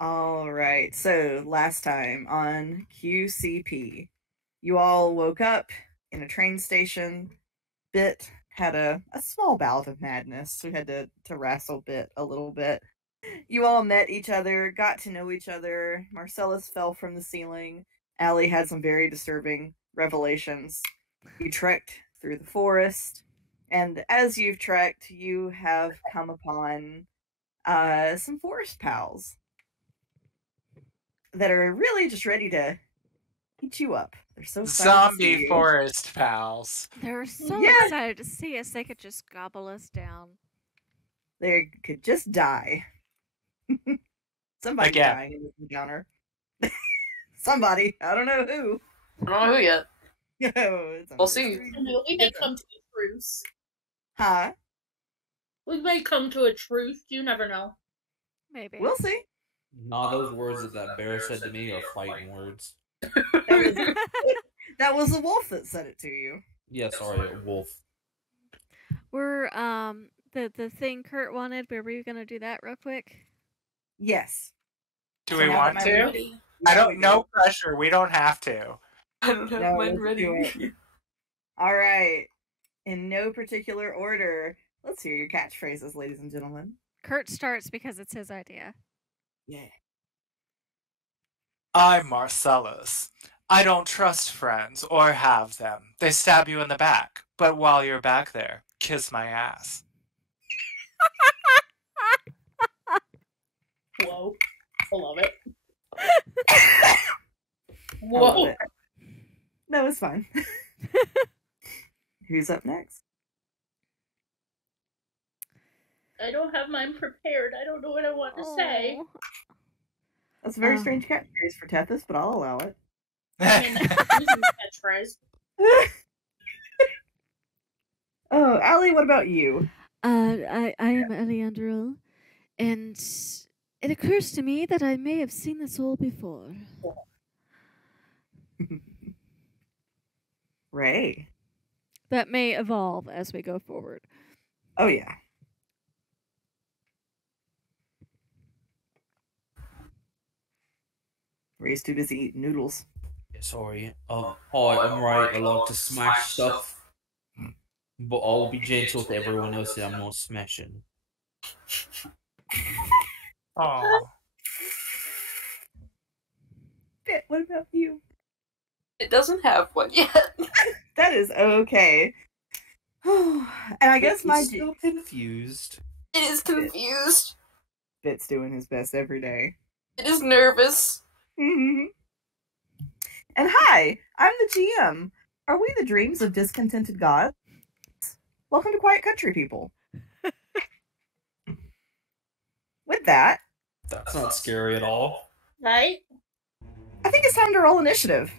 All right. So last time on QCP, you all woke up in a train station. Bit had a small bout of madness. We had to wrestle Bit a little bit. You all met each other, got to know each other. Marcellus fell from the ceiling. Allie had some very disturbing revelations. You trekked through the forest, and as you've trekked, you have come upon some forest pals that are really just ready to eat you up. They're so excited to see Zombie you. forest pals. They're so Yeah. excited to see us, they could just gobble us down. They could just die. Somebody's Again. dying in this encounter. Somebody. I don't know who. I don't know who yet. It's We'll see. We may come to a truce. Huh? We may come to a truce. You never know. Maybe. We'll see. Nah, those words that bear said to me are fighting words. That was the wolf that said it to you. Yeah, sorry, wolf. We're the thing Kurt wanted. Were we gonna do that real quick? Yes. Do So we now want that to? I'm- I don't. No pressure. We don't have to. I don't have No, mine let's ready. do it. All right. In no particular order, let's hear your catchphrases, ladies and gentlemen. Kurt starts because it's his idea. Yeah. I'm Marcellus. I don't trust friends or have them. They stab you in the back. But while you're back there, kiss my ass. Whoa. I love it. I love Whoa. it. No, it's fine. Who's up next? I don't have mine prepared. I don't know what I want to say. Oh. That's a very strange catchphrase for Tethys, but I'll allow it. I mean, I'm using the catchphrase. Oh, Allie, what about you? I am Eliandril, and it occurs to me that I may have seen this all before. Ray. That may evolve as we go forward. Oh, yeah. Ray's too busy eating noodles. Yeah, sorry. Hi, I'm right. I like to smash stuff. But I'll be gentle to everyone else that I'm not smashing. Oh. Bit, what about you? It doesn't have one yet. That is okay. And I guess my still confused. It is confused. Bit's doing his best every day. It is nervous. And hi, I'm the GM. Are we the dreams of discontented gods? Welcome to Quiet Country, people. With that, That's not scary at all. Right? I think it's time to roll initiative.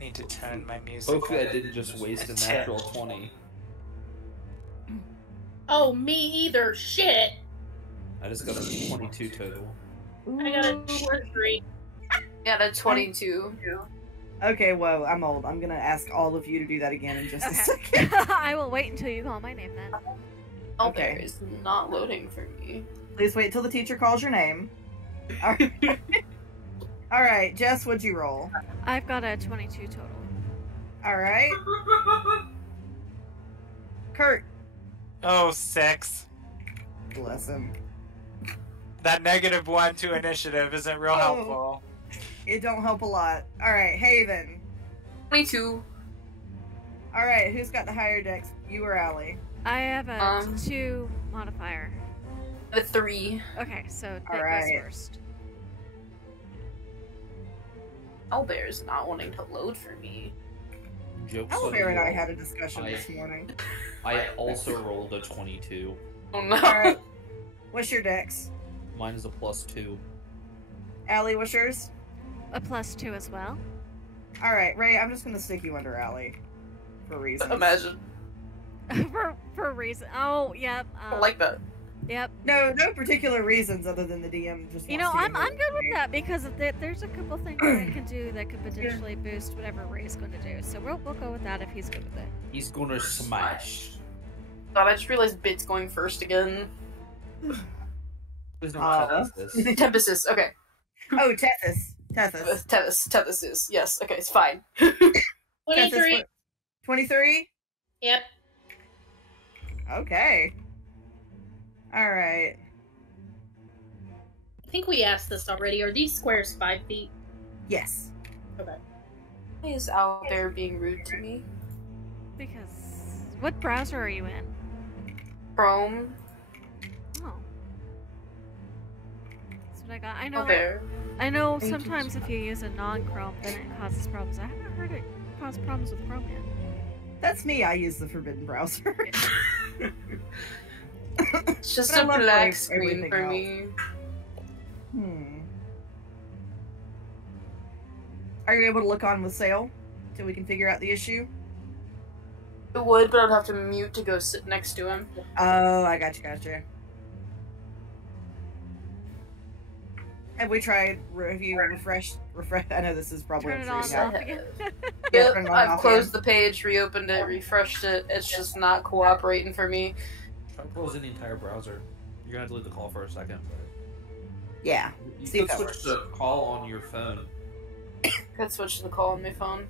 Need to turn my music Hopefully, I up. didn't just waste a natural 20. Oh, me either. Shit. I just got a 22 total. I got a 23. Got a 22. Okay, whoa, I'm old. I'm gonna ask all of you to do that again in just a Okay. second. I will wait until you call my name then. Owlbear Okay. is not loading for me. Please wait till the teacher calls your name. Alright, Alright, Jess, what'd you roll? I've got a 22 total. Alright. Kurt. Oh, 6. Bless him. That -1 to initiative isn't real Oh. helpful. It don't help a lot. Alright, Haven. 22. Alright, who's got the higher dex? You or Allie? I have a Um. 2 modifier. A 3. Okay, so that Alright. goes first. Owlbear is not wanting to load for me. Jokes on Owlbear and I you. had a discussion I- this morning. I also rolled a 22. Oh no. Alright. What's your dex? Mine is a +2. Allie, what's yours? A +2 as well. Alright, Ray, I'm just gonna stick you under Allie. For reasons. Imagine. for a reason. Oh, yep. I like that. Yep. No particular reasons other than the DM just You wants know, to I'm give good with me. that because there's a couple things that I can do that could potentially boost whatever Ray's going to do. So we'll go with that if he's good with it. He's gonna smash. God, I just realized Bit's going first again. There's no Uh, telling this. Tempesis, okay. Oh, Tethys. Tethys. Tethys is. Yes, okay, it's fine. 23. 23? Yep. Okay. Alright. I think we asked this already. Are these squares 5 feet? Yes. Okay. Why is Owlbear being rude to me? Because what browser are you in? Chrome? Oh. That's what I got. I know. Owlbear. I know. Thank you. Sometimes if you use a non-Chrome, then it causes problems. I haven't heard it cause problems with Chrome yet. That's me. I use the forbidden browser. It's just But I a love black like screen everything for else. me. Are you able to look on with Sale till we can figure out the issue? It would, but I'd have to mute to go sit next to him. Oh, I gotcha. Have we tried? Have you refreshed? I know this is probably Turn it a on free and now. off again. Yep, turn it on I've off closed the page, reopened it, refreshed it. It's just not cooperating for me. Try closing the entire browser. You're gonna have to leave the call for a second. Yeah. You See if can that switch to call on your phone. Could switch to the call on my phone.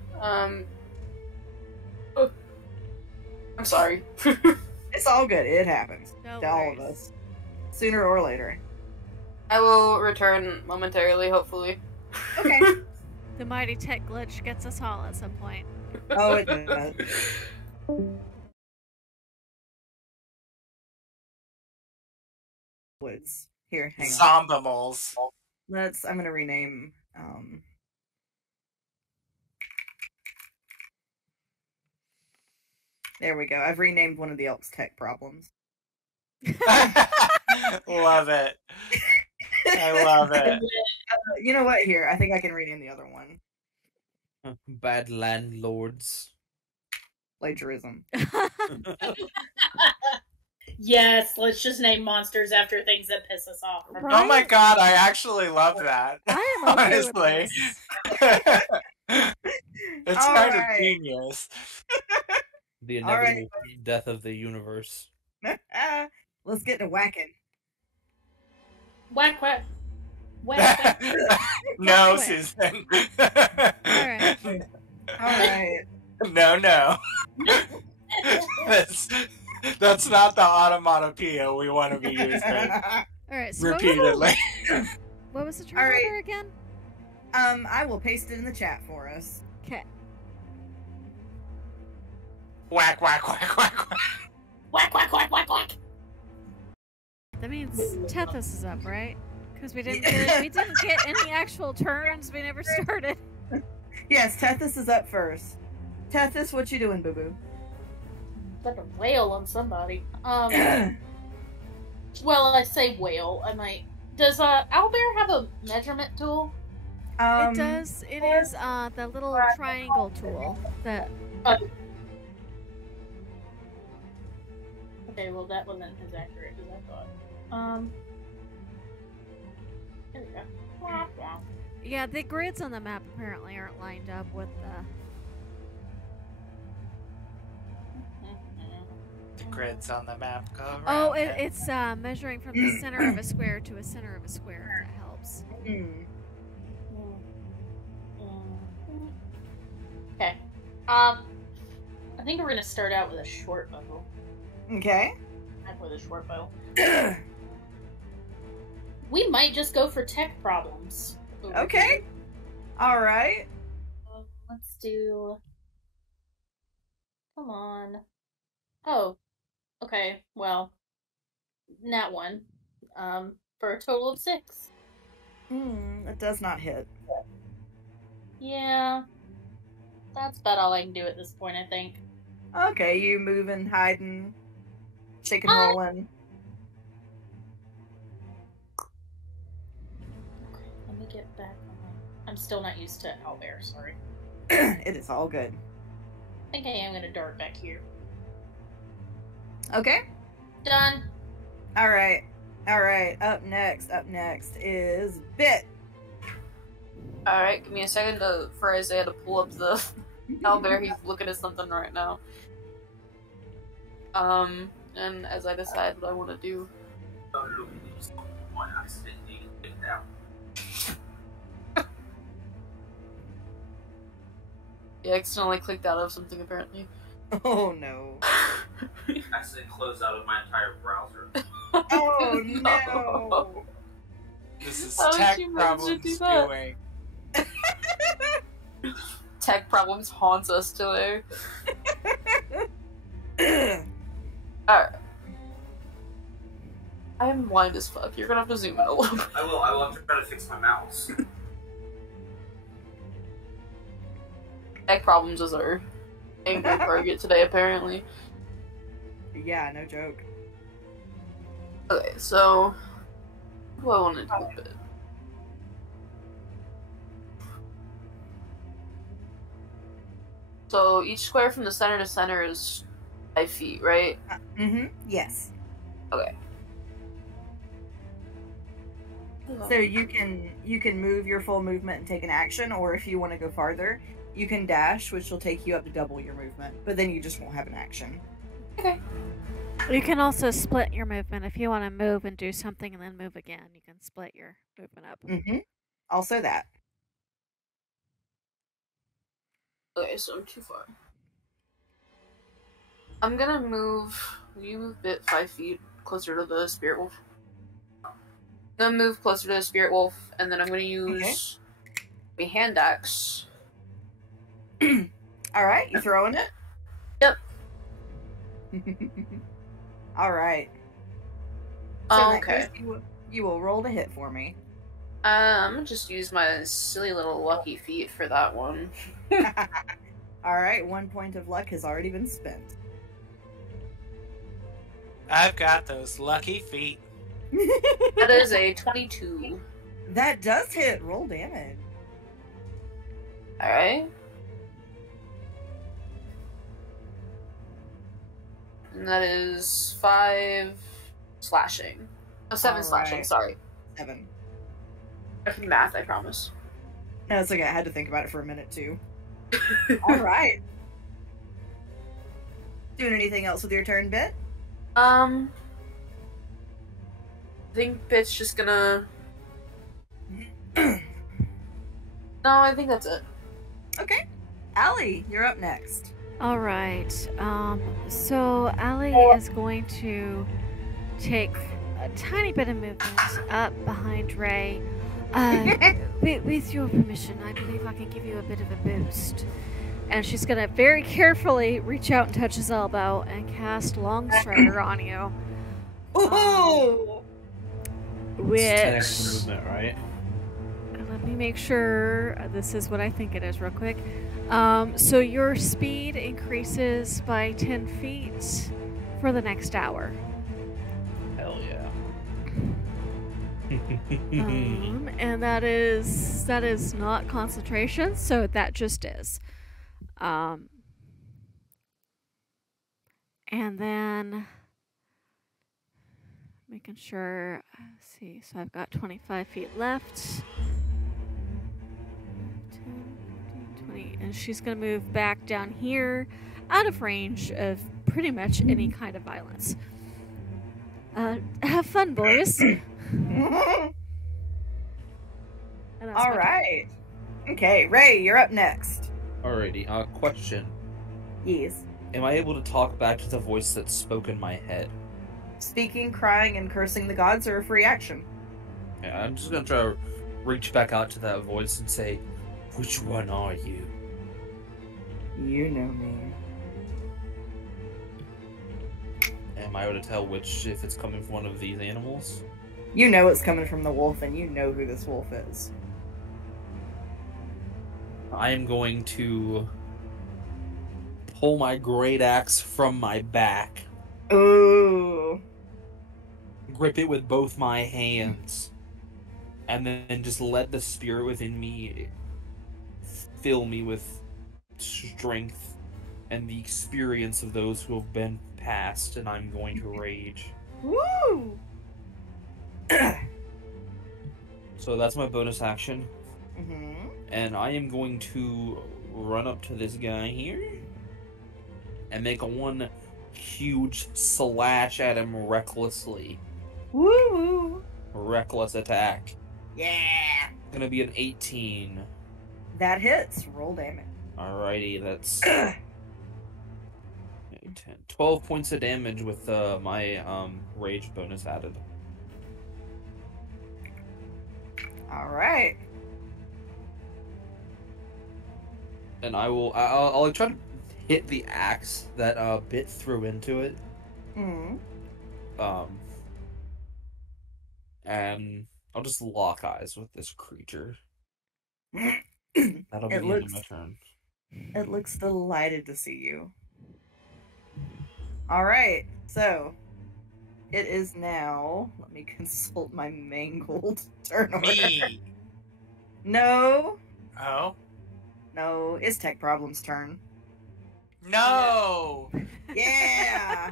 Oh. I'm sorry. It's all good. It happens No to all of worries. us, sooner or later. I will return momentarily, hopefully. Okay. The mighty tech glitch gets us all at some point. Oh, it does. Woods. Here, hang on. Zombimals. I'm gonna rename. There we go. I've renamed one of the Elks tech problems. Love it. I love it. You know what? Here, I think I can rename the other one. Bad landlords. Plagiarism. Yes, let's just name monsters after things that piss us off. Right? Oh my god, I actually love that. I am okay with Honestly. this. It's All kind of right. genius. The All right. inevitable death of the universe. Let's get to whacking. Whack, whack. Whack, whack. No, Quit. Susan. Alright. Alright. No. That's not the onomatopoeia we want to be using Alright, so repeatedly. what was the turn Alright. order again? I will paste it in the chat for us. Okay. Whack, whack, whack, whack, whack. Whack, whack, whack, whack, whack. That means Tethys is up, right? Because we didn't get any actual turns. We never started. Yes, Tethys is up first. Tethys, what you doing, boo boo? Like a whale on somebody. Well, I say whale. I might. Does Owlbear have a measurement tool? It does. It is the little triangle tool that. Okay, well that wasn't as accurate as I thought. There we go. Yeah, the grids on the map apparently aren't lined up with the. The grids on the map go around. Oh, it's measuring from the center of a square to a center of a square. If that helps. Okay. I think we're gonna start out with a short bow. Okay. With a short bow. We might just go for tech problems. Okay. All right. Let's do. Come on. Oh. Okay. Well. Nat 1. For a total of 6. It does not hit. Yeah. That's about all I can do at this point, I think. Okay, you moving, hiding, shaking, rolling. Okay, let me get back on my... I'm still not used to owlbear, sorry. It is all good. I think I am gonna dart back here. Okay. Done. All right. Up next is Bit. Alright, give me a second for Isaiah to pull up the owlbear. He's looking at something right now. And as I decide what I want to do. Yeah, I accidentally clicked out of something apparently. Oh no. I accidentally closed out of my entire browser. Oh no. This is How did tech you manage to problems do that? doing. Tech problems haunts us today. Alright. I am blind as fuck. You're gonna have to zoom in a little bit. I will have to try to fix my mouse. Tech problems is our angry target today, apparently. Yeah, no joke. Okay, so what do I want to do with it? So each square from the center to center is 5 feet, right? Yes. Okay. So you can move your full movement and take an action, or if you want to go farther, you can dash, which will take you up to double your movement, but then you just won't have an action. Okay. You can also split your movement if you want to move and do something and then move again. You can split your movement up. Also that. Okay, so I'm too far. I'm gonna move. Will you move Bit 5 feet closer to the spirit wolf? I'm gonna move closer to the spirit wolf, and then I'm gonna use my hand axe. All right, you throwing it? Yep. All right. So in that Okay. case, you will roll to hit for me. I'm gonna just use my silly little lucky feet for that one. All right, 1 point of luck has already been spent. I've got those lucky feet. That is a 22. That does hit. Roll damage. Alright. And that is 5 slashing. Oh, 7 slashing, Alright. sorry. 7. I can math, I promise. No, it's okay. I had to think about it for a minute too. All right. Doing anything else with your turn, Bit? I think Bit's just gonna... No, I think that's it. Okay. Allie, you're up next. All right. So Allie is going to take a tiny bit of movement up behind Ray. With your permission, I believe I can give you a bit of a boost. And she's gonna very carefully reach out and touch his elbow and cast Long Strider on you. Ooh! Which, It's 10 movement, right? let me make sure this is what I think it is real quick. So your speed increases by 10 feet for the next hour. Hell yeah. And that is not concentration, so that just is. And then making sure, let's see, so I've got 25 feet left. 10, 15, 20, and she's gonna move back down here, out of range of pretty much any kind of violence. Have fun, boys. All right. Okay, Ray, you're up next. Alrighty, question. Yes. Am I able to talk back to the voice that spoke in my head? Speaking, crying, and cursing the gods are a free action. Yeah, I'm just gonna try to reach back out to that voice and say, which one are you? You know me. Am I able to tell if it's coming from one of these animals? You know it's coming from the wolf, and you know who this wolf is. I am going to pull my great axe from my back. Ooh. Grip it with both my hands. And then just let the spirit within me fill me with strength and the experience of those who have been past, and I'm going to rage. Woo! So that's my bonus action. Mm-hmm. And I am going to run up to this guy here and make one huge slash at him recklessly. Woo! Reckless attack. Yeah! Gonna be an 18. That hits. Roll damage. Alrighty, that's 10. 12 points of damage with my rage bonus added. Alright. And I'll try to hit the axe that Bit threw into it. Mm. And I'll just lock eyes with this creature. That'll be the end of my turn. It looks delighted to see you. Alright, so it is now. Let me consult my mangled turn order. Me. No. Oh. No, it's Tech Problem's turn. No. Yeah!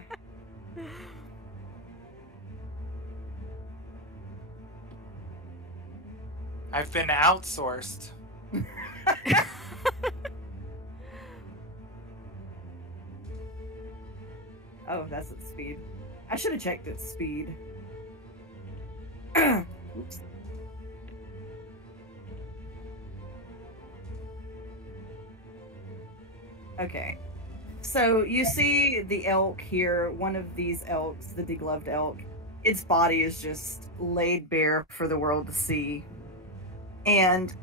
I've been outsourced. Oh, that's its speed. I should have checked its speed. Oops. Okay. So you see the elk here, one of these elks, the degloved elk, its body is just laid bare for the world to see. And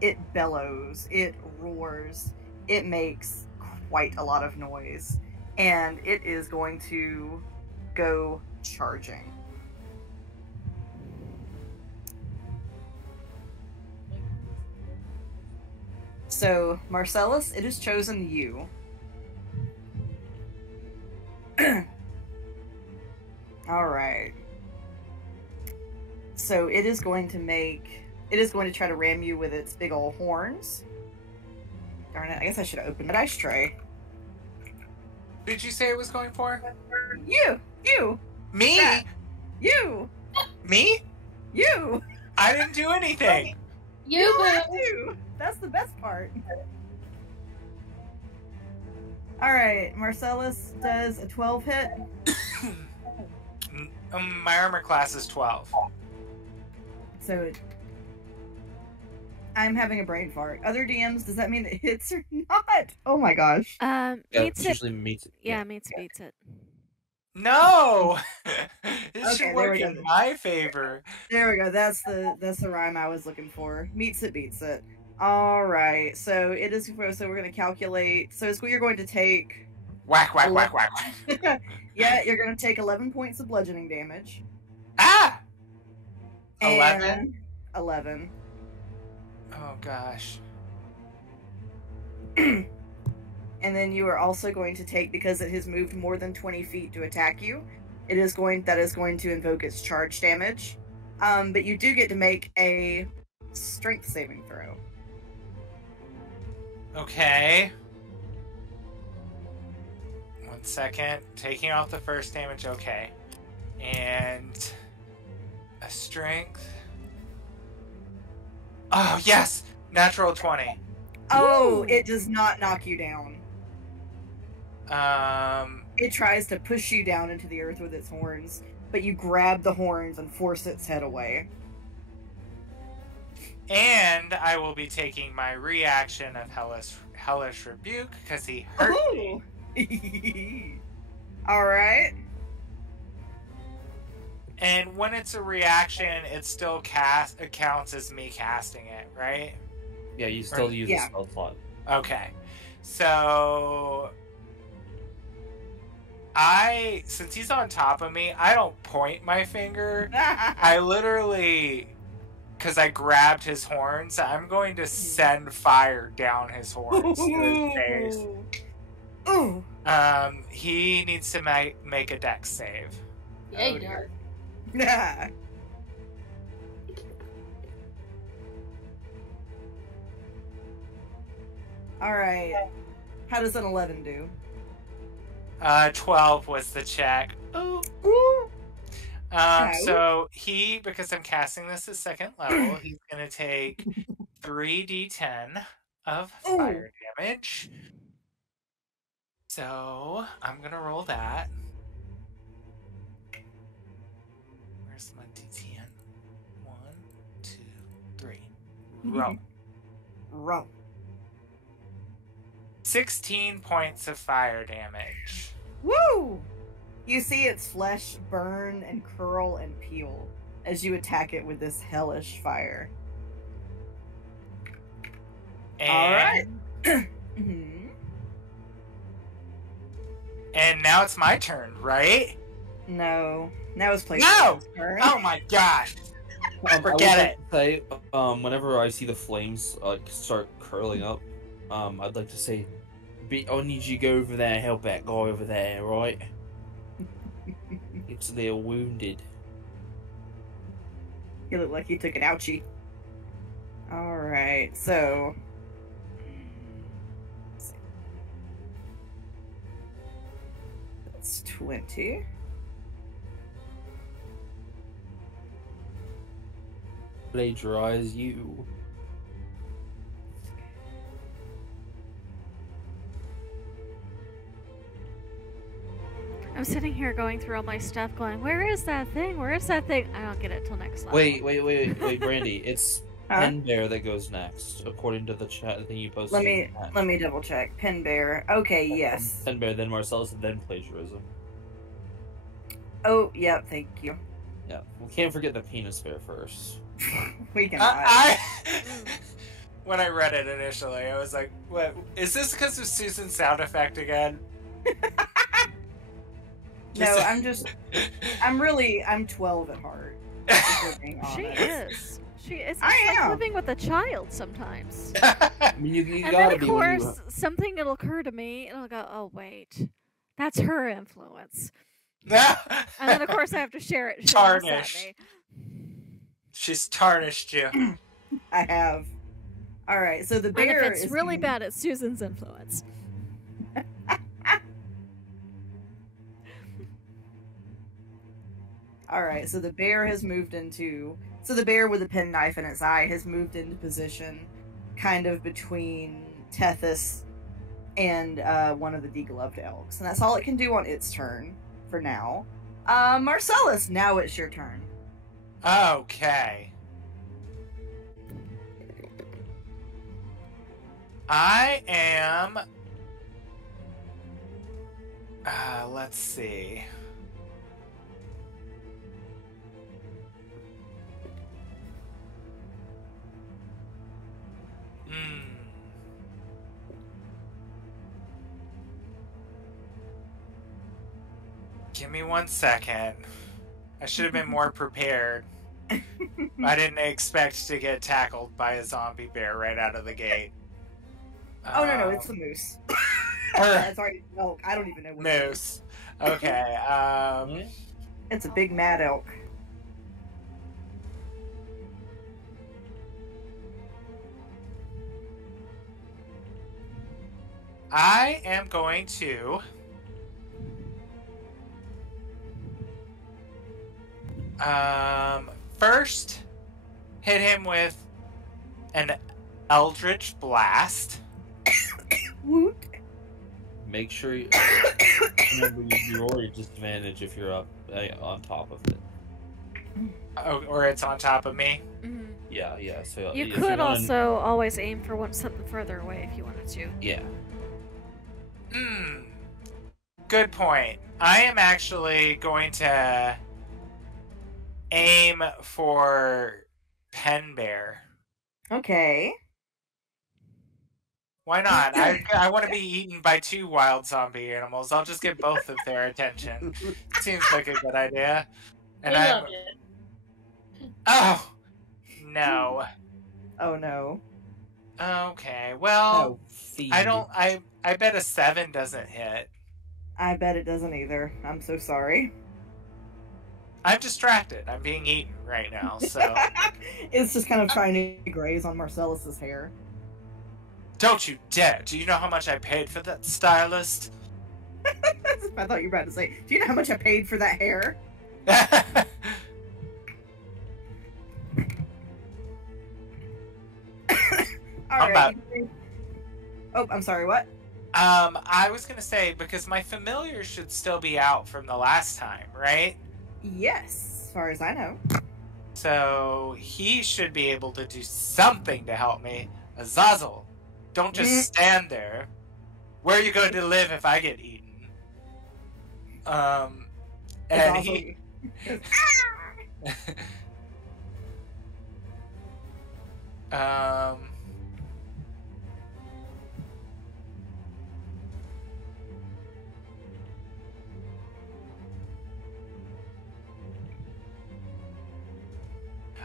it bellows, it roars, it makes quite a lot of noise. And it is going to go charging. So, Marcellus, it has chosen you. Alright. So it is going to try to ram you with its big ol' horns. Darn it, I guess I should have opened the dice tray. Who did you say it was going for? You! Me? That. You! Me? You! I didn't do anything. You have will. to! That's the best part. Alright, Marcellus does a 12 hit. My armor class is 12. So I'm having a brain fart. Other DMs, does that mean it hits or not? Oh my gosh. Yeah, Meets it. usually meets it. Yeah, meets beats it. No! It Okay, should there work we go. in my favor. There we go. That's the rhyme I was looking for. Meets it, beats it. All right. So it is. So we're gonna calculate. So you're going to take. Whack, whack, whack, whack, whack. Yeah, you're gonna take 11 points of bludgeoning damage. Ah! And 11? 11. Oh, gosh. And then you are also going to take, because it has moved more than 20 feet to attack you, that is going to invoke its charge damage. But you do get to make a strength saving throw. Okay. 1 second. Taking off the first damage. Okay. And a strength. Oh, yes! Natural 20. Oh, it does not knock you down. Um, It tries to push you down into the earth with its horns, but you grab the horns and force its head away. and I will be taking my reaction of Hellish Rebuke because he hurt me. Alright. And when it's a reaction, it still counts as me casting it, right? Yeah, you still use Yeah. a spell slot. Okay. So since he's on top of me, I don't point my finger. I literally, because I grabbed his horns, I'm going to send fire down his horns to his face. Ooh. He needs to make a dex save. Yeah, you dear. are. Nah. Alright. How does an 11 do? 12 was the check. Ooh. So because I'm casting this at second level, he's gonna take 3d10 of fire damage. So I'm gonna roll that. Where's my d10? 1, 2, 3. Roll. Roll. 16 points of fire damage. Woo! You see its flesh burn and curl and peel as you attack it with this hellish fire. And, Mhm. and now it's my turn, right? No. Now it's played. No! Oh my gosh! Forget it. Say, whenever I see the flames start curling up, I'd like to say, I need you to go over there and help that guy over there, right? It's they're wounded. He looked like he took an ouchie. Alright, so. That's 20. Plagiarize you. I'm sitting here going through all my stuff going, where is that thing? Where is that thing? I don't get it till next level. Wait, Brandy. It's Huh? Pen Bear that goes next, according to the chat thing you posted. Let in me the chat. let me double check. Pin Bear. Okay, yes. Pen Bear, then Marcellus, and then plagiarism. Oh, yep, thank you. Yeah, we can't forget the penis bear first. We can. When I read it initially, I was like, "What? Is this because of Susan's sound effect again?" No, I'm 12 at heart. If we're being She honest. is. She is. It's I like am. living with a child sometimes. I mean, you And then, gotta of be when course, you... something will occur to me, and I'll go, oh, wait. That's her influence. No. And then, of course, I have to share it. Tarnish. At me. She's tarnished you. I have. Alright, so the And bear if it's is really bad, it's Susan's influence. Alright, so the bear has moved into... So the bear with a penknife in its eye has moved into position kind of between Tethys and one of the degloved elks. And that's all it can do on its turn for now. Marcellus, now it's your turn. Okay. I am... let's see. Give me 1 second. I should have been more prepared. I didn't expect to get tackled by a zombie bear right out of the gate. Oh, no, it's the moose. That's already elk. I don't even know what it is. Moose. Okay, It's a big mad elk. I am going to first hit him with an Eldritch Blast. Woot. Make sure you remember your disadvantage if you're up on top of it. Oh, or it's on top of me. Mhm. Yeah. So You if could you're gonna- also always aim for something further away if you wanted to. Yeah. Good point. I am actually going to aim for Pen Bear. Okay. Why not? I want to be eaten by 2 wild zombie animals. I'll just get both of their attention. Seems like a good idea. And We I'm... love it. Oh! No. Oh no. Okay, well... Oh, feed. I bet a 7 doesn't hit. I bet it doesn't either. I'm so sorry. I'm distracted. I'm being eaten right now, so... It's just kind of trying to graze on Marcellus's hair. Don't you dare! Do you know how much I paid for that stylist? I thought you were about to say, do you know how much I paid for that hair? Alright. Oh, I'm sorry, what? I was gonna say, because my familiar should still be out from the last time, right? Yes, as far as I know. So he should be able to do something to help me. Azazel, don't just stand there. Where are you going to live if I get eaten? And Azazel- he...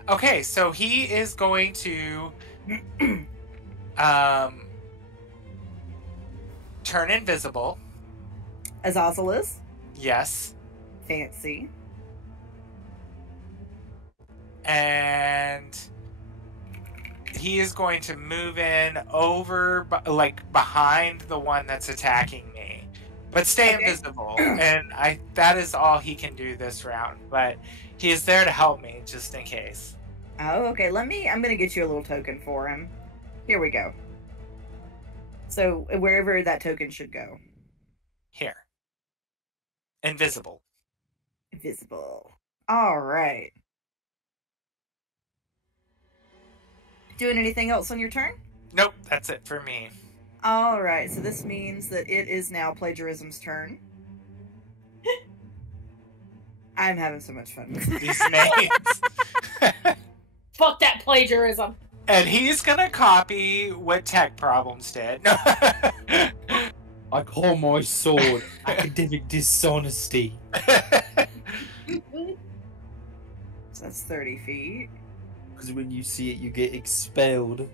Okay, so he is going to turn invisible. Azazel is? Yes. Fancy. And he is going to move in over, like, behind the one that's attacking me. But stay invisible. And that is all he can do this round. But he is there to help me, just in case. Oh, okay. I'm gonna get you a little token for him. Here we go. So, wherever that token should go. Here. Invisible. Visible. Alright. Doing anything else on your turn? Nope, that's it for me. Alright, so this means that it is now Plagiarism's turn. I'm having so much fun with These names. Fuck that plagiarism. And he's gonna copy what Tech Problems did. I call my sword academic dishonesty. So that's 30 feet. Because when you see it, you get expelled.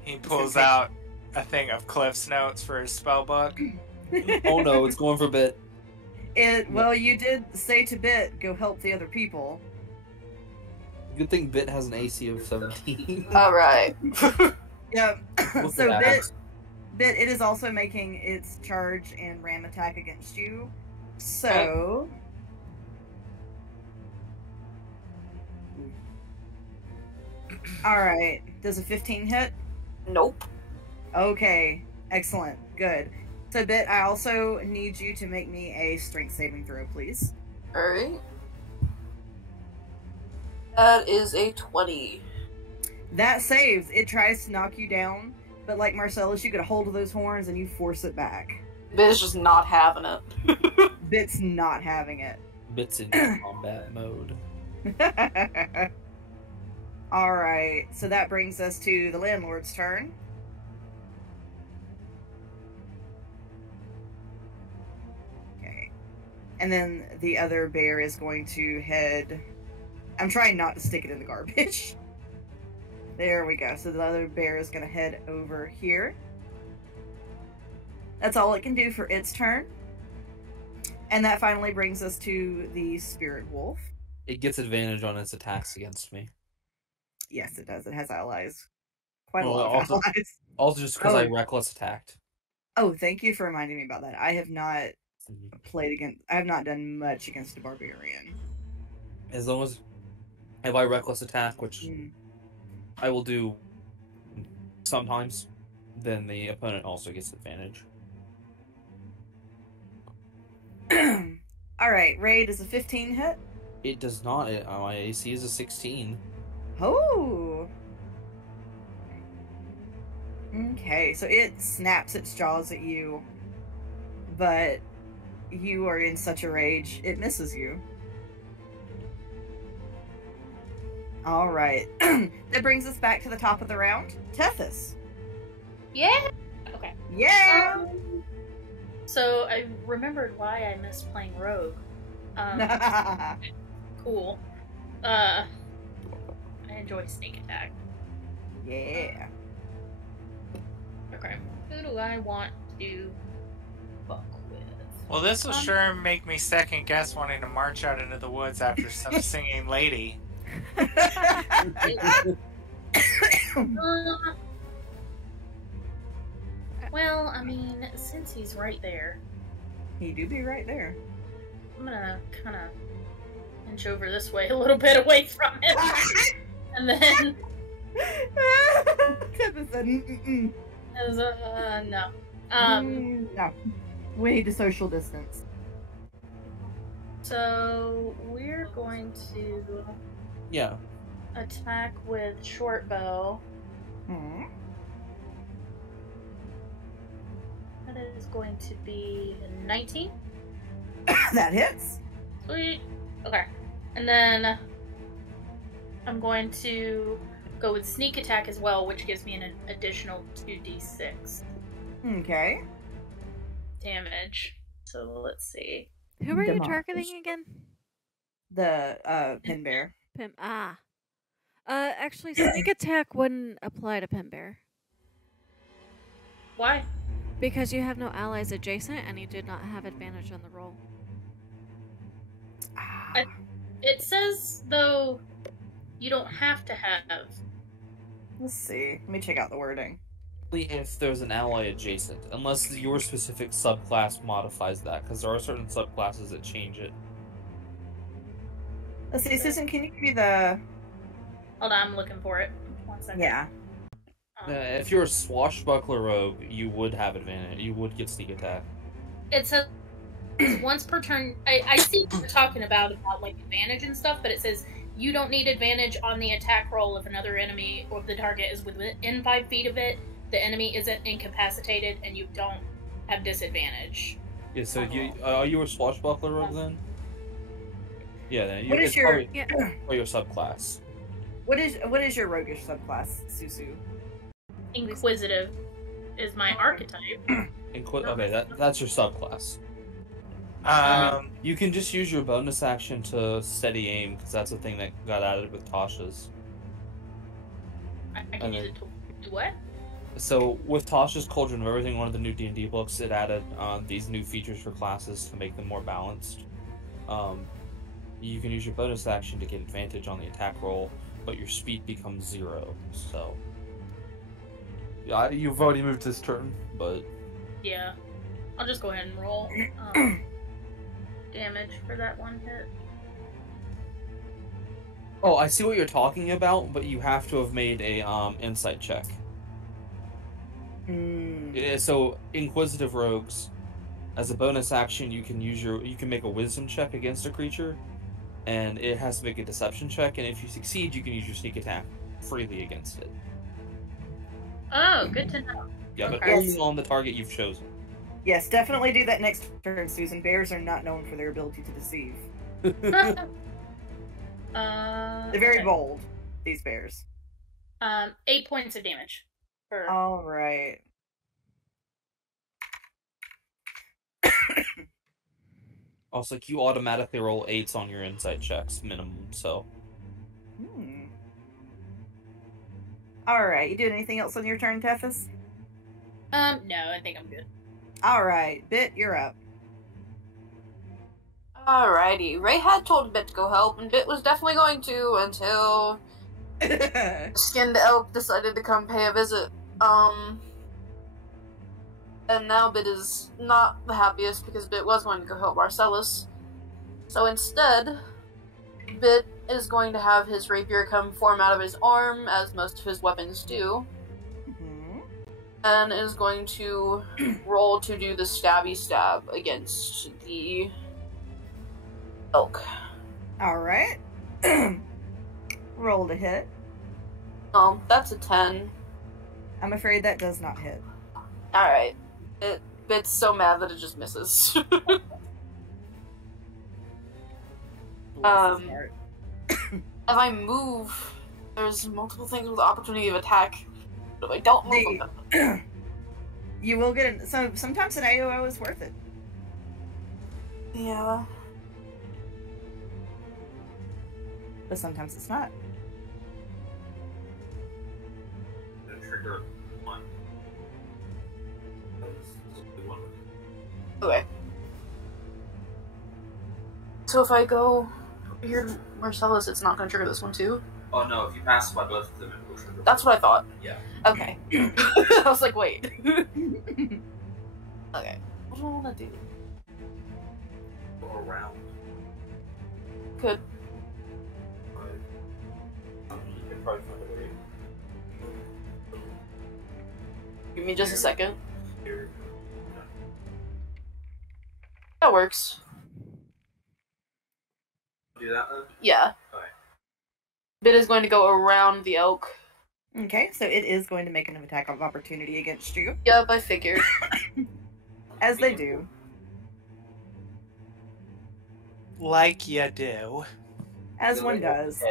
He pulls out a thing of Cliff's notes for his spell book. Oh no, it's going for a bit. Well, you did say to Bit, go help the other people. Good thing Bit has an AC of 17. Alright. Yeah. What's So that? Bit, it is also making its charge and ram attack against you. So. Alright. Does a 15 hit? Nope. Okay. Excellent. Good. So, Bit, I also need you to make me a strength saving throw, please. Alright. That is a 20. That saves. It tries to knock you down, but like Marcellus, you get a hold of those horns and you force it back. Bit's just not having it. Bit's not having it. Bit's in combat mode. Alright, so that brings us to the landlord's turn. Okay. And then the other bear is going to head... I'm trying not to stick it in the garbage. There we go. So the other bear is going to head over here. That's all it can do for its turn. And that finally brings us to the spirit wolf. It gets advantage on its attacks against me. Yes, it does. It has allies. Quite a Well, lot of also- allies. Also just because I Oh. reckless attacked. Oh, thank you for reminding me about that. I have not I have not done much against a barbarian. As long as I have reckless attack, which I will do sometimes, then the opponent also gets advantage. Alright, Ray, does a 15 hit? It does not. My AC is a 16. Oh! Okay, so it snaps its jaws at you, but you are in such a rage, it misses you. Alright. That brings us back to the top of the round. Tethys. Yeah. Okay. Yeah! So I remembered why I missed playing Rogue. Cool. I enjoy sneak attack. Yeah. Okay. Who do I want to fuck with? Well, this will sure make me second guess wanting to march out into the woods after some singing lady. Well, I mean, since he's right there, He do be right there. I'm gonna kind of inch over this way a little bit away from him, and then Tethys said, as no, no. We need to social distance. So we're going to attack with short bow. Hmm. That is going to be 19. That hits. Sweet. Okay. And then I'm going to go with sneak attack as well, which gives me an additional 2d6 Okay. damage. So let's see. Who are you Demolished. targeting again? The pin bear. Pim. Actually, sneak attack wouldn't apply to Pin Bear Why? because you have no allies adjacent and you did not have advantage on the roll. It says, though, you don't have to have. Let's see. Let me check out the wording. If there's an ally adjacent, unless your specific subclass modifies that, because there are certain subclasses that change it. Let's see, Susan, can you give me the... Hold on, I'm looking for it. 1 second. Yeah. If you're a swashbuckler rogue, you would have advantage. You would get sneak attack. It says once per turn. I see what you're talking about like advantage and stuff, but it says you don't need advantage on the attack roll if another enemy or if the target is within 5 feet of it, the enemy isn't incapacitated, and you don't have disadvantage. Yeah, so are you a swashbuckler rogue then? Yeah, then What is your... or your subclass. What is your roguish subclass, Susu? Inquisitive is my archetype. Okay, that's your subclass. You can just use your bonus action to steady aim, because that's a thing that got added with Tasha's. I can use it to what? So, with Tasha's Cauldron of Everything, one of the new D&D books, it added these new features for classes to make them more balanced. You can use your bonus action to get advantage on the attack roll, but your speed becomes 0, so... Yeah, you've already moved this turn, but... Yeah. I'll just go ahead and roll damage for that one hit. Oh, I see what you're talking about, but you have to have made a insight check. Yeah, so, Inquisitive Rogues, as a bonus action, you can make a Wisdom check against a creature, and it has to make a Deception check, and if you succeed, you can use your sneak attack freely against it. Oh, good to know. Yeah, but Okay. only on the target you've chosen. Yes, definitely do that next turn, Susan. Bears are not known for their ability to deceive. They're They're very bold, these bears. 8 points of damage. Alright. Also, you automatically roll 8s on your insight checks, minimum, so... Alright, you doing anything else on your turn, Tethys? No, I think I'm good. Alright, Bit, you're up. Alrighty, Ray had told Bit to go help, and Bit was definitely going to until Skinned Elk decided to come pay a visit. And now Bit is not the happiest because Bit was going to go help Marcellus. So instead, Bit is going to have his rapier come form out of his arm, as most of his weapons do. And is going to roll to do the stabby stab against the elk. Alright. Roll to hit. That's a 10. I'm afraid that does not hit. Alright. Bit's so mad that it just misses. If I move, there's multiple things with opportunity of attack. But if I don't move, you will get it. So sometimes an AOO is worth it. Yeah. But sometimes it's not. Trigger one. Okay. So if I go here to Marcellus, it's not going to trigger this one too? Oh no, if you pass by both of them, it will trigger. That's what I thought. Yeah. Okay. I was like, wait. Okay. What do I want to do? Go around. Could. You can probably find a way. Give me just a second. Here. That works. Do that then? Yeah. Okay. Bit is going to go around the elk. Okay, so it is going to make an attack of opportunity against you. Yep, I figured. As they do. Like you do. As one does.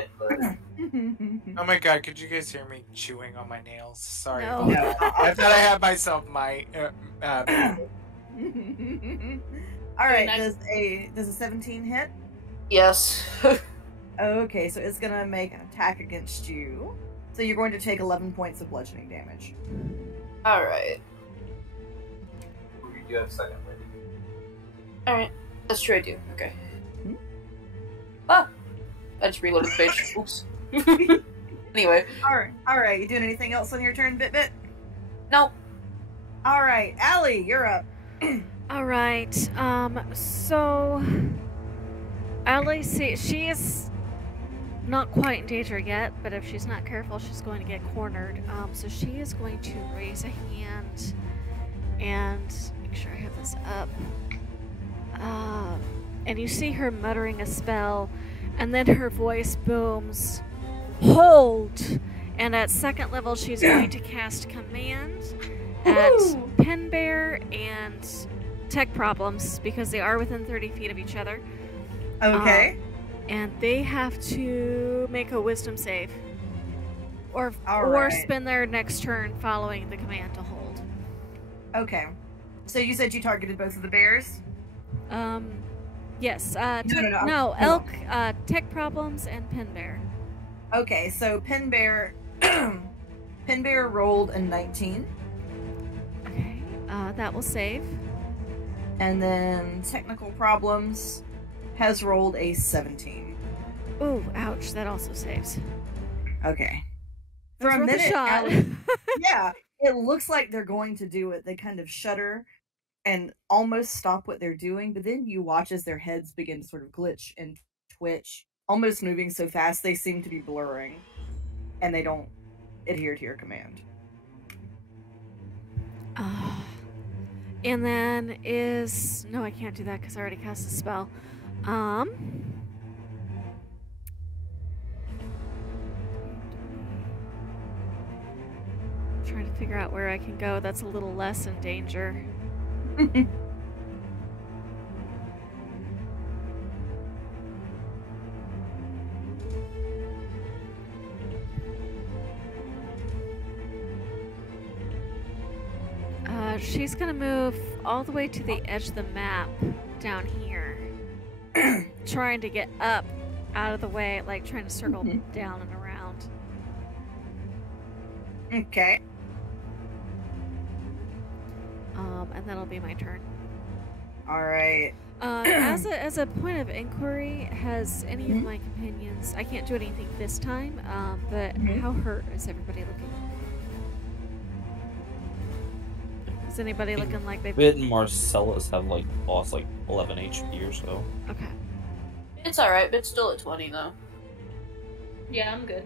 Oh my god, could you guys hear me chewing on my nails? Sorry. No. about that. I thought I had myself my. Alright, does a 17 hit? Yes. Okay, so it's gonna make an attack against you. So you're going to take 11 points of bludgeoning damage. Alright. You do have a second, right? Alright. That's true, I do. Okay. Hmm? Ah! I just reloaded the page. Oops. Anyway. Alright, you doing anything else on your turn, Bit? Nope. Alright, Allie, you're up. Alright, so Allie, she is not quite in danger yet, but if she's not careful, she's going to get cornered. So she is going to raise a hand and make sure I have this up. And you see her muttering a spell, and then her voice booms, "Hold!" And at second level, she's going to cast Command at Pen Bear and Tech Problems, because they are within 30 feet of each other. Okay. And they have to make a wisdom save. Or Alright. spend their next turn following the command to hold. Okay. So you said you targeted both of the bears? Yes. No, Elk, Tech Problems, and Pen Bear. Okay, so Pen Bear rolled a 19. Okay. That will save. And then Technical Problems has rolled a 17. Ooh, ouch. That also saves. Okay. That was For a worth minute, shot. Allie, yeah, it looks like they're going to do it. They kind of shudder and almost stop what they're doing, but then you watch as their heads begin to sort of glitch and twitch, almost moving so fast they seem to be blurring, and they don't adhere to your command. And then is... No, I can't do that because I already cast a spell. Trying to figure out where I can go that's a little less in danger. She's gonna move all the way to the edge of the map down here. Trying to get up out of the way, like trying to circle down and around. Okay. And that'll be my turn. Alright. As a point of inquiry, has any of my companions... I can't do anything this time, but how hurt is everybody looking? Is anybody looking like they've... Bit and Marcellus have like lost like 11 HP or so. Okay. It's alright, Bit's still at 20 though. Yeah, I'm good.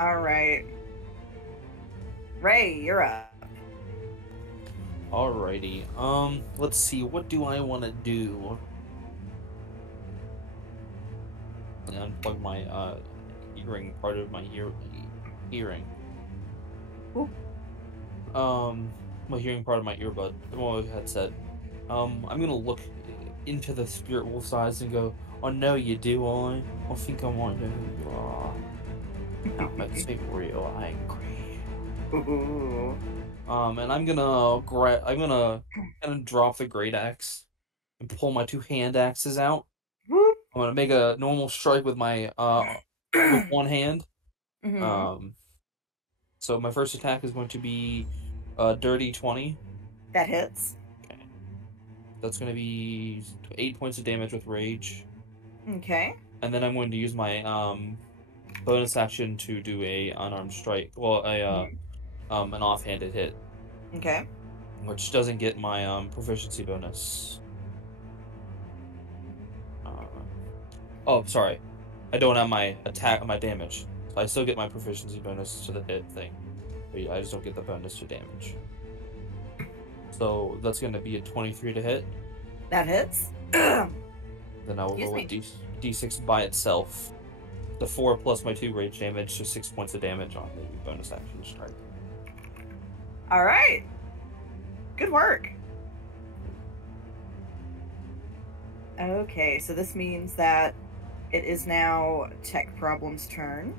Alright. Ray, you're up. Alrighty. Let's see. What do I want to do? Unplug my hearing, part of my hearing. Ooh. My hearing part of my earbud, my headset. I'm gonna look into the spirit wolf's eyes and go, "Oh no, you do, I think I want to know who you are. Now makes me real angry." Ooh. And I'm gonna drop the great axe and pull my two hand axes out. Whoop. I'm gonna make a normal strike with my with one hand. Mm-hmm. So my first attack is going to be dirty 20. That hits. Okay. That's gonna be 8 points of damage with rage. Okay. And then I'm going to use my bonus action to do a unarmed strike. Well, an offhanded hit. Okay. Which doesn't get my proficiency bonus. Oh, sorry. I don't have my my damage. So I still get my proficiency bonus to the hit thing. But I just don't get the bonus to damage. So that's going to be a 23 to hit. That hits. Then I will Excuse roll a me. d6 by itself. The 4 plus my 2 rage damage, so 6 points of damage on the bonus action strike. Alright. Good work. Okay, so this means that it is now Tech Problem's turn.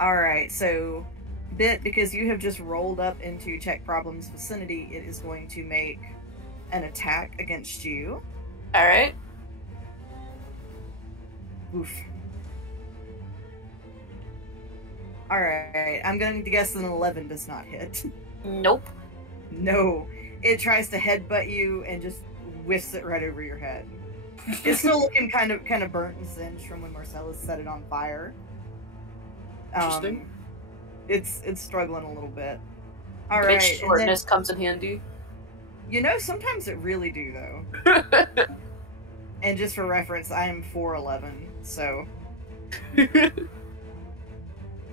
Alright, so Bit, because you have just rolled up into Tech Problem's vicinity, it is going to make an attack against you. Alright. Oof. Alright, I'm going to guess that an 11 does not hit. Nope. No. It tries to headbutt you and just whiffs it right over your head. It's still looking kind of burnt and singed from when Marcellus set it on fire. Interesting. It's struggling a little bit. Bitch Alright. shortness comes in handy. You know, sometimes it really do, though. And just for reference, I am 4'11", so...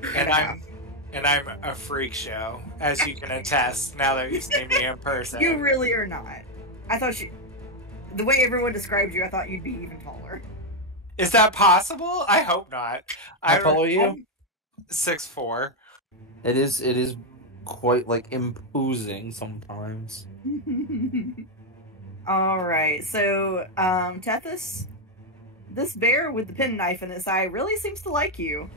And I'm a freak show, as you can attest, now that you've seen me in person. You really are not. I thought the way everyone described you, I thought you'd be even taller. Is that possible? I hope not. I follow you. I'm 6'4". It is quite like imposing sometimes. Alright, so, Tethys, this bear with the penknife in its eye really seems to like you.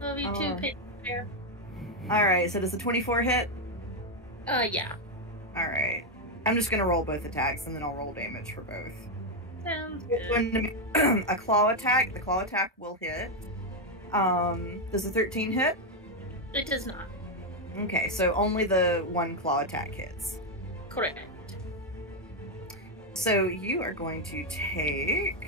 Love you too, Pit Bear. Alright, so does the 24 hit? Yeah. Alright. I'm just gonna roll both attacks, and then I'll roll damage for both. Sounds It's good. going to be a claw attack. The claw attack will hit. Does the 13 hit? It does not. Okay, so only the one claw attack hits. Correct. So you are going to take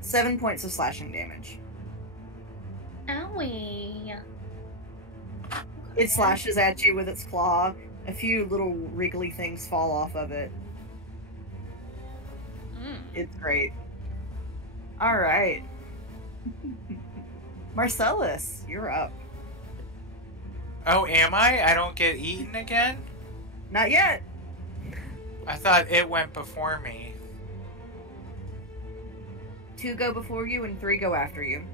7 points of slashing damage. Owie. It slashes at you with its claw. A few little wriggly things fall off of it. It's great. Alright. Marcellus, you're up. Oh, am I? I don't get eaten again? Not yet. I thought it went before me. 2 go before you and 3 go after you.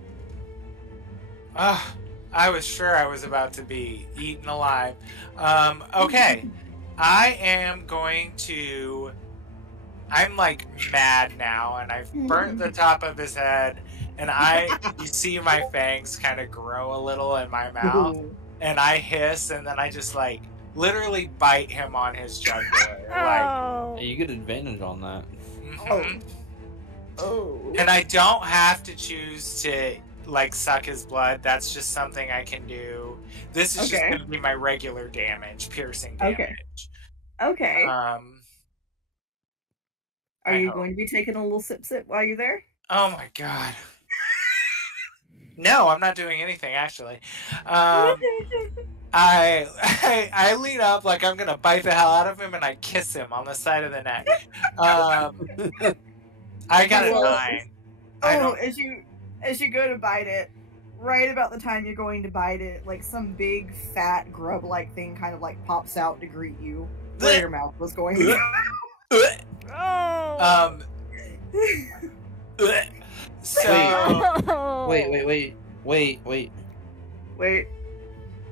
I was sure I was about to be eaten alive. Okay. I am going to... I'm like mad now, and I've burnt the top of his head, and you see my fangs kind of grow a little in my mouth, and I hiss, and then I just like literally bite him on his jugular. Oh. Hey, you get advantage on that. Mhm. Oh. And I don't have to choose to like suck his blood. That's just something I can do. This is just Okay. going to be my regular damage, piercing damage. Okay. Okay. Are I you hope. going to be taking a little sip while you're there? Oh my god. No, I'm not doing anything actually. I lean up like I'm gonna bite the hell out of him, and I kiss him on the side of the neck. I got a Well, 9. I Oh, don't. as you go to bite it, right about the time you're going to bite it, like some big fat grub-like thing kind of like pops out to greet you where your mouth was going to Oh. So Wait. Wait.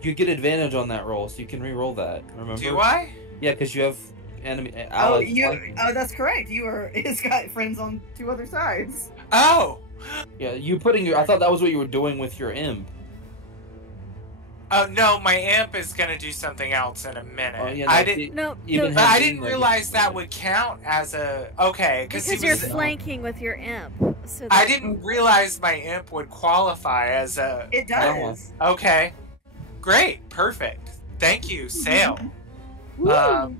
You get advantage on that roll, so you can re-roll that. Remember? do I? Yeah, because you have enemy Oh, allies. flanking. that's correct. It's got friends on 2 other sides. Oh. Yeah, you putting your. I thought that was what you were doing with your imp. Oh no, my imp is gonna do something else in a minute. Oh, yeah, I no, didn't. No, Even But had I been didn't there. realize that would count as a okay because because he you're was. flanking with your imp. So I that- didn't realize my imp would qualify as a. It does. Okay, great, perfect. Thank you, Sail. Woo.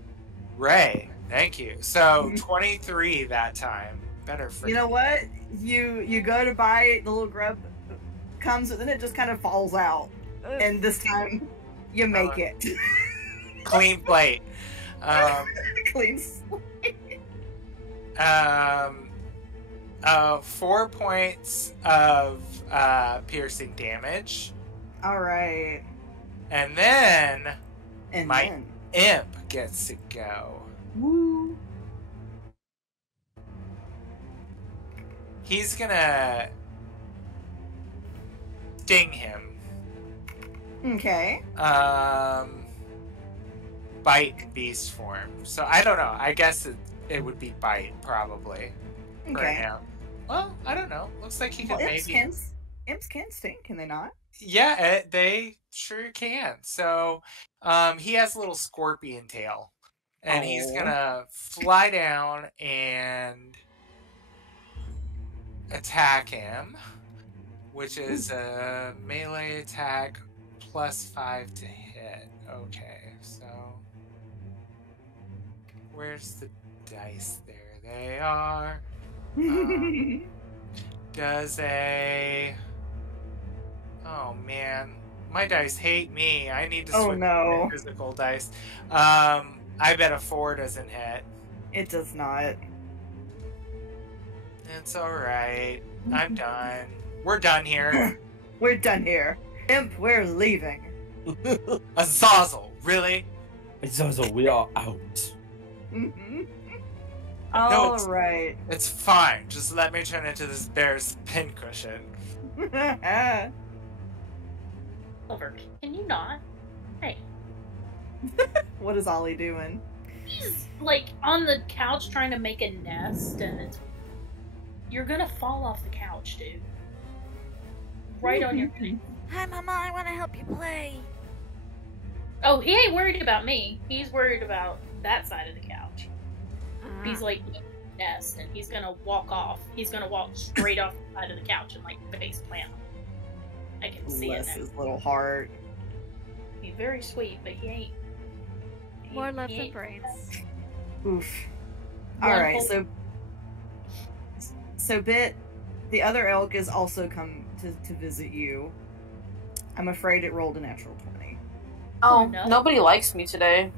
Ray, thank you. So 23 that time. Better for You know what? You go to bite, the little grub comes, and then it just kind of falls out. And this time, you make it. clean plate. Clean. 4 points of piercing damage, All right. and then And My- then. imp gets to go. Woo. He's gonna sting him. Okay. Bite beast form. So I don't know. I guess it would be bite probably right Okay. now. Well, I don't know. Looks like he could Well, maybe. imps can sting, can they not? Yeah, they sure can. So, he has a little scorpion tail, and he's Aw. gonna fly down and attack him, which is a melee attack +5 to hit. Okay, so where's the dice? There they are. Does a... Oh man, my dice hate me. I need to Oh, switch no. to physical dice. I bet a 4 doesn't hit. It does not. It's alright. I'm done. We're done here. We're done here. Imp, we're leaving. Azazel, really? So we are out. Mhm. No, All it's- right. It's fine. Just let me turn into this bear's pincushion. Silver, can you not? Hey. What is Ollie doing? He's like on the couch trying to make a nest, and you're gonna fall off the couch, dude. Right on your face. Hi, Mama. I want to help you play. Oh, he ain't worried about me. He's worried about that side of the couch. He's like nest, and he's gonna walk off. He's gonna walk straight off the side of the couch and like face plant. I can see it Bless now. his little heart. He's very sweet, but he ain't. More love he than ain't- brains. Oof. One All right, whole- so Bit, the other elk has also come to visit you. I'm afraid it rolled a natural 20. Oh, no. nobody likes me today.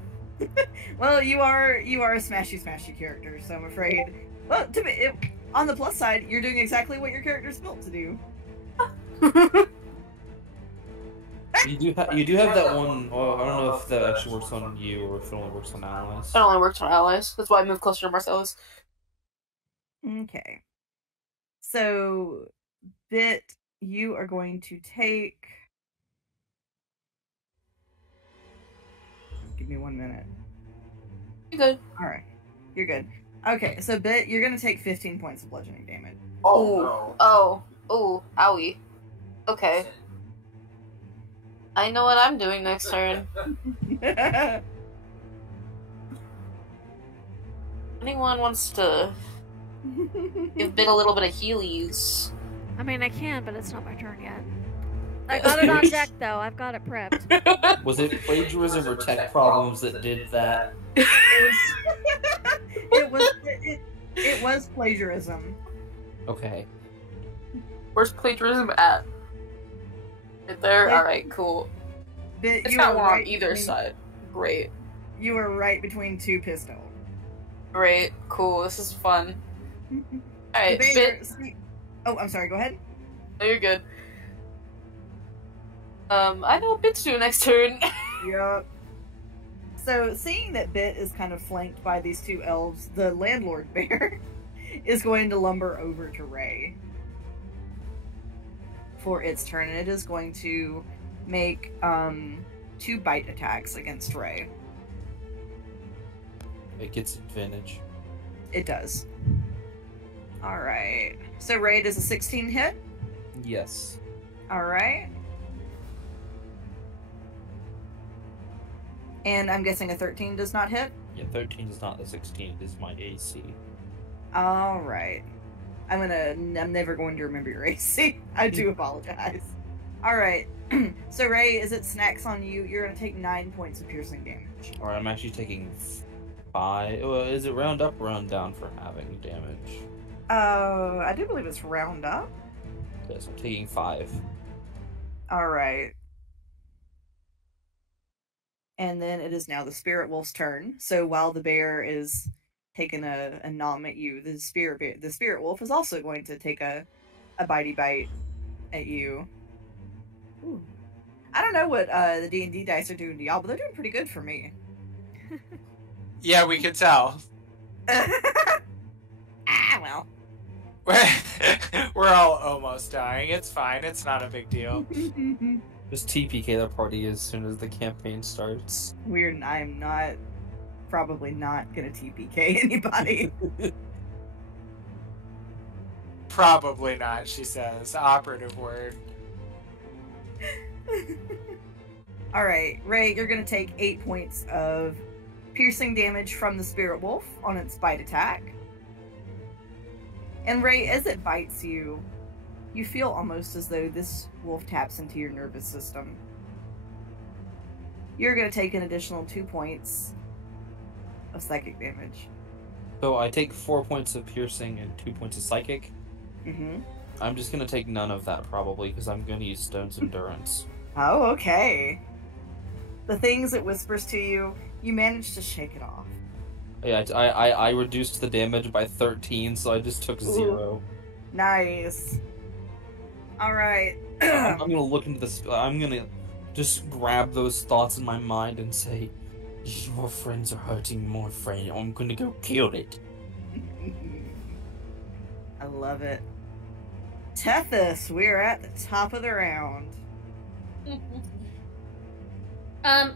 Well, you are a smashy character, so I'm afraid. Well, on the plus side, you're doing exactly what your character's built to do. You do have that one. Well, I don't know if that actually works on you or if it only works on allies. It only works on allies. That's why I moved closer to Marcellus. Okay. So, Bit, you are going to take. Give me 1 minute. You good? All right, you're good. Okay, so Bit, you're gonna take 15 points of bludgeoning damage. Oh, Oh, owie. Okay. I know what I'm doing next turn. Anyone wants to give Bit a little bit of healies? I mean, I can, but it's not my turn yet. I got it on deck, though. I've got it prepped. Was it plagiarism or tech problems that did that? It was. It was plagiarism. Okay. Where's plagiarism at? Right there? Like- Alright, cool. Bit, It's you got were one on right either between- side. Great. You were right between two pistols. Great. Cool. This is fun. The Alright, bear- Bit. Oh, I'm sorry. Go ahead. No, you're good. I know Bit's doing next turn. Yep. So, seeing that Bit is kind of flanked by these two elves, the landlord bear is going to lumber over to Ray for its turn, and it is going to make 2 bite attacks against Ray. It gets advantage. It does. All right. So Ray does a 16 hit. Yes. All right. And I'm guessing a 13 does not hit. Yeah, 13 is not the 16. It is my AC. All right. I'm never going to remember your AC. I do apologize. All right. So Ray, as it snacks on you, you're going to take 9 points of piercing damage. Alright, I'm actually taking 5. Is it round up or round down for having damage? I do believe it's round up. Yes, I'm taking 5. All right. And then it is now the spirit wolf's turn. So while the bear is taking a nom at you, the spirit wolf is also going to take a bitey bite at you. Ooh. I don't know what the D&D dice are doing to y'all, but they're doing pretty good for me. Yeah, we could tell. Well. We're all almost dying. It's fine. It's not a big deal. Just TPK the party as soon as the campaign starts. I'm not, probably not gonna TPK anybody. Probably not, she says. Operative word. Alright, Ray, you're gonna take 8 points of piercing damage from the spirit wolf on its bite attack. And Ray, as it bites you, you feel almost as though this wolf taps into your nervous system. You're going to take an additional 2 points of psychic damage. So I take 4 points of piercing and 2 points of psychic. Mm-hmm. I'm just gonna take none of that probably because I'm gonna use Stone's Endurance. Oh, okay. The things it whispers to you, you manage to shake it off. Yeah, I reduced the damage by 13, so I just took 0. Nice. Alright. I'm gonna look into this. I'm gonna just grab those thoughts in my mind and say, "Your friends are hurting my friend. I'm gonna go kill it." I love it. Tethys, we're at the top of the round.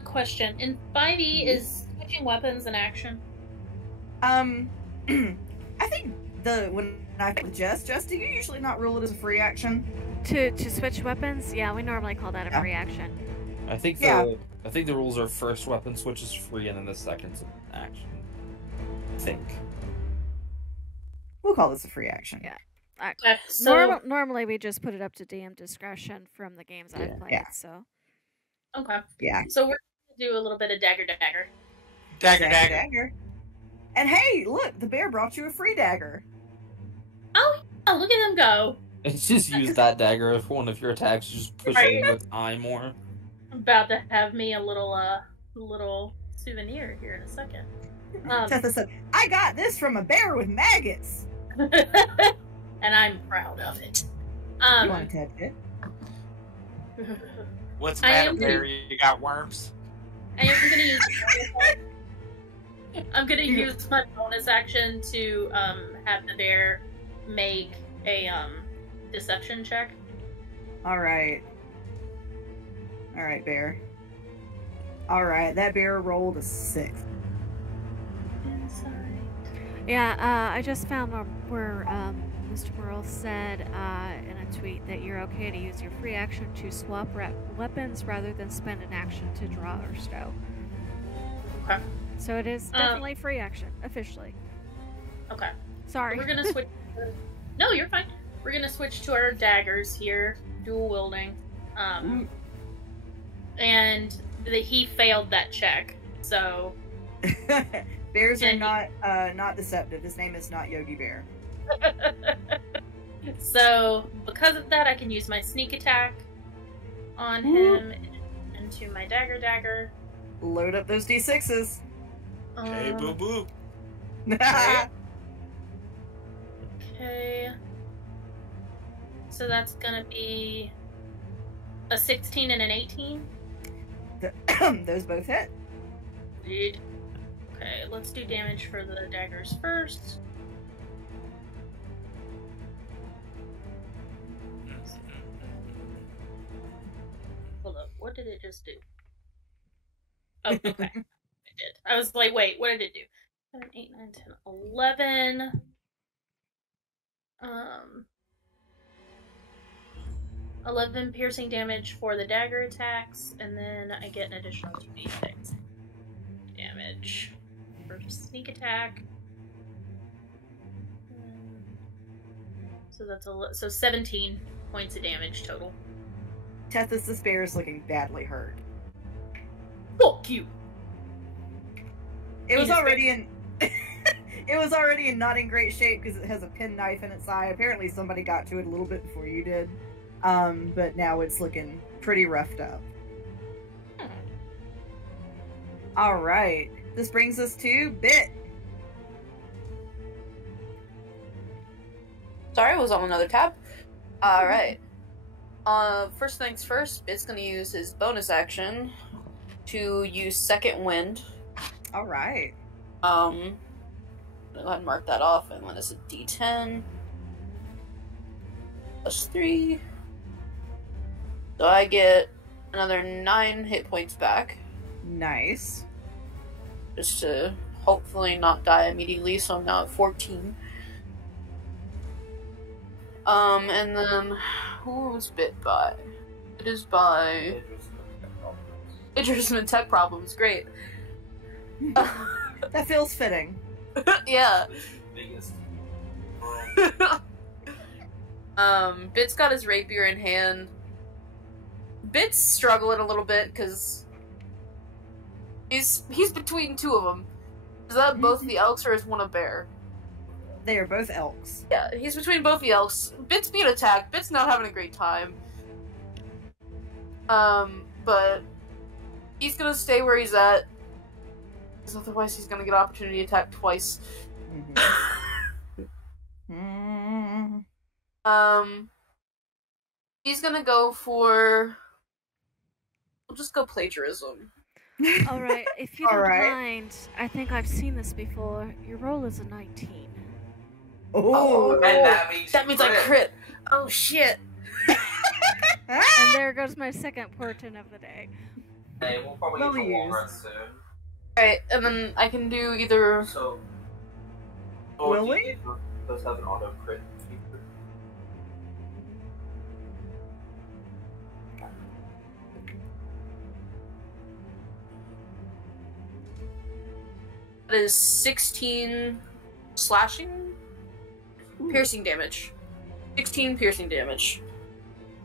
Question. In 5e, is switching weapons an action? I think when I with Jess, do you usually not rule it as a free action? To switch weapons, yeah, we normally call that a free action. I think the rules are first weapon switch is free and then the second's an action. I think. We'll call this a free action. Yeah. Okay, so Normally we just put it up to DM discretion from the games I've played. Yeah. So okay, Yeah. so we're gonna do a little bit of dagger. Dagger. And hey, look, the bear brought you a free dagger. Oh, yeah, look at them go! It's just use that dagger if one of your attacks just push Right. it with eye more. I'm about to have me a little souvenir here in a second. Tethys said, I got this from a bear with maggots. And I'm proud of it. You want to touch it? What's the I matter, am Bear? You got worms? I'm gonna use my bonus action to have the bear make a deception check. Alright, bear. Alright, that bear rolled a 6. yeah, I just found where Mr. Merle said in a tweet that you're okay to use your free action to swap weapons rather than spend an action to draw or stow. Okay. So it is definitely free action, officially. Okay. Sorry. We're gonna switch. No, you're fine. We're gonna switch to our daggers here, dual wielding. And he failed that check, so. Bears are And- not deceptive. His name is not Yogi Bear. So, because of that, I can use my sneak attack on him into my dagger. Load up those d6s. Hey, boo boo. Okay. So that's gonna be a 16 and an 18. Those both hit. Indeed. Okay, let's do damage for the daggers first. Hold up, what did it just do? Oh, okay. It did. I was like, wait, what did it do? 7, 8, 9, 10, 11. 11 piercing damage for the dagger attacks, and then I get an additional 2d6 damage for sneak attack. So that's so 17 points of damage total. Tethys the Bear is looking badly hurt. Fuck you! It was Jesus already in. It was already in not in great shape because it has a penknife in its eye. Apparently, somebody got to it a little bit before you did. But now it's looking pretty roughed up. All right, this brings us to Bit. Sorry, I was on another tab. Alright. First things first, Bit's gonna use his bonus action to use Second Wind. All right. I'll go ahead and mark that off, and when it's a d10 plus 3. So I get another 9 hit points back, Nice. just to hopefully not die immediately, so I'm now at 14. And then, who was Bit by? It is by Idris and Tech Problems, great. That feels fitting. Yeah. Biggest. Bit's got his rapier in hand. Bit's struggling a little bit because he's between two of them. Is that both the elks or is one a bear? They are both elks. Yeah, he's between both the elks. Bit's being attacked. Bit's not having a great time. But he's gonna stay where he's at, because otherwise he's gonna get an opportunity to attack twice. He's gonna go for. We'll just go plagiarism. Alright, if you don't Alright. mind, I think I've seen this before. Your roll is a 19. Oh, And that means I crit. Oh shit. And there goes my second portent of the day. Hey, we'll probably Well get to long used. rest soon. Alright, and then I can do either. So. Will do we? you Does have an auto crit feature? That is 16 slashing? Piercing damage. 16 piercing damage.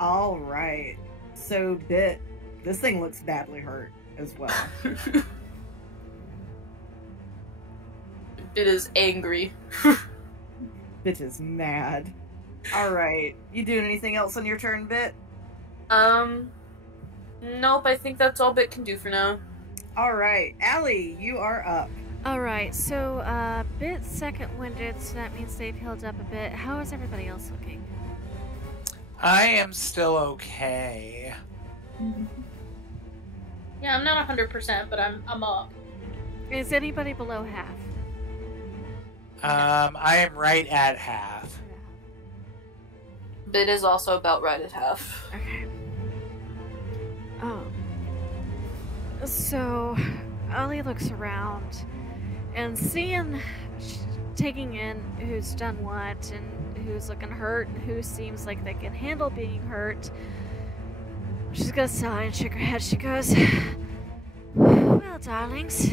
all right. So, Bit, this thing looks badly hurt as well. It is angry. Bit is mad. All right. You doing anything else on your turn, Bit? Nope, I think that's all Bit can do for now. All right. Allie, you are up. Alright, so, Bit second winded, so that means they've healed up a bit. How is everybody else looking? I am still okay. Yeah, I'm not 100%, but I'm up. Is anybody below half? I am right at half. Bit is also about right at half. Okay. So, Ollie looks around and seeing, taking in who's done what and who's looking hurt and who seems like they can handle being hurt. She's gonna sigh and shake her head. She goes, "Well, darlings,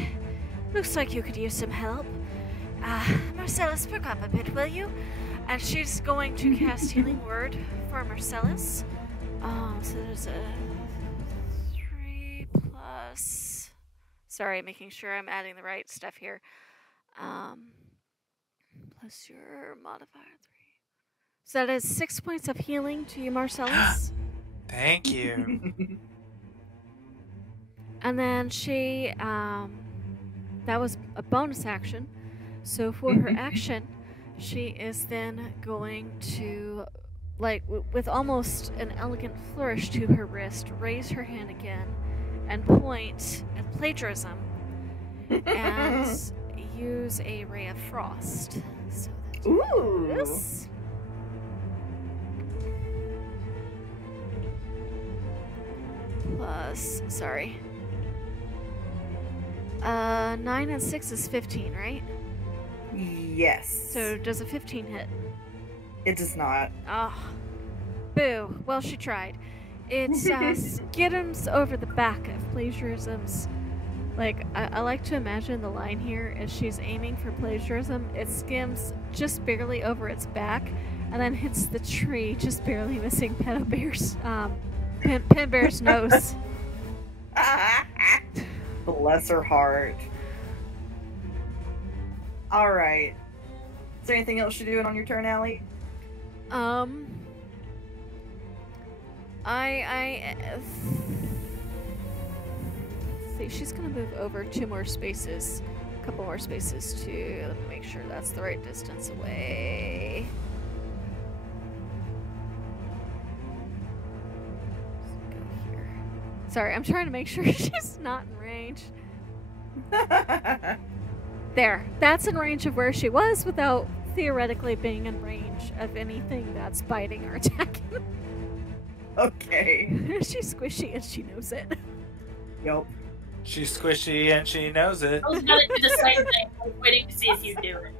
looks like you could use some help. Marcellus, perk up a bit, will you?" And she's going to cast Healing Word for Marcellus. So there's a 3 plus. Sorry, making sure I'm adding the right stuff here. plus your modifier 3. So that is 6 points of healing to you, Marcellus. Thank you. And then she, that was a bonus action. So for her action, she is then going to, like, with almost an elegant flourish to her wrist, raise her hand again and point at plagiarism and use a ray of frost. So that's Ooh. this. Plus, sorry. 9 and 6 is 15, right? Yes. So does a 15 hit? It does not. Oh. Boo. Well, she tried. It skims over the back of plagiarism's. Like, I like to imagine the line here as she's aiming for plagiarism. It skims just barely over its back and then hits the tree, just barely missing Pin Bear's nose. Bless her heart. Alright. Is there anything else you're doing on your turn, Allie? See, she's gonna move over 2 more spaces. A couple more spaces to let me make sure that's the right distance away. Let's go here. Sorry, I'm trying to make sure she's not in range. There. That's in range of where she was without theoretically being in range of anything that's biting or attacking. Okay. She's squishy and she knows it. Yup. She's squishy and she knows it. I was gonna do the same thing. I was waiting to see if you do it.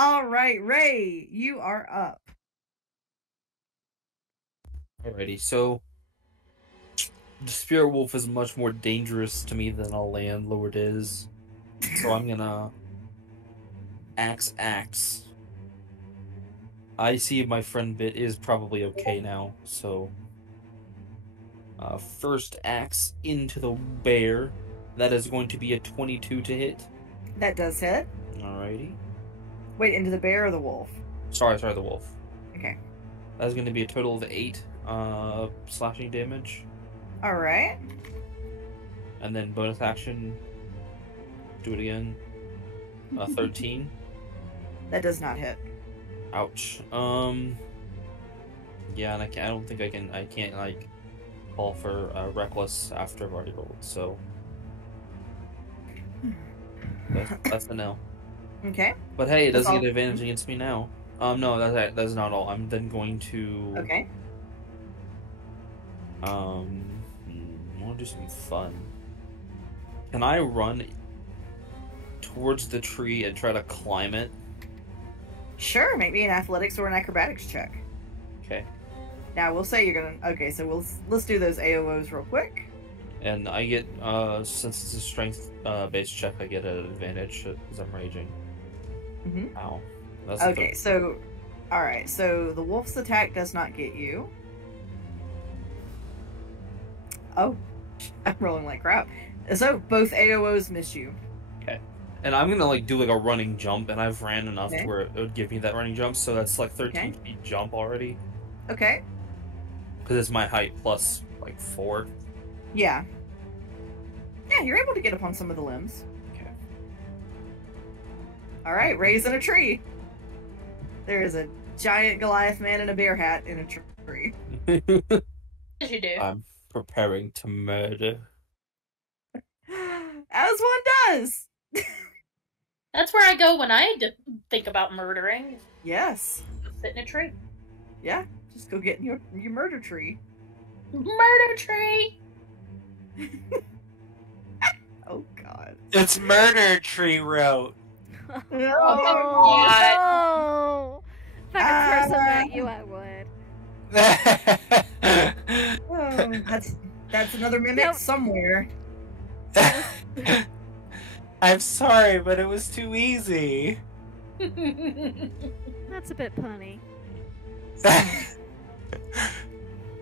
Alright, Ray, you are up. Alrighty, so the Spirit Wolf is much more dangerous to me than a landlord is. So I'm gonna axe. I see my friend Bit is probably okay now, so first axe into the bear. That is going to be a 22 to hit. That does hit. Alrighty. Wait, into the bear or the wolf? Sorry, the wolf. Okay. That's going to be a total of 8 slashing damage. Alright. And then bonus action, do it again. 13. That does not hit. Ouch. Yeah, and I don't think I can't like call for reckless after I've already rolled. So that's a no. Okay. But hey, it doesn't That's get advantage against me now. No, that's not all. I'm then going to Okay. I want to do something fun. Can I run towards the tree and try to climb it? Sure, make me an athletics or an acrobatics check. Okay. Now we'll say you're gonna. Okay, so let's do those AOOs real quick. And I get since it's a strength based check, I get an advantage because I'm raging. Mm-hmm. Ow. That's Okay, so all right, so the wolf's attack does not get you. Oh, I'm rolling like crap. So both AOOs miss you. And I'm gonna like do like a running jump, and I've ran enough Okay. to where it would give me that running jump, so that's like 13 Okay. feet jump already. Okay. Because it's my height plus like 4. Yeah. Yeah, you're able to get up on some of the limbs. Okay. All right, Ray's in a tree. There is a giant Goliath man in a bear hat in a tree. As you do. I'm preparing to murder. As one does. That's where I go when I think about murdering. Yes. Sit in a tree. Yeah. Just go get in your murder tree. Murder tree! Oh God. It's Murder Tree Road. Oh, No! If I could first have met you, I would. that's another mimic No. somewhere. I'm sorry, but it was too easy. That's a bit punny.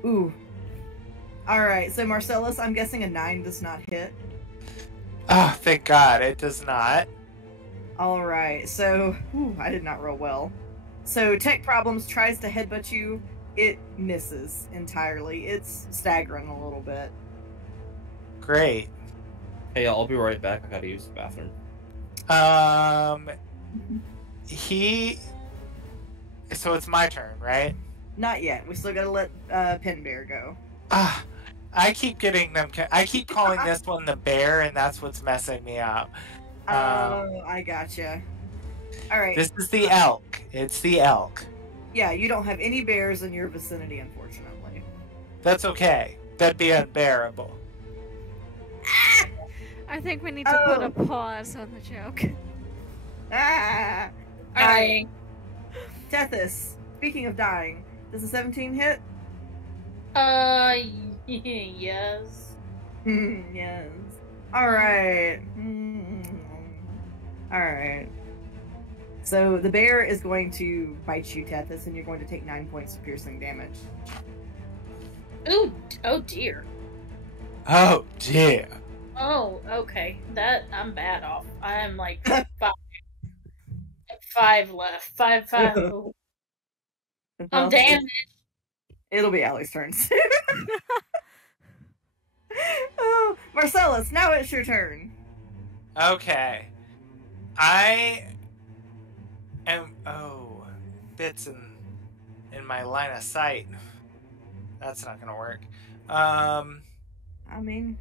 Ooh. Alright, so Marcellus, I'm guessing a 9 does not hit. Oh, thank God, it does not. Alright, so... I did not roll well. So, Tech Problems tries to headbutt you. It misses entirely. It's staggering a little bit. Great. Hey, I'll be right back. I gotta use the bathroom. So it's my turn, right? Not yet. We still gotta let Pin Bear go. I keep getting them. I keep calling this one the bear, and that's what's messing me up. I gotcha. Alright. This is the elk. It's the elk. Yeah, you don't have any bears in your vicinity, unfortunately. That's okay. That'd be unbearable. I think we need to put a pause on the joke. Ah! Dying. Tethys, speaking of dying, does a 17 hit? Yes. Yes. Alright. Alright. So the bear is going to bite you, Tethys, and you're going to take 9 points of piercing damage. Ooh, oh dear. Oh dear. Oh, okay. That I'm bad off. I'm like 5 left. 5. Oh. I'm damaged. It'll be Allie's turn soon. Oh, Marcellus, now it's your turn. Okay. I am. Oh, bits in my line of sight. That's not gonna work. I mean,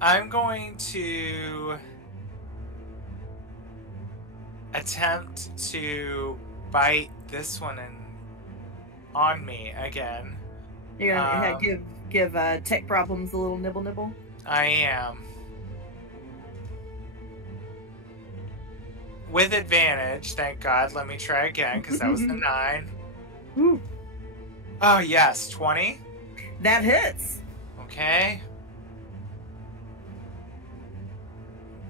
I'm going to attempt to bite this one on me again. you're gonna give Tech Problems a little nibble. I am. With advantage, thank God. Let me try again, because that was the 9. Ooh. Oh, yes, 20. That hits. Okay.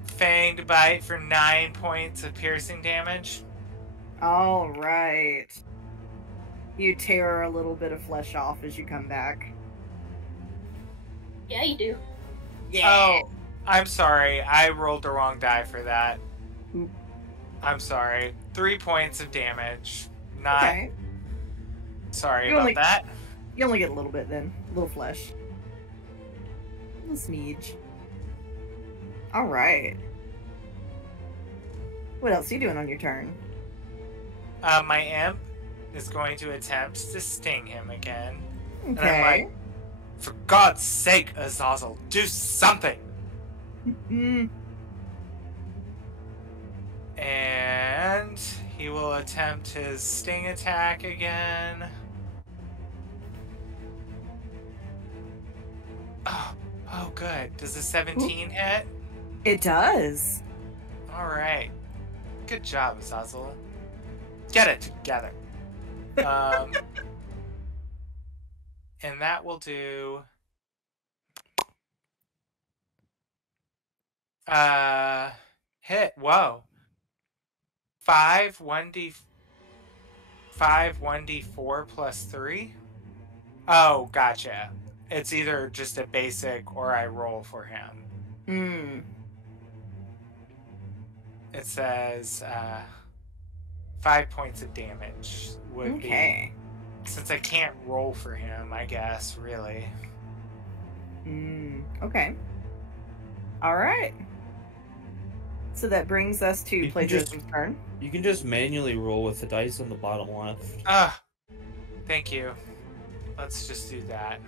Fanged bite for 9 points of piercing damage. All right. You tear a little bit of flesh off as you come back. Yeah, you do. Oh, I'm sorry. I rolled the wrong die for that. Oop. I'm sorry. 3 points of damage. Not Okay. sorry You about only- that. You only get a little bit then. A little flesh. A little smidge. Alright. What else are you doing on your turn? My imp is going to attempt to sting him again. Okay. And I'm like, for God's sake, Azazel, do something! Mm, And he will attempt his sting attack again. Oh, good. Does the 17 hit? it does. Alright. Good job, Azazel. Get it together. And that will do... hit. Whoa. 5 1d4 plus 3? Oh, gotcha. It's either just a basic or I roll for him. Mm. It says 5 points of damage would Okay. be... Since I can't roll for him, I guess, really. Okay. Alright. So that brings us to You can Plagiarism's turn. You can just manually roll with the dice on the bottom left. Thank you. Let's just do that.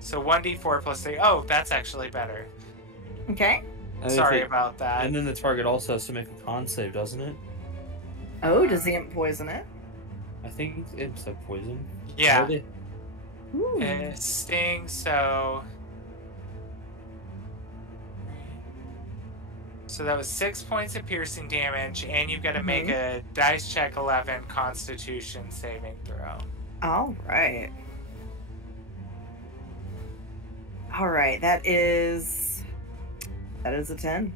So 1d4 plus 3. Oh, that's actually better. Okay. And Sorry if it- about that. And then the target also has to make a con save, doesn't it? Oh, does the imp poison it? I think it's a poison. Yeah. Are they? Ooh. It stings, so... So that was 6 points of piercing damage, and you've got to make a dice check 11 Constitution saving throw. Alright. Alright, that is a 10.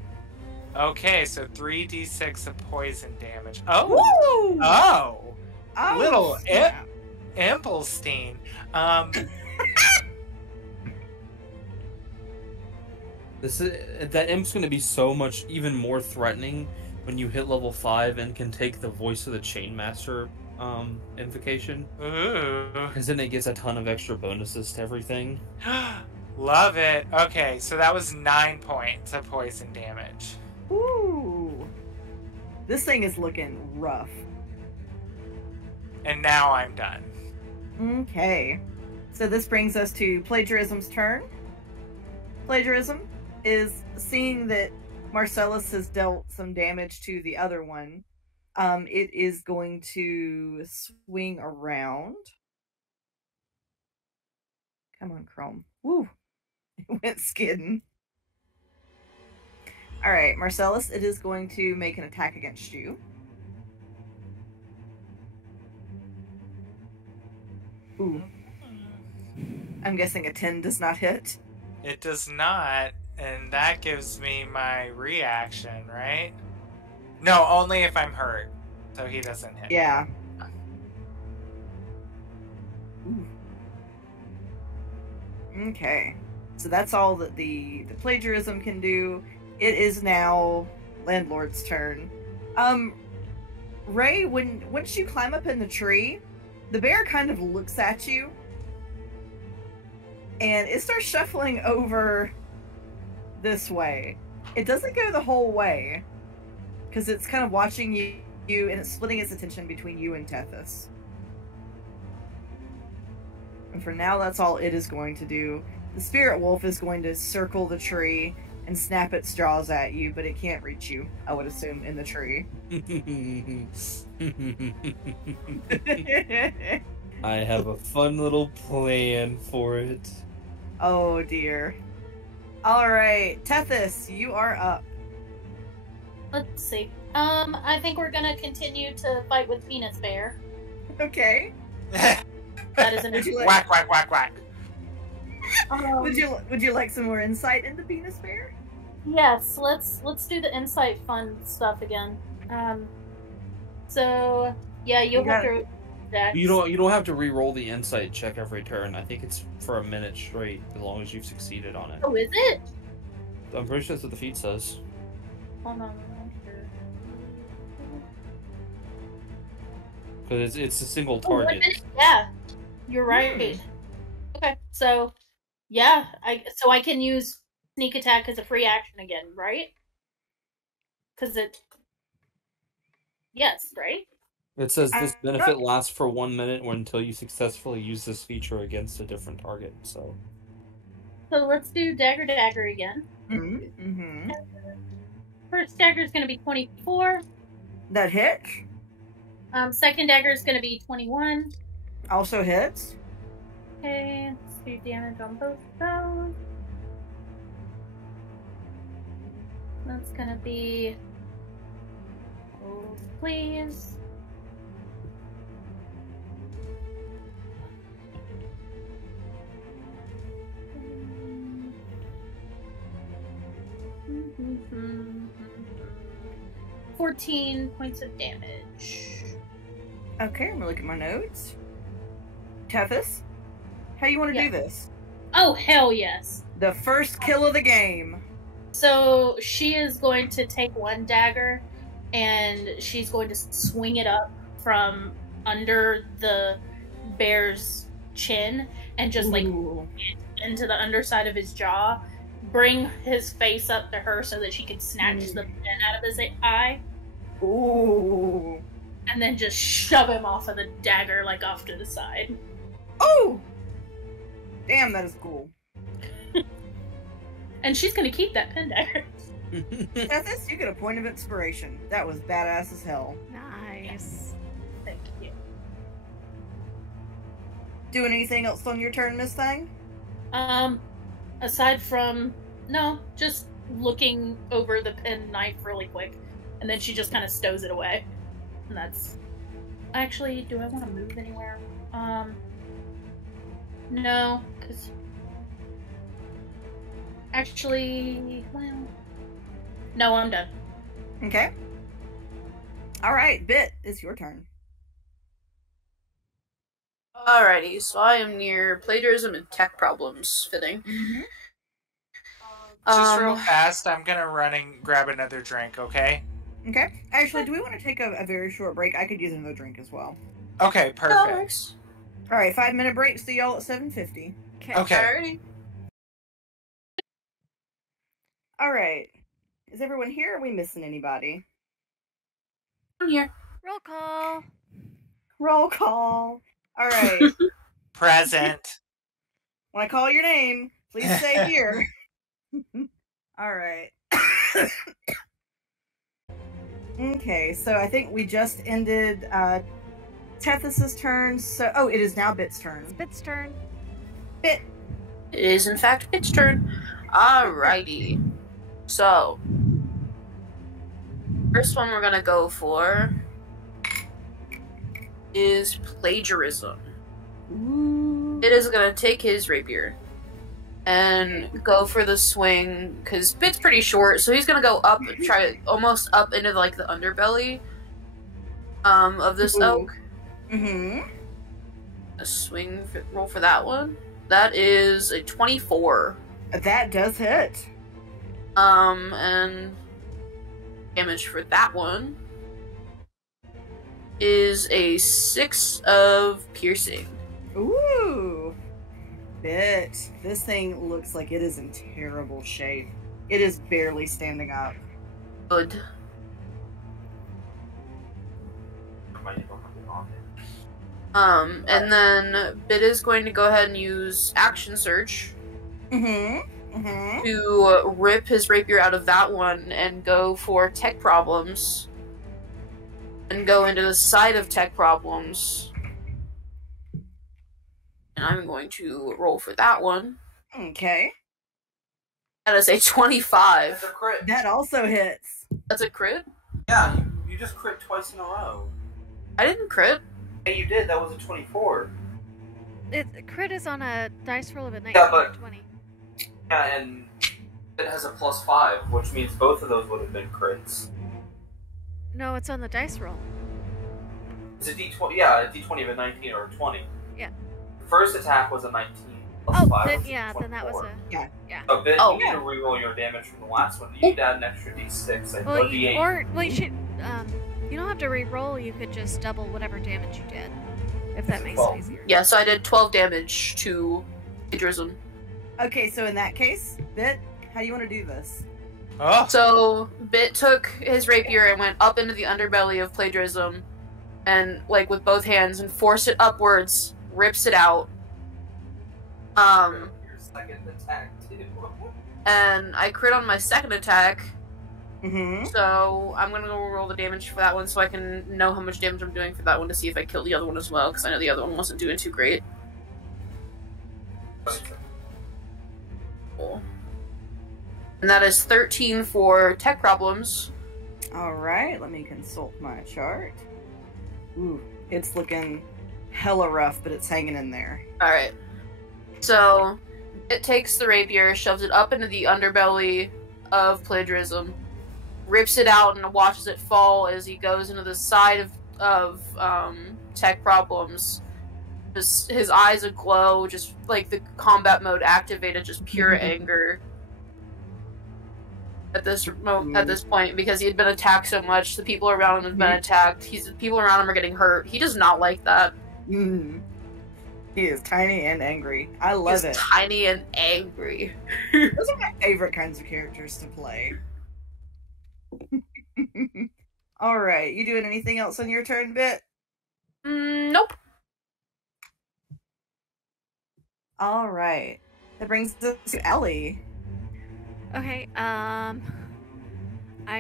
Okay, so 3d6 of poison damage. Oh! Woo! Oh! Oh, Little snap. Impulstein. That imp's gonna be so much even more threatening when you hit level 5 and can take the Voice of the Chainmaster invocation. Ooh. Because then it gets a ton of extra bonuses to everything. Love it. Okay, so that was 9 points of poison damage. Ooh. This thing is looking rough. And now I'm done. Okay. So this brings us to Plagiarism's turn. Plagiarism is seeing that Marcellus has dealt some damage to the other one. It is going to swing around. Come on, Chrome. Woo! It went skidding. Alright, Marcellus, it is going to make an attack against you. Ooh. I'm guessing a 10 does not hit. It does not, and that gives me my reaction, right? No, only if I'm hurt. So he doesn't hit. Yeah. Ooh. Okay. So that's all that the plagiarism can do. It is now Landlord's turn. Ray, once you climb up in the tree, the bear kind of looks at you and it starts shuffling over this way. It doesn't go the whole way because it's kind of watching you and it's splitting its attention between you and Tethys. And for now, that's all it is going to do. The spirit wolf is going to circle the tree and snap its jaws at you, but it can't reach you, I would assume, in the tree. I have a fun little plan for it. Oh dear. Alright, Tethys, you are up. Let's see. I think we're gonna continue to fight with Penis Bear. Okay. That is an Whack, whack, whack, whack. Would you like some more insight into Penis Bear? Yes, let's do the insight fun stuff again. So yeah, you'll have to. You don't have to re-roll the insight check every turn. I think it's for a minute straight, as long as you've succeeded on it. Oh, is it? I'm pretty sure that's what the feat says. Hold on. Because it's a single Oh, 1 target. minute? Yeah, you're right. Okay, so yeah, I can use sneak attack as a free action again, right? Because yes, right? It says this benefit lasts for 1 minute or until you successfully use this feature against a different target. So let's do dagger again. Mm-hmm. First dagger is going to be 24. That hits. Second dagger is going to be 21. Also hits. Okay, let's do damage on both those. That's going to be... Oh, please. Mm-hmm. 14 points of damage. Okay, I'm gonna look at my notes. Tethys, how you want to do this? Oh, hell yes. The first kill of the game. So she is going to take one dagger and she's going to swing it up from under the bear's chin and just like into the underside of his jaw, bring his face up to her so that she can snatch the pin out of his eye. Ooh. And then just shove him off of the dagger, like off to the side. Oh! Damn, that is cool. And she's gonna keep that pin dagger. Tethys, you get a point of inspiration. That was badass as hell. Nice. Thank you. Doing anything else on your turn, Miss Thing? Aside from... No, just looking over the penknife really quick. And then she just kind of stows it away. And that's... Actually, do I want to move anywhere? No, because... Actually, well... No, I'm done. Okay. Alright, Bit, it's your turn. Alrighty, so I am near plagiarism and tech problems. Fitting. Just real fast, I'm gonna run and grab another drink, okay? Okay. Actually, do we want to take a very short break? I could use another drink as well. Okay, perfect. All right, 5-minute break. See y'all at 7:50. Okay. Alrighty. All right. Is everyone here? Are we missing anybody? I'm here. Roll call. Roll call. All right. Present. When I call your name, please stay here. All right. Okay, so I think we just ended Tethys's turn. So, it is now Bit's turn. It's Bit's turn. Bit. It is, in fact, Bit's turn. Alrighty. So, first one we're gonna go for is plagiarism. Ooh. It is gonna take his rapier and go for the swing, because Bit's pretty short, so he's gonna go up, try almost up into like the underbelly of this oak. Mm-hmm. A roll for that one. That is a 24. That does hit. And damage for that one is a 6 of piercing. Ooh. Bit. This thing looks like it is in terrible shape. It is barely standing up. Good. And then Bit is going to go ahead and use Action Surge to rip his rapier out of that one and go for Tech Problems. And go into the side of Tech Problems. And I'm going to roll for that one. Okay. That is a 25. That's a crit. That also hits. That's a crit? Yeah, you just crit twice in a row. I didn't crit. Yeah, you did. That was a 24. Crit is on a dice roll of a 19 Yeah, but- 20. Yeah, and it has a +5, which means both of those would have been crits. No, it's on the dice roll. It's a D20. Yeah, a D20 of a 19 or a 20. Yeah. First attack was a 19. Plus Oh, 5 then, was a yeah, then that was 24. a... A bit. Oh. You need to reroll your damage from the last one. You need to add an extra D6 or Well, D8. you should... you don't have to re-roll, you could just double whatever damage you did. If that makes it 12. easier. Yeah, so I did 12 damage to plagiarism. Okay, so in that case, Bit, how do you want to do this? Oh, So Bit took his rapier and went up into the underbelly of plagiarism, and like with both hands, and forced it upwards, rips it out. Your second attack, too. And I crit on my second attack, Mm-hmm. so I'm gonna go roll the damage for that one so I can know how much damage I'm doing for that one to see if I kill the other one as well, because I know the other one wasn't doing too great. Cool. And that is 13 for Tech Problems. Alright, let me consult my chart. Ooh, it's looking hella rough, but it's hanging in there. Alright. So, it takes the rapier, shoves it up into the underbelly of plagiarism, rips it out, and watches it fall as he goes into the side of Tech Problems. Just his eyes aglow, just like the combat mode activated, just pure anger. At this point, because he had been attacked so much, the people around him have been attacked. People around him are getting hurt. He does not like that. Mm. He is tiny and angry. I love He's it. tiny and angry. Those are my favorite kinds of characters to play. Alright, you doing anything else on your turn, Bit? Nope. Alright. That brings us to Ellie. Okay, I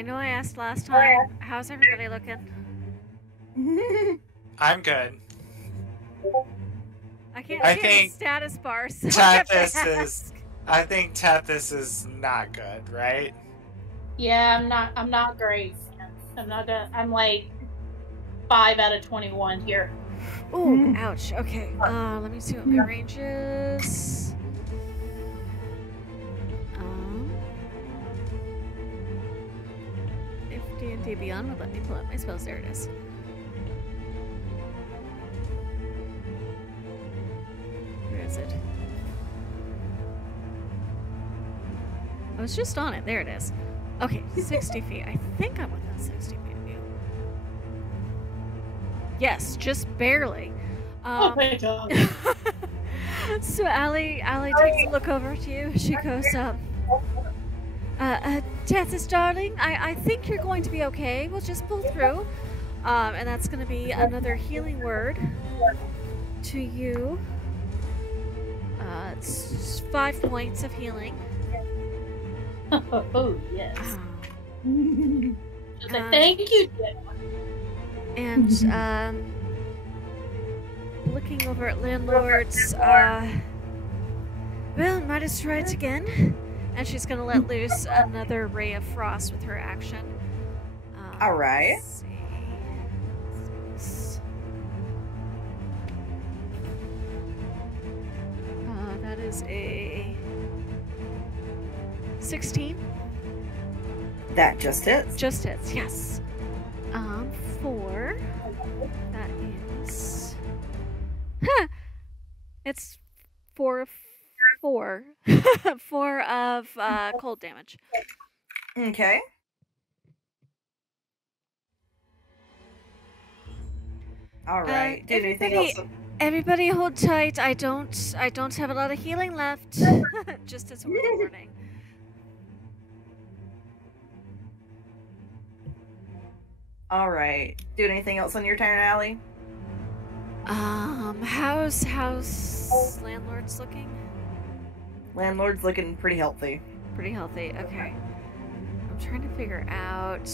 know I asked last time. How's everybody looking? I'm good. I can't I see think any status bars. So I have to Tethys ask. is. I think Tethys is not good, right? Yeah, I'm not great. I'm like 5 out of 21 here. Ooh, ouch. Okay, let me see what my range is. 50 and D beyond would let me pull up my spells. There it is. Where is it? Oh, was just on it. There it is. Okay, 60 feet. I think I'm within 60 feet of you. Yes, just barely. Oh my god. So Allie takes a look over to you. She goes, Texas, darling, I think you're going to be okay. We'll just pull through. And that's going to be another healing word to you. It's 5 points of healing. Oh, yes. Thank you, Jen. And, looking over at landlords, well, might as try it again. And she's going to let loose another ray of frost with her action. Alright. Let's see. That is a 16. That just hits. Just hits, yes. 4. That is... Huh! It's 4 of 4. 4 of cold damage. Okay. Alright. Did anything else? Everybody hold tight. I don't have a lot of healing left. Just as a warning. Alright. Do anything else on your turn, Allie? How's landlord's looking? Landlord's looking pretty healthy. Pretty healthy, okay. I'm trying to figure out...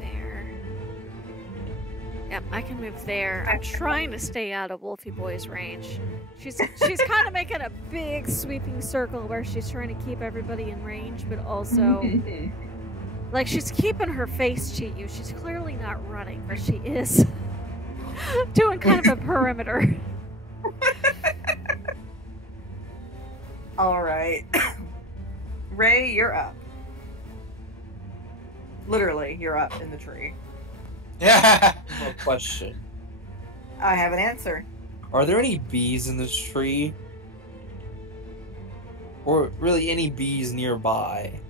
there. Yep, I can move there. I'm trying to stay out of Wolfie Boy's range. She's kind of making a big sweeping circle where she's trying to keep everybody in range, but also... like, she's keeping her face to you. She's clearly not running, but she is doing kind of a perimeter. Alright. Ray, you're up. Literally, you're up in the tree. Yeah. A question. I have an answer. Are there any bees in this tree? Or really any bees nearby?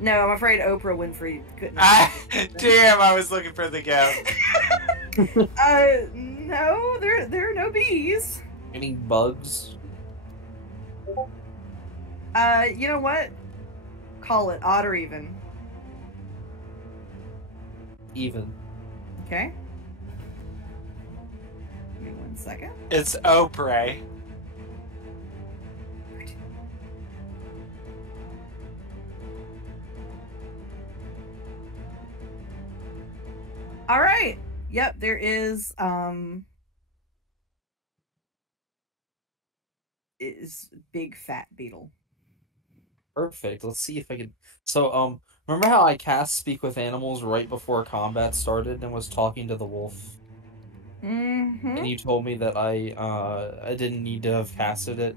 No, I'm afraid Oprah Winfrey couldn't. Damn, I was looking for the gap. No, there are no bees. Any bugs? You know what? Call it odd or even. Even. Okay. Give me 1 second. It's Oprah. All right. Yep, there is big fat beetle. Perfect. Let's see if I can... So, remember how I cast Speak with Animals right before combat started and was talking to the wolf? Mm-hmm. And you told me that I didn't need to have casted it?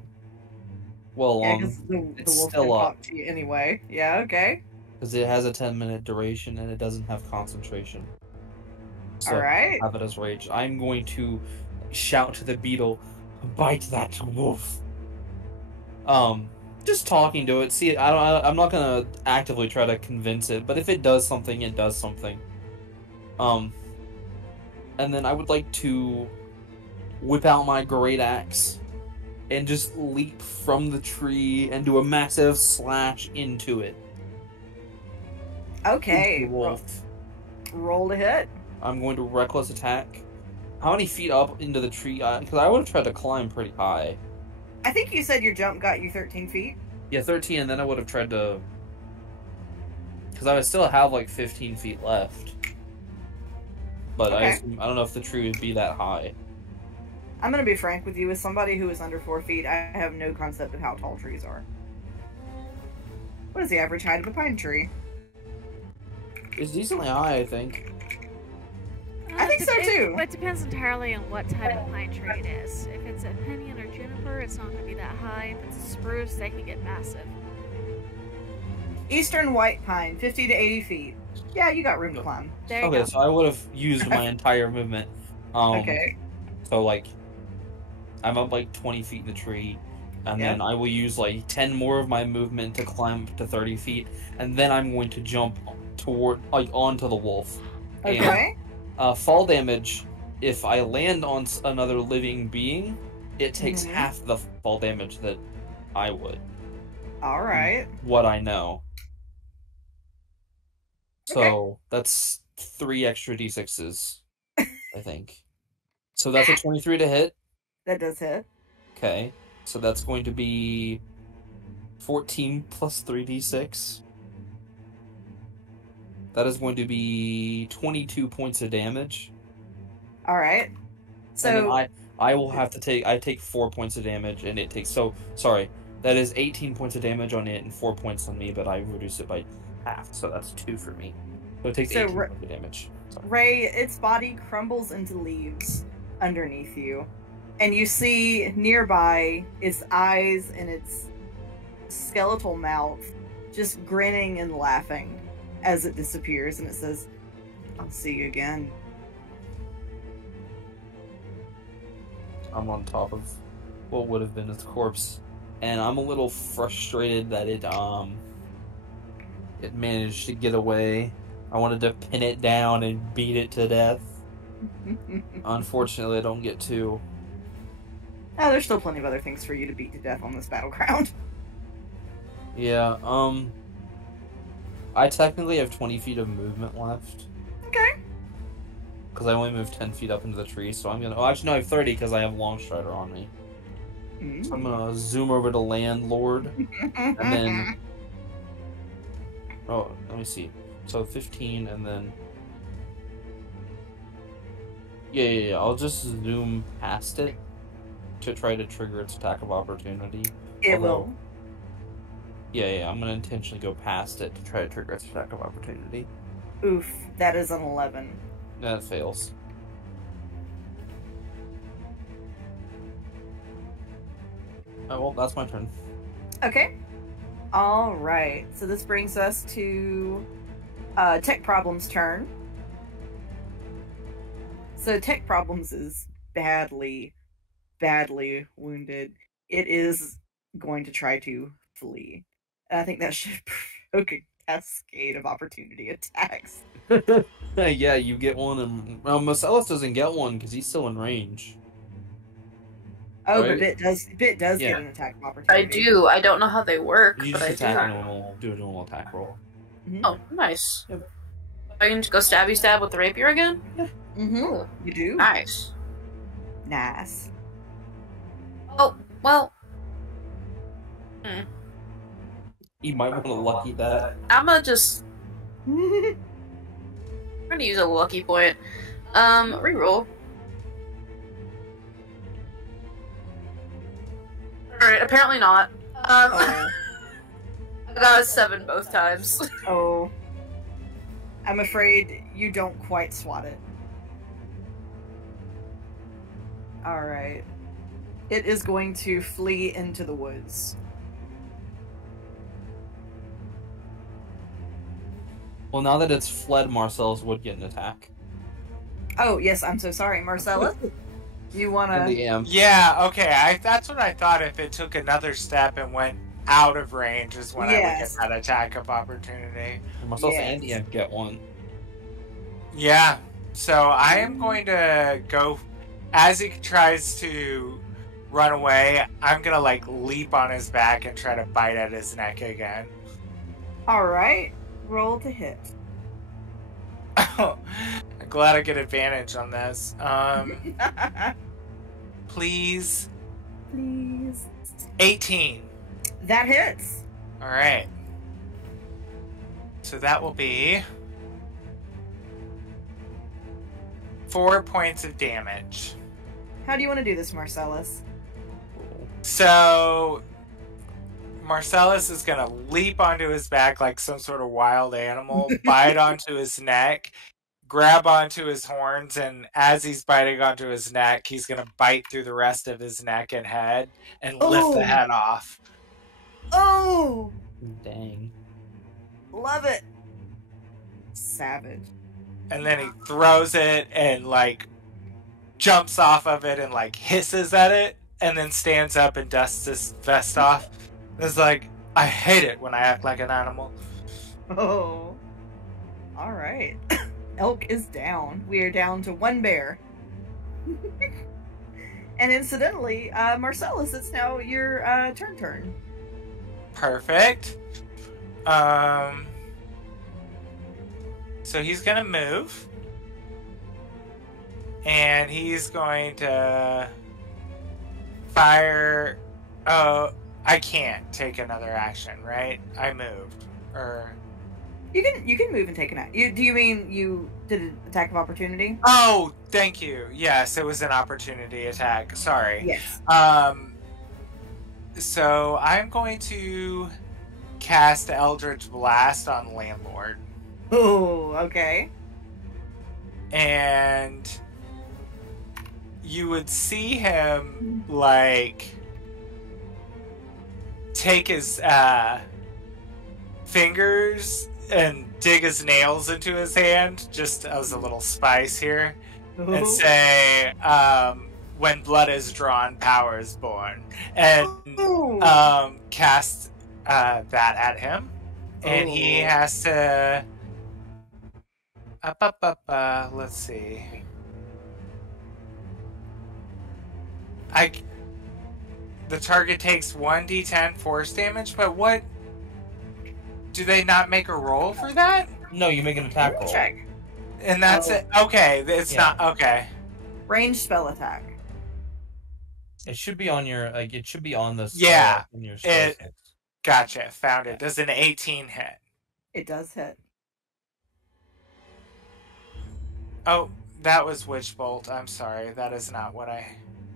Well, Yeah, because the it's wolf still can up. talk to you anyway. Yeah, okay. Because it has a 10-minute duration and it doesn't have concentration. So, Alright. have it as rage. I'm going to shout to the beetle, bite that wolf. Just talking to it. See, I'm not gonna actively try to convince it, but if it does something, it does something. And then I would like to whip out my great axe and just leap from the tree and do a massive slash into it. Okay. Into the wolf. Roll to hit. I'm going to reckless attack. How many feet up into the tree? Because I would have tried to climb pretty high. I think you said your jump got you 13 feet. Yeah, 13, and then I would have tried to... Because I would still have, like, 15 feet left. But Okay. I don't know if the tree would be that high. I'm going to be frank with you. As somebody who is under 4 feet, I have no concept of how tall trees are. What is the average height of a pine tree? It's decently high, I think. I think so, too. It depends entirely on what type of pine tree it is. If it's a pinyon or juniper, it's not going to be that high. If it's a spruce, they can get massive. Eastern white pine, 50 to 80 feet. Yeah, you got room to climb. There you Okay, go. so I would have used my entire movement. Okay. So like, I'm up like 20 feet in the tree, and Yep. then I will use like 10 more of my movement to climb up to 30 feet, and then I'm going to jump toward onto the wolf. Okay. And, fall damage. If I land on another living being, it takes Mhm. half the fall damage that I would. All right. What I know. So Okay. that's 3 extra d6s, I think. So that's a 23 to hit. That does hit. Okay, so that's going to be 14 plus 3d6. That is going to be 22 points of damage. All right. And So then I will have to take 4 points of damage, and it takes, sorry, that is 18 points of damage on it and 4 points on me, but I reduce it by half, so that's 2 for me. So it takes 18 points of damage. Sorry. Ray, its body crumbles into leaves underneath you, and you see nearby its eyes and its skeletal mouth just grinning and laughing as it disappears, and it says, "I'll see you again." I'm on top of what would have been its corpse, and I'm a little frustrated that it managed to get away. I wanted to pin it down and beat it to death. Unfortunately, I don't get to. Oh, there's still plenty of other things for you to beat to death on this battleground. Yeah, I technically have 20 feet of movement left. Okay. Because I only moved 10 feet up into the tree, so I'm gonna... Oh, actually, no, I have 30 because I have Longstrider on me. So I'm gonna zoom over to Landlord, and then... Oh, let me see. So 15, and then... Yeah, I'll just zoom past it to try to trigger its attack of opportunity. It will. Yeah, I'm gonna intentionally go past it to try to trigger its attack of opportunity. Oof, that is an 11. That fails. Oh, well, that's my turn. Okay. All right. So this brings us to Tech Problem's turn. So Tech Problems is badly wounded. It is going to try to flee. And I think that should provoke a cascade of opportunity attacks. Yeah, you get one, and Marcellus doesn't get one because he's still in range. Oh, Right? but Bit does Yeah. get an attack of opportunity. I do. I don't know how they work, You but just I attack do. and do a normal attack roll. Oh, nice. Yep. I can just go stabby stab with the rapier again? Mm-hmm. Ooh, You do? nice. Nice. Oh, well, You might want to lucky that. I'm gonna just... I'm gonna use a lucky point. Reroll. Alright, apparently not. Oh. I got a 7 both times. Oh. I'm afraid you don't quite swat it. Alright. It is going to flee into the woods. Well, now that it's fled, Marcellus would get an attack. Oh, yes, I'm so sorry. Marcellus, you wanna... Yeah, okay. That's what I thought. If it took another step and went out of range, is when I would get Yes. that attack of opportunity. And Marcellus Yes. and Ian get one. Yeah. So I am going to go as he tries to run away. I'm gonna leap on his back and try to bite at his neck again. Alright. Roll to hit. I'm glad I get advantage on this. Please. Please. 18. That hits. All right. So that will be 4 points of damage. How do you want to do this, Marcellus? So Marcellus is going to leap onto his back like some sort of wild animal, bite onto his neck, grab onto his horns, and as he's biting onto his neck, he's going to bite through the rest of his neck and head and lift the head off. Oh! Dang. Love it. Savage. And then he throws it and, like, jumps off of it and, like, hisses at it, and then stands up and dusts his vest off. It's like, I hate it when I act like an animal. Oh. Alright. Elk is down. We are down to one bear. And incidentally, Marcellus, it's now your turn. Perfect. So he's gonna move. And he's going to fire... Oh, I can't take another action, right? I moved. Or... You can move and take an action. Do you mean you did an attack of opportunity? Oh, thank you. Yes, it was an opportunity attack. Sorry. Yes. So I'm going to cast Eldritch Blast on Landlord. Oh, okay. And you would see him, like, take his fingers and dig his nails into his hand, just as a little spice here, and say, when blood is drawn, power is born. And cast that at him. And he has to... let's see. The target takes 1d10 force damage, but what... Do they not make a roll for that? No, you make an attack roll. Check. And that's it? Okay, it's not... Okay. Ranged spell attack. It should be on your... Like, it should be on the... Yeah. In your spell. Gotcha, found it. Does an 18 hit? It does hit. Oh, that was Witch Bolt. I'm sorry. That is not what I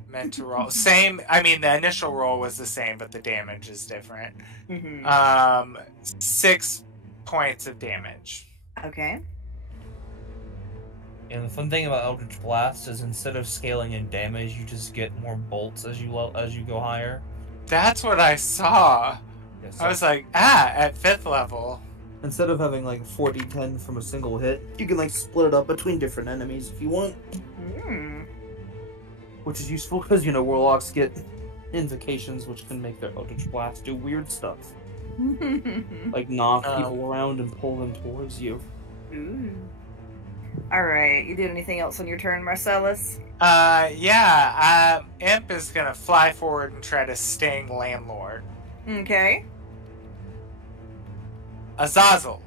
meant to roll. Same, I mean, the initial roll was the same, but the damage is different. Mm-hmm. 6 points of damage. Okay. And the fun thing about Eldritch Blast is instead of scaling in damage, you just get more bolts as you go higher. That's what I saw. Yes, I was like, at 5th level. Instead of having like 4d10 from a single hit, you can like split it up between different enemies if you want. Which is useful because, you know, warlocks get invocations which can make their Eldritch Blast do weird stuff. Like knock people around and pull them towards you. Ooh. Alright, you did anything else on your turn, Marcellus? Yeah. Imp is gonna fly forward and try to sting Landlord. Okay. Azazel.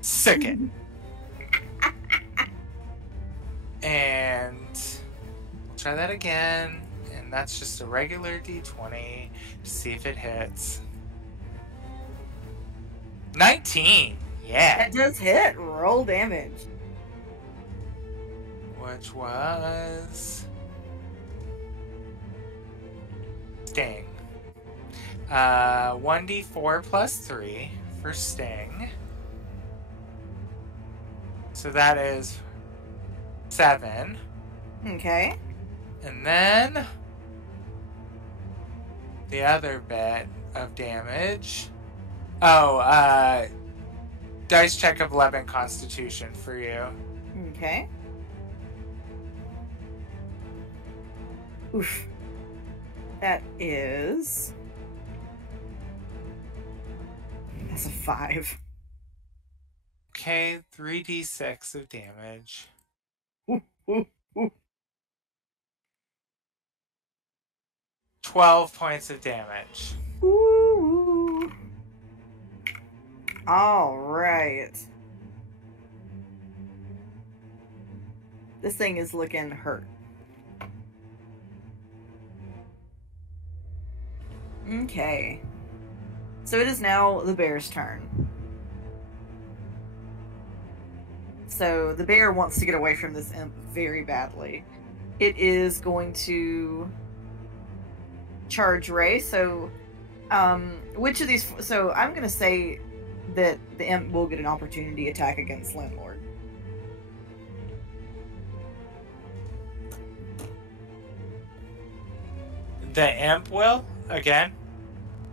Sicken. And we'll try that again. And that's just a regular d20 to see if it hits. 19. Yeah. That does hit. Roll damage. Which was... Sting. 1d4 plus 3 for Sting. So that is 7. Okay. And then the other bit of damage. Oh, dice check of 11 Constitution for you. Okay. Oof. That is... That's a 5. Okay, 3d6 of damage. Ooh, ooh, ooh. 12 points of damage. Ooh. All right. This thing is looking hurt. Okay. So it is now the bear's turn. So the bear wants to get away from this imp very badly. It is going to charge Ray. So, which of these... So I'm going to say that the imp will get an opportunity attack against Landlord. The imp will? Again?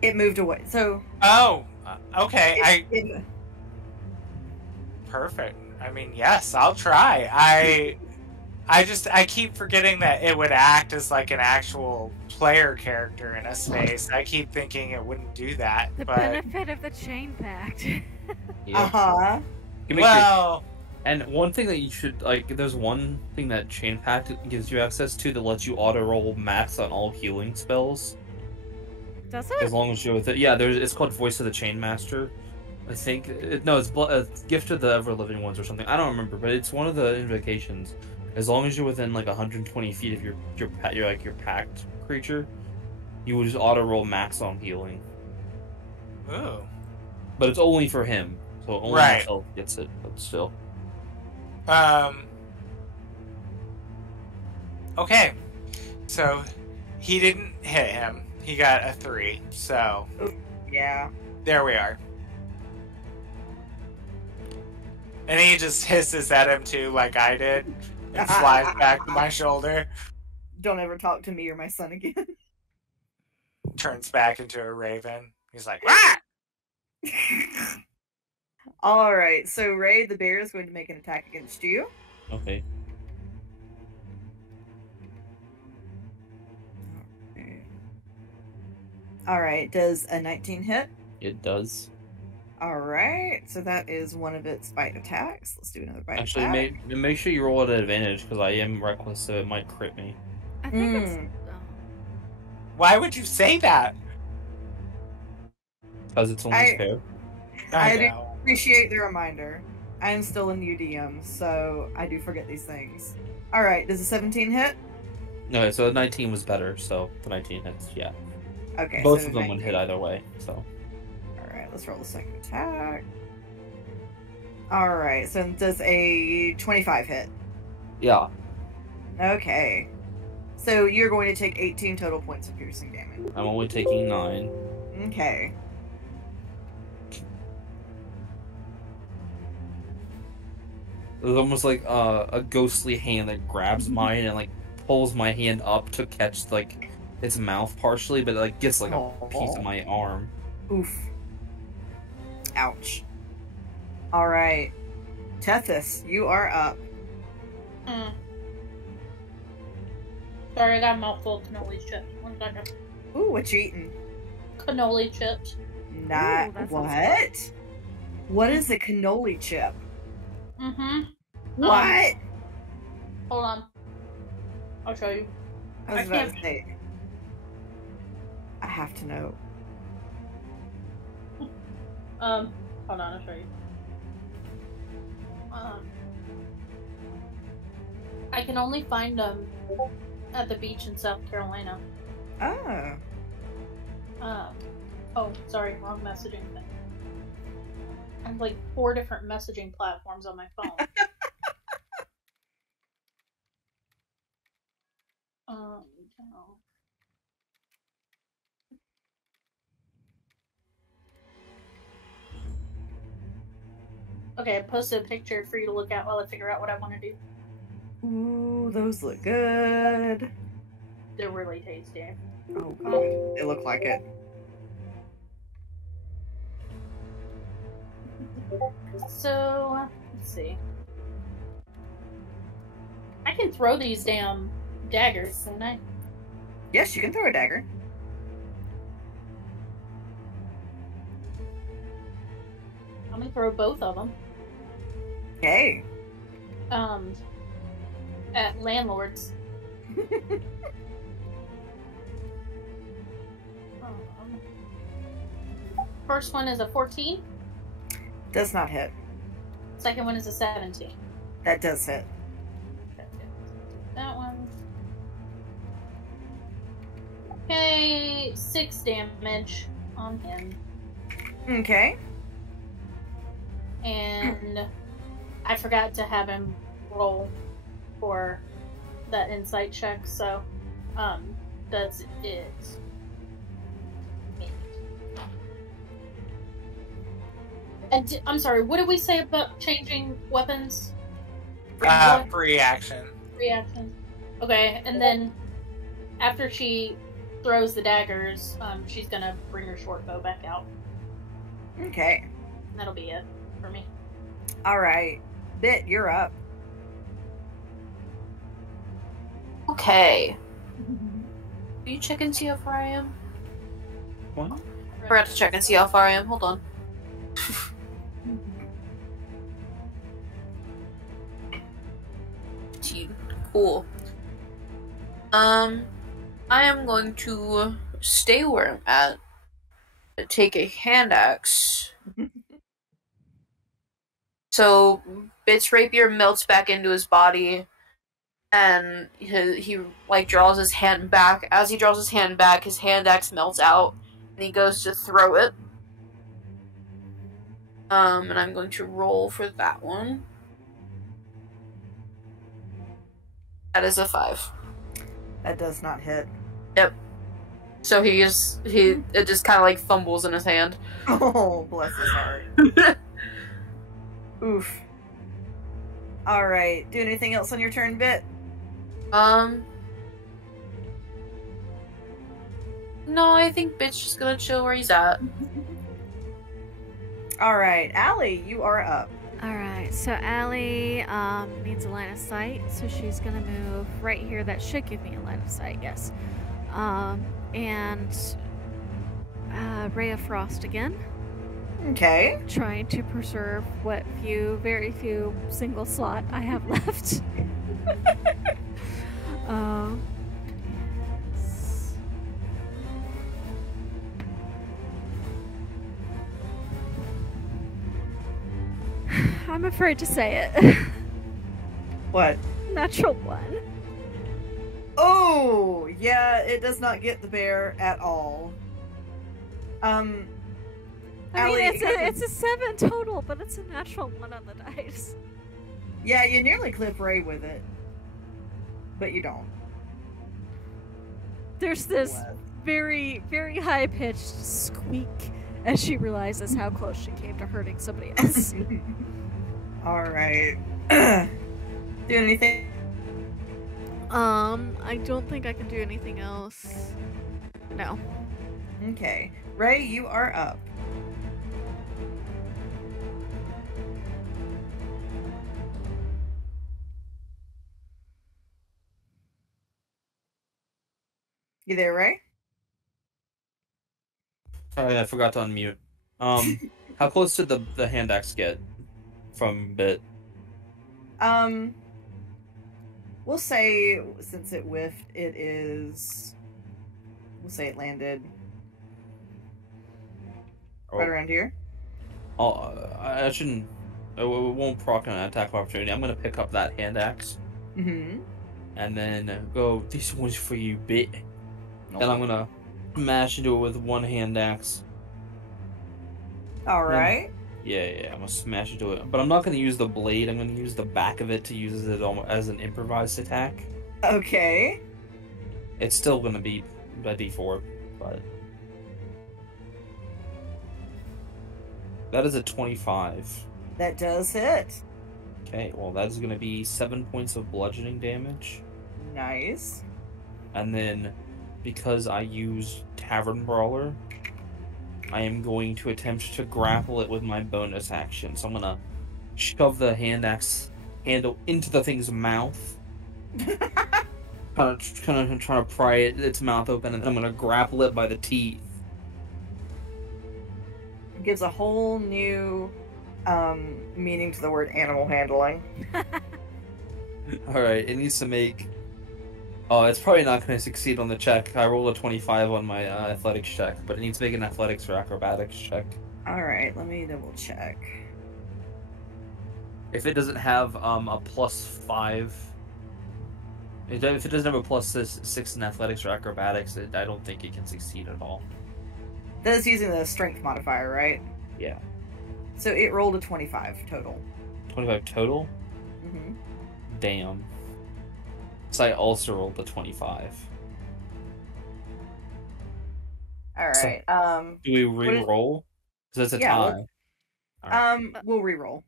It moved away. So... Oh, okay. It, Perfect. I mean, yes, I'll try. I keep forgetting that it would act as like an actual player character in a space. I keep thinking it wouldn't do that. The but benefit of the chain pact. Uh-huh. well, And one thing that you should like, there's one thing that Chain Pact gives you access to that lets you auto roll max on all healing spells. Does As it? long as you're with it. Yeah, it's called Voice of the Chain Master. I think no, it's Gift of the Ever Living Ones or something. I don't remember, but it's one of the invocations. As long as you're within like 120 feet of your pact creature, you will just auto roll max on healing. ooh. But it's only for him, so only Right. himself gets it. But still, Okay. So he didn't hit him. He got a 3. So Yeah. there we are. And he just hisses at him too, like I did, and flies back to my shoulder. Don't ever talk to me or my son again. Turns back into a raven. He's like, "Wah!" All right, so Ray the bear is going to make an attack against you. okay. All right, does a 19 hit? It does. All right, so that is one of its bite attacks. Let's do another bite Actually, attack. make sure you roll at advantage because I am reckless, so it might crit me. I think it's. Mm. Oh. Why would you say that? Because it's only I- fair. I I do know. appreciate the reminder. I am still a new DM, so I do forget these things. All right, does a 17 hit? No, so the 19 was better, so the 19 hits, yeah. Okay, Both so of them would 19. hit either way, so. All right, let's roll the second attack. All right, so does a 25 hit? Yeah. Okay. So you're going to take 18 total points of piercing damage. I'm only taking 9. Okay. There's almost like a ghostly hand that grabs mine and like pulls my hand up to catch like its mouth partially, but like gets like a piece of my arm. Oof. Ouch. All right. Tethys, you are up. Sorry, I got a mouthful of cannoli chips. One second. Ooh, what you eating? Cannoli chips. Not Ooh, that sounds what? What is a cannoli chip? Mm-hmm. What? Hold on. I'll show you. I was I about can't- to say. I have to know. Hold on, I'll show you. I can only find them at the beach in South Carolina. Oh. Oh, sorry, wrong messaging thing. I have like 4 different messaging platforms on my phone. No. Okay, I posted a picture for you to look at while I figure out what I want to do. Ooh, those look good. They're really tasty. Oh god, they look like it. So, let's see. I can throw these damn daggers, can't I? Yes, you can throw a dagger. I'm gonna throw both of them. Okay. At landlords. First one is a 14. Does not hit. Second one is a 17. That does hit. That one. Okay, 6 damage on him. Okay. And I forgot to have him roll for that insight check, so that's it. And I'm sorry, what did we say about changing weapons? Free action. Reaction. Okay, and then after she throws the daggers, she's gonna bring her short bow back out. Okay. And that'll be it for me. All right. Bit, you're up. Okay. Will you check and see how far I am? What? I forgot to check and see how far I am. Hold on. Cool. I am going to stay where I'm at. Take a hand axe. So Bit's rapier melts back into his body, and he like draws his hand back. As he draws his hand back, his hand axe melts out, and he goes to throw it. And I'm going to roll for that one. That is a 5. That does not hit. Yep. So it just kind of like fumbles in his hand. Oh, bless his heart. Oof. Alright, do anything else on your turn, Bit? No, I think Bit's just gonna chill where he's at. Alright, Allie, you are up. Alright, so Allie needs a line of sight, so she's gonna move right here. That should give me a line of sight, yes. And Ray of Frost again. Okay. Trying to preserve what very few single slot I have left. I'm afraid to say it. What? Natural 1. Oh, yeah, it does not get the bear at all. I mean, Allie, it's a 7 total, but it's a natural 1 on the dice. yeah, you nearly clip Ray with it, but you don't. There's this What? very, very high-pitched squeak as she realizes how close she came to hurting somebody else. Alright. Do anything? I don't think I can do anything else. No. Okay. Ray, you are up. You there, Ray? Oh, yeah, I forgot to unmute. How close did the hand axe get from Bit? We'll say, since it whiffed, we'll say it landed right around here. I shouldn't. It won't proc an attack of opportunity. I'm gonna pick up that hand axe. Mm-hmm. And then go, this one's for you, Bit. And I'm gonna mash into it with one hand axe. Alright. Yeah, I'm gonna smash into it. But I'm not gonna use the blade, I'm gonna use the back of it to use it as an improvised attack. Okay. It's still gonna be a d4, but... That is a 25. That does hit. Okay, well that is gonna be 7 points of bludgeoning damage. Nice. And then, because I used Tavern Brawler, I am going to attempt to grapple it with my bonus action. So I'm gonna shove the hand axe handle into the thing's mouth. kind of trying to pry its mouth open, and then I'm gonna grapple it by the teeth. It gives a whole new meaning to the word animal handling. Alright, it needs to make... Oh, it's probably not going to succeed on the check. I rolled a 25 on my athletics check, but it needs to make an athletics or acrobatics check. Alright, let me double check. If it doesn't have a +5... If it doesn't have a +6 in athletics or acrobatics, I don't think it can succeed at all. That is using the strength modifier, right? Yeah. So it rolled a 25 total. 25 total? Mm-hmm. Damn. So I also rolled a 25. Alright, Do we re-roll? Because that's a tie. We'll re-roll.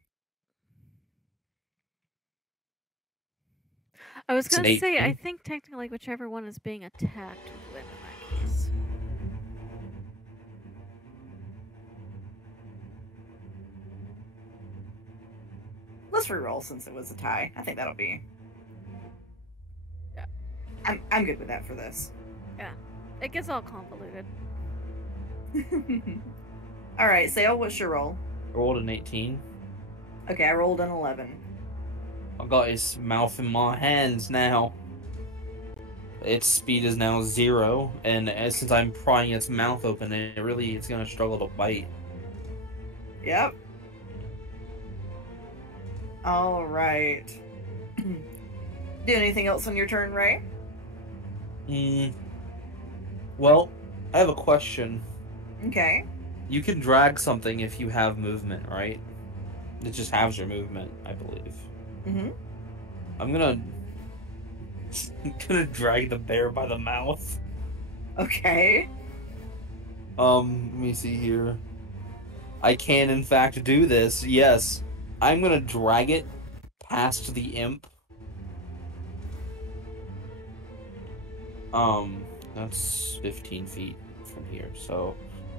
I was going to say, 18. I think technically whichever one is being attacked would win in that case. let's re-roll since it was a tie. I think that'll be. Yeah. I'm good with that for this. Yeah. It gets all convoluted. All right, Sale, what's your roll? I rolled an 18. Okay, I rolled an 11. I've got its mouth in my hands now. Its speed is now 0, and since I'm prying its mouth open, it's gonna struggle to bite. Yep. All right. Do anything else on your turn, Ray? Well, I have a question. Okay. You can drag something if you have movement, right? It just halves your movement, I believe. Mm-hmm. I'm gonna drag the bear by the mouth. Okay. Let me see here. I can, in fact, do this. Yes. I'm gonna drag it past the imp. That's 15 feet from here, so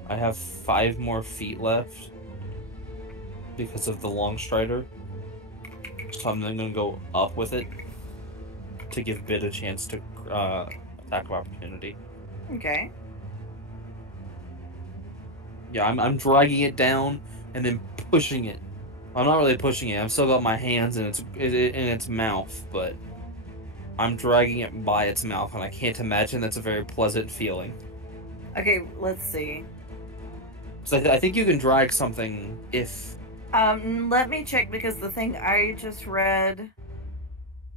I have 5 more feet left because of the long strider. So I'm then gonna go up with it to give Bit a chance to attack of opportunity. Okay. Yeah, I'm dragging it down and then pushing it. I'm not really pushing it. I've still got my hands in its mouth, but I'm dragging it by its mouth, and I can't imagine that's a very pleasant feeling. Okay, let's see. So I think you can drag something if... Let me check, because the thing I just read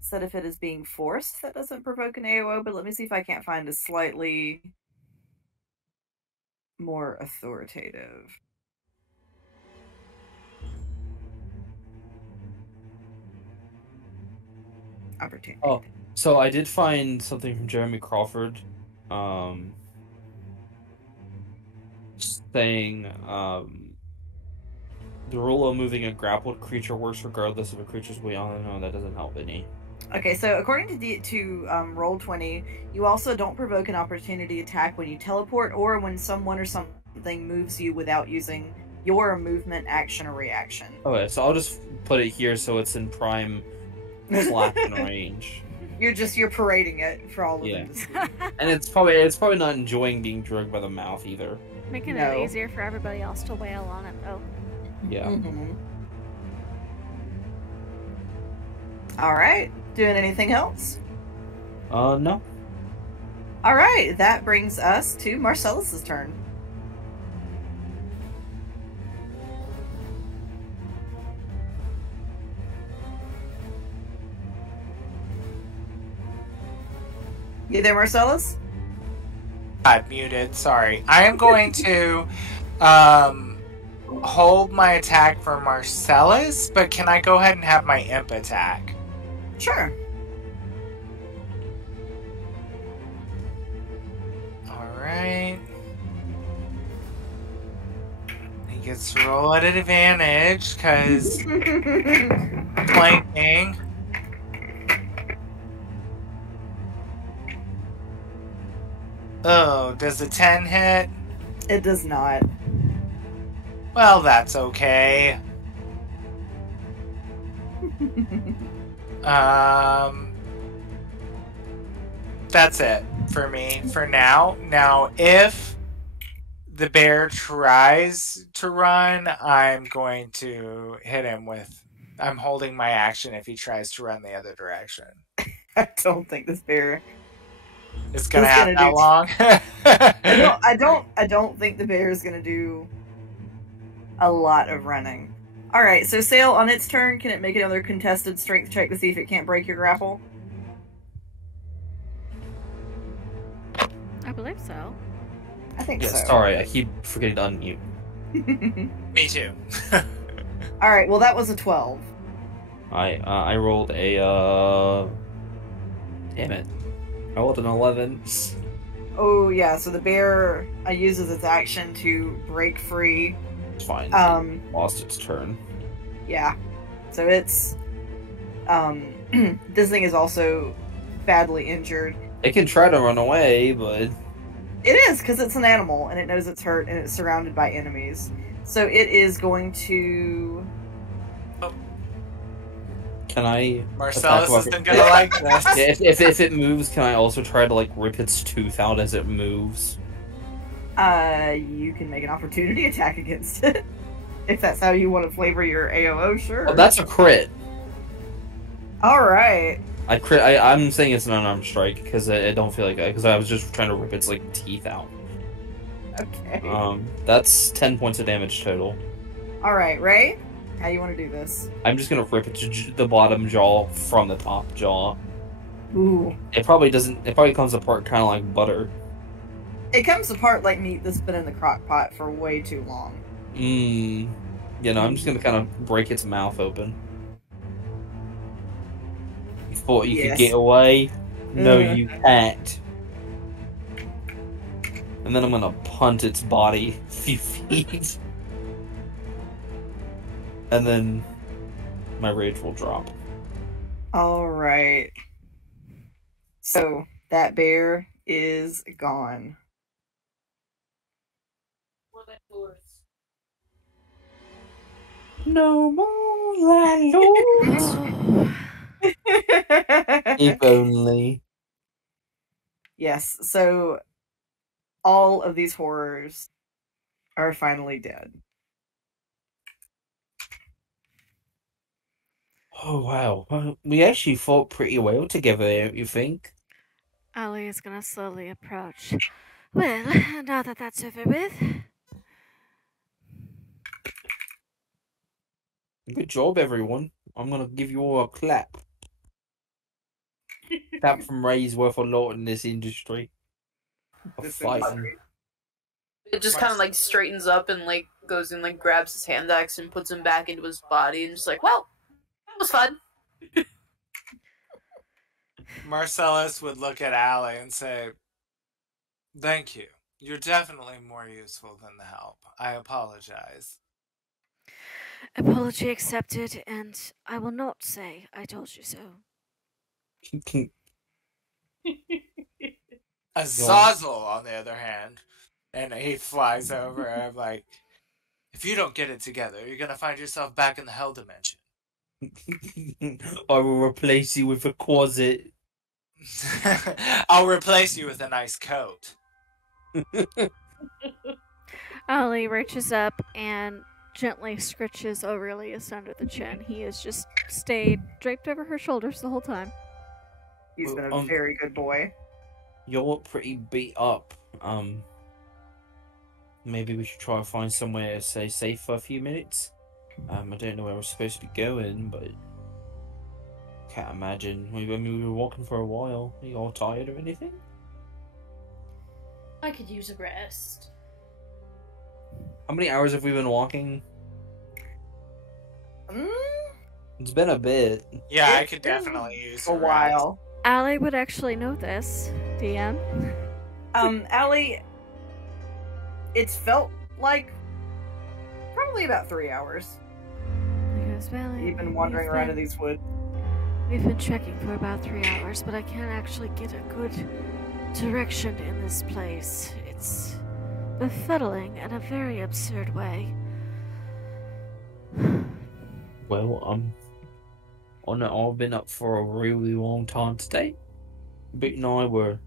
said if it is being forced, that doesn't provoke an AOO, but let me see if I can't find a slightly more authoritative. Opportunity. Oh, so I did find something from Jeremy Crawford, saying, the rule of moving a grappled creature works regardless of a creature's weight. Oh, no, that doesn't help any. Okay, so according to Roll20, you also don't provoke an opportunity attack when you teleport or when someone or something moves you without using your movement, action, or reaction. Okay, so I'll just put it here so it's in prime slapping range. You're parading it for all of them to see. And it's probably not enjoying being drugged by the mouth either. Making No. it easier for everybody else to wail on it, though. Yeah. Mm-hmm. All right. Doing anything else? No. All right. That brings us to Marcellus's turn. You there, Marcellus? I'm muted, sorry. I am going to hold my attack for Marcellus, but can I go ahead and have my imp attack? Sure. Alright. He gets to roll at an advantage, because flanking. Oh, does a 10 hit? It does not. Well, that's okay. That's it for me for now. Now, if the bear tries to run, I'm going to hit him with... I'm holding my action if he tries to run the other direction. I don't think this bear... It's gonna have that long? I don't think the bear is gonna do a lot of running. Alright, so Sail, on its turn, can it make another contested strength check to see if it can't break your grapple? I believe so. I think Yes, so. sorry, I keep forgetting to unmute. Me too. Alright, well that was a 12. I rolled a damn it. I rolled an 11. Oh yeah, so the bear uses its action to break free. It's fine. Lost its turn. Yeah. So it's this thing is also badly injured. It can try to run away, but It is, because it's an animal, and it knows it's hurt, and it's surrounded by enemies. So it is going to... Can I Marcellus attack isn't gonna like this. if it moves, can I also try to like rip its tooth out as it moves? You can make an opportunity attack against it. If that's how you want to flavor your AOO, sure. Oh, that's a crit. Alright. I'm saying it's an unarmed strike because I don't feel like because I was just trying to rip its like teeth out. Okay. That's 10 points of damage total. Alright, Ray? How you want to do this? I'm just gonna rip the bottom jaw from the top jaw. Ooh. It probably doesn't. It probably comes apart kind of like butter. It comes apart like meat that's been in the crock pot for way too long. You know, I'm just gonna kind of break its mouth open. You thought you could get away? No, you can't. And then I'm gonna punt its body a few feet. And then my rage will drop. Alright. So, that bear is gone. No more landlords. If only. Yes, so all of these horrors are finally dead. Oh wow, well, we actually fought pretty well together, don't you think? Ali is gonna slowly approach. Well, now that that's over with, Good job, everyone. I'm gonna give you all a clap. Clap from Ray's worth a lot in this industry. Of fighting. It just kind of like straightens up and like goes and like grabs his hand axe and puts him back into his body and just like, well, that was fun. Marcellus would look at Allie and say, "Thank you. You're definitely more useful than the help. I apologize." apology accepted, and I will not say I told you so. Azazel, on the other hand, and he flies over, I'm like, if you don't get it together, you're gonna find yourself back in the hell dimension. I will replace you with a closet. I'll replace you with a nice coat. Ali reaches up and gently scritches Aurelius under the chin. He has just stayed draped over her shoulders the whole time. He's been a very good boy. You're pretty beat up. Maybe we should try to find somewhere to stay safe for a few minutes. I don't know where we're supposed to be going, but can't imagine. We were walking for a while. Are you all tired or anything? I could use a rest. How many hours have we been walking? Mm, It's been a bit. Yeah, I It's could been definitely use a rest. while. Ali would actually know this, DM. Allie, it's felt like probably about 3 hours. Because, well, You've been wandering around in these woods. We've been trekking for about 3 hours, but I can't actually get a good direction in this place. It's befuddling in a very absurd way. Well, I've been up for a really long time today. Bit and I were,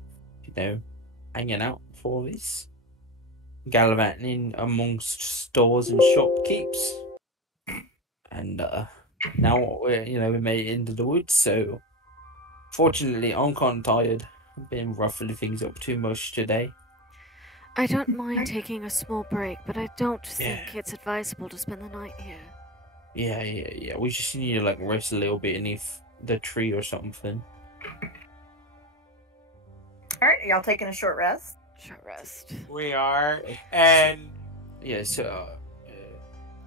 hanging out for this. Gallivanting amongst stores and shopkeepers. And, now we made it into the woods, so fortunately I'm kind of tired. I've been ruffling things up too much today. I don't mind taking a small break, but I don't think it's advisable to spend the night here. Yeah. We just need to rest a little bit beneath the tree or something. Alright, y'all taking a short rest? Short rest. We are, and Yeah, so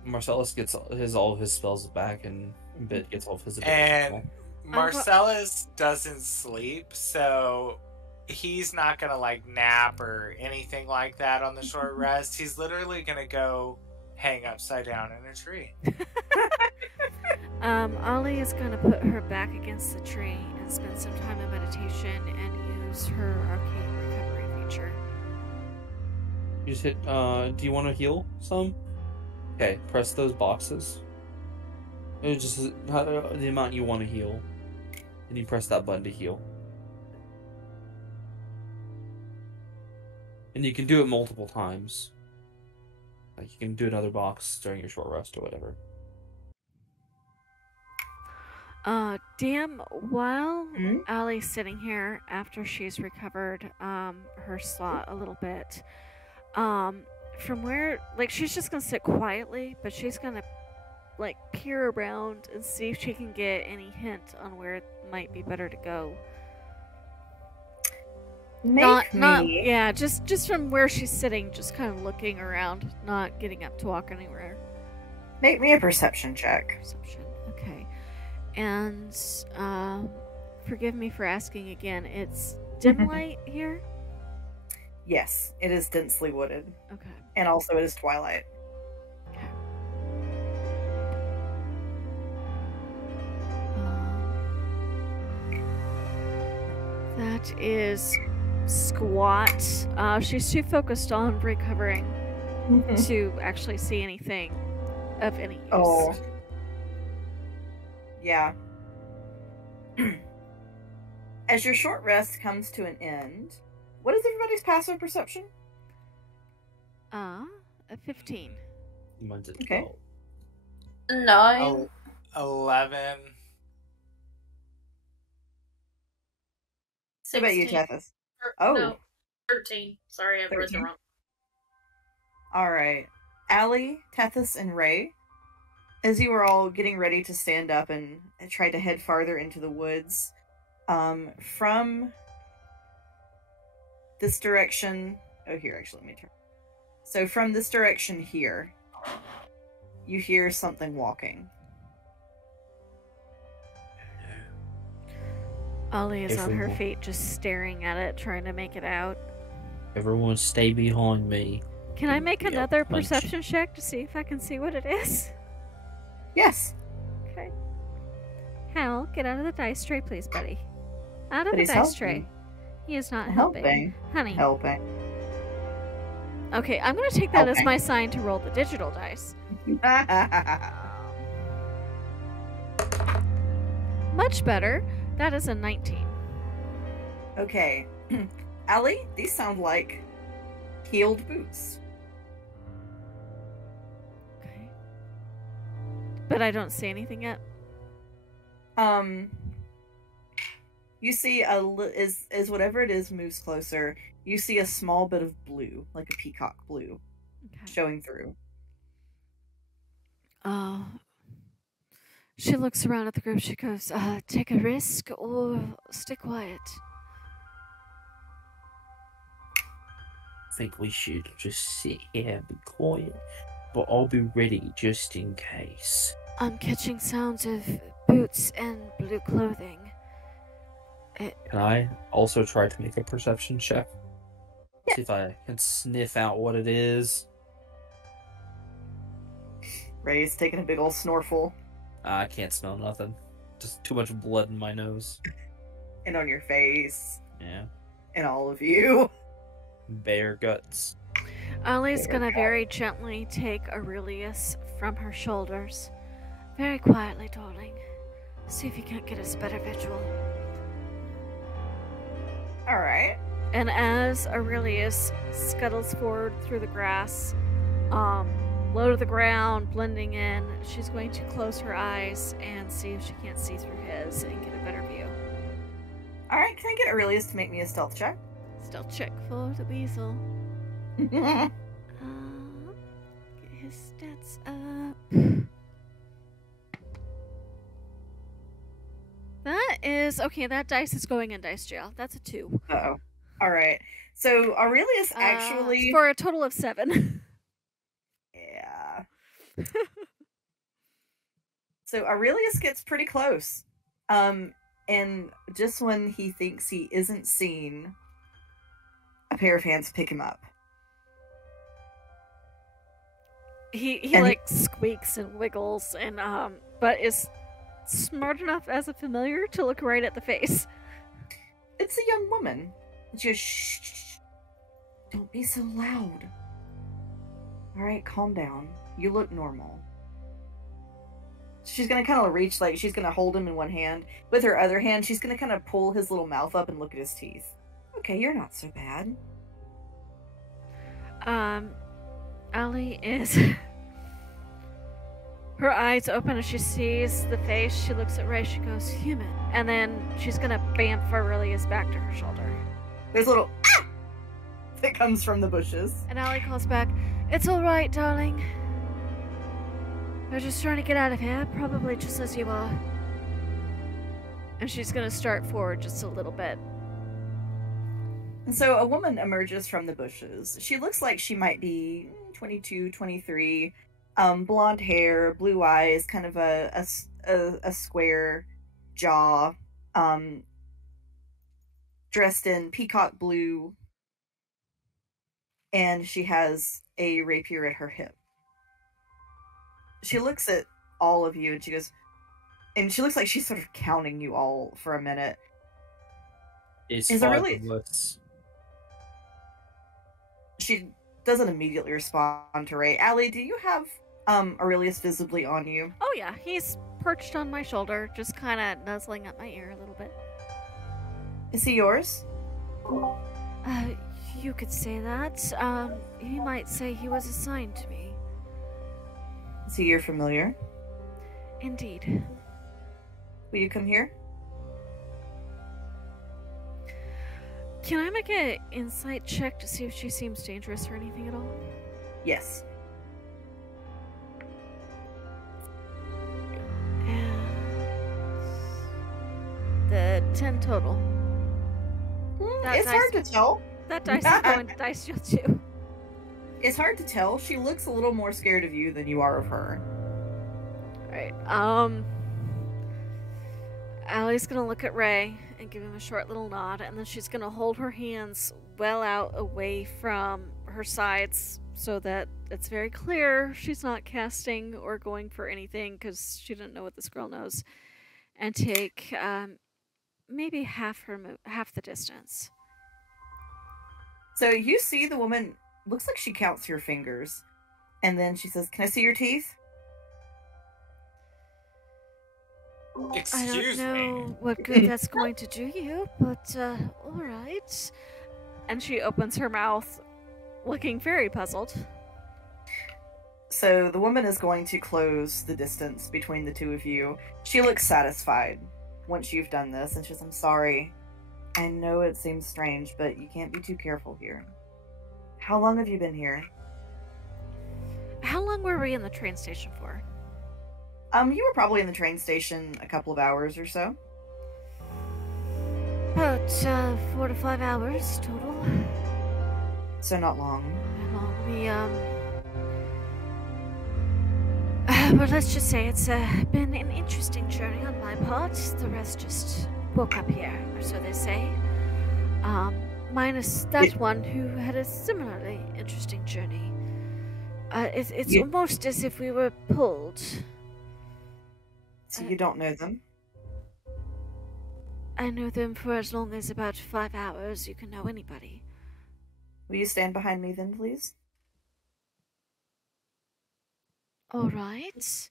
Marcellus gets all of his spells back, and Bit gets all of his abilities and back. Marcellus doesn't sleep, so he's not gonna nap or anything like that on the short rest. He's literally gonna go hang upside down in a tree. Ollie is gonna put her back against the tree and spend some time in meditation and use her arcane recovery feature. You just hit. Do you want to heal some? Okay, press those boxes. It's just the amount you want to heal. And you press that button to heal. And you can do it multiple times. Like, you can do another box during your short rest or whatever. DM, while Hmm? Allie's sitting here after she's recovered her slot a little bit, from where, like, she's just gonna sit quietly, but she's gonna, like, peer around and see if she can get any hint on where it might be better to go. Yeah, just from where she's sitting, just kind of looking around, not getting up to walk anywhere. Make me a perception check. Perception, okay. And forgive me for asking again. It's dim light here. Yes, it is densely wooded, Okay. and also it is twilight. Okay. That is squat. She's too focused on recovering to actually see anything of any use. Oh. Yeah. As your short rest comes to an end, what is everybody's passive perception? A 15. Mine's at Okay. 12. 9. 11. What about you, 16. Tethys? Or- Oh. No, 13. Sorry, I read the 13. wrong. Alright. Allie, Tethys, and Ray, as you were all getting ready to stand up and try to head farther into the woods, from this direction... Oh, here, actually, let me turn. So from this direction here, you hear something walking. Ollie is on her Everyone. feet, just staring at it, trying to make it out. Everyone stay behind me. Can I make Yeah, another punch. perception check to see if I can see what it is? Yes. Okay. Hal, get out of the dice tray, please, buddy. Out of But the he's dice helping. tray. He is not Helping. Honey. Helping. Okay, I'm gonna take that as Helping. my sign to roll the digital dice. Much better. That is a 19. Okay. Allie, these sound like heeled boots. Okay. But I don't see anything yet. You see as whatever it is moves closer, you see a small bit of blue, like a peacock blue, Okay. showing through. She looks around at the group. She goes, take a risk or stay quiet. I think we should just sit here and be quiet. But I'll be ready just in case. I'm catching sounds of boots and blue clothing. Can I also try to make a perception check? Yeah. See if I can sniff out what it is. Ray's taking a big old snorful, I can't smell nothing. Just too much blood in my nose. and on your face, Yeah. and all of you. Bear guts. Ollie's There gonna we go. very gently take Aurelius from her shoulders. Very quietly, darling. See if you can't get us a better visual. All right. And as Aurelius scuttles forward through the grass, low to the ground, blending in, she's going to close her eyes and see if she can't see through his and get a better view. All right. Can I get Aurelius to make me a stealth check? Stealth check for the weasel. Okay. Get his stats up. That is okay. That dice is going in dice jail. That's a 2. Uh-oh. All right. So Aurelius actually. for a total of 7. Yeah. So Aurelius gets pretty close. And just when he thinks he isn't seen, a pair of hands pick him up. He And- like squeaks and wiggles and but is smart enough as a familiar to look right at the face. It's a young woman. And she goes, shh, shh, shh. Don't be so loud. All right, calm down. You look normal. she's gonna kind of reach, like, she's gonna hold him in one hand. With her other hand, she's gonna kind of pull his little mouth up and look at his teeth. Okay, you're not so bad. Allie is... Her eyes open as she sees the face. She looks at Ray, she goes, human. And then she's gonna bamf Aurelius back to her shoulder. There's a little ah! that comes from the bushes. And Allie calls back, it's alright, darling. We're just trying to get out of here, probably just as you are. And she's gonna start forward just a little bit. And so a woman emerges from the bushes. She looks like she might be 22, 23. Blonde hair, blue eyes, kind of a square jaw, dressed in peacock blue, and she has a rapier at her hip. She looks at all of you and she goes, and she looks like she's sort of counting you all for a minute. It's Is it really? She doesn't immediately respond to Ray. Allie, do you have Aurelius visibly on you? Oh yeah, he's perched on my shoulder, just kind of nuzzling up my ear a little bit. Is he yours? You could say that. You might say he was assigned to me. Is he your familiar? Indeed. Will you come here? Can I make an insight check to see if she seems dangerous or anything at all? Yes. And the 10 total. It's hard to tell. That dice is going to dice shield too. It's hard to tell. She looks a little more scared of you than you are of her. Right. Allie's gonna look at Ray and give him a short little nod, and then she's gonna hold her hands well out away from her sides so that it's very clear she's not casting or going for anything because she didn't know what this girl knows, and take maybe half the distance. So you see the woman, looks like she counts your fingers, and then she says, "Can I see your teeth?" Excuse I don't know me. what good that's going to do you, but alright. And she opens her mouth, looking very puzzled. So the woman is going to close the distance between the two of you. She looks satisfied once you've done this, and she says, "I'm sorry. I know it seems strange, but you can't be too careful here. How long have you been here?" How long were we in the train station for? You were probably in the train station a couple of hours or so. About 4 to 5 hours total. So not long. Well, let's just say it's been an interesting journey on my part. The rest just woke up here, or so they say. Minus that one who had a similarly interesting journey. It's almost as if we were pulled. So you don't know them? I know them for as long as about 5 hours. You can know anybody. Will you stand behind me then, please? Alright.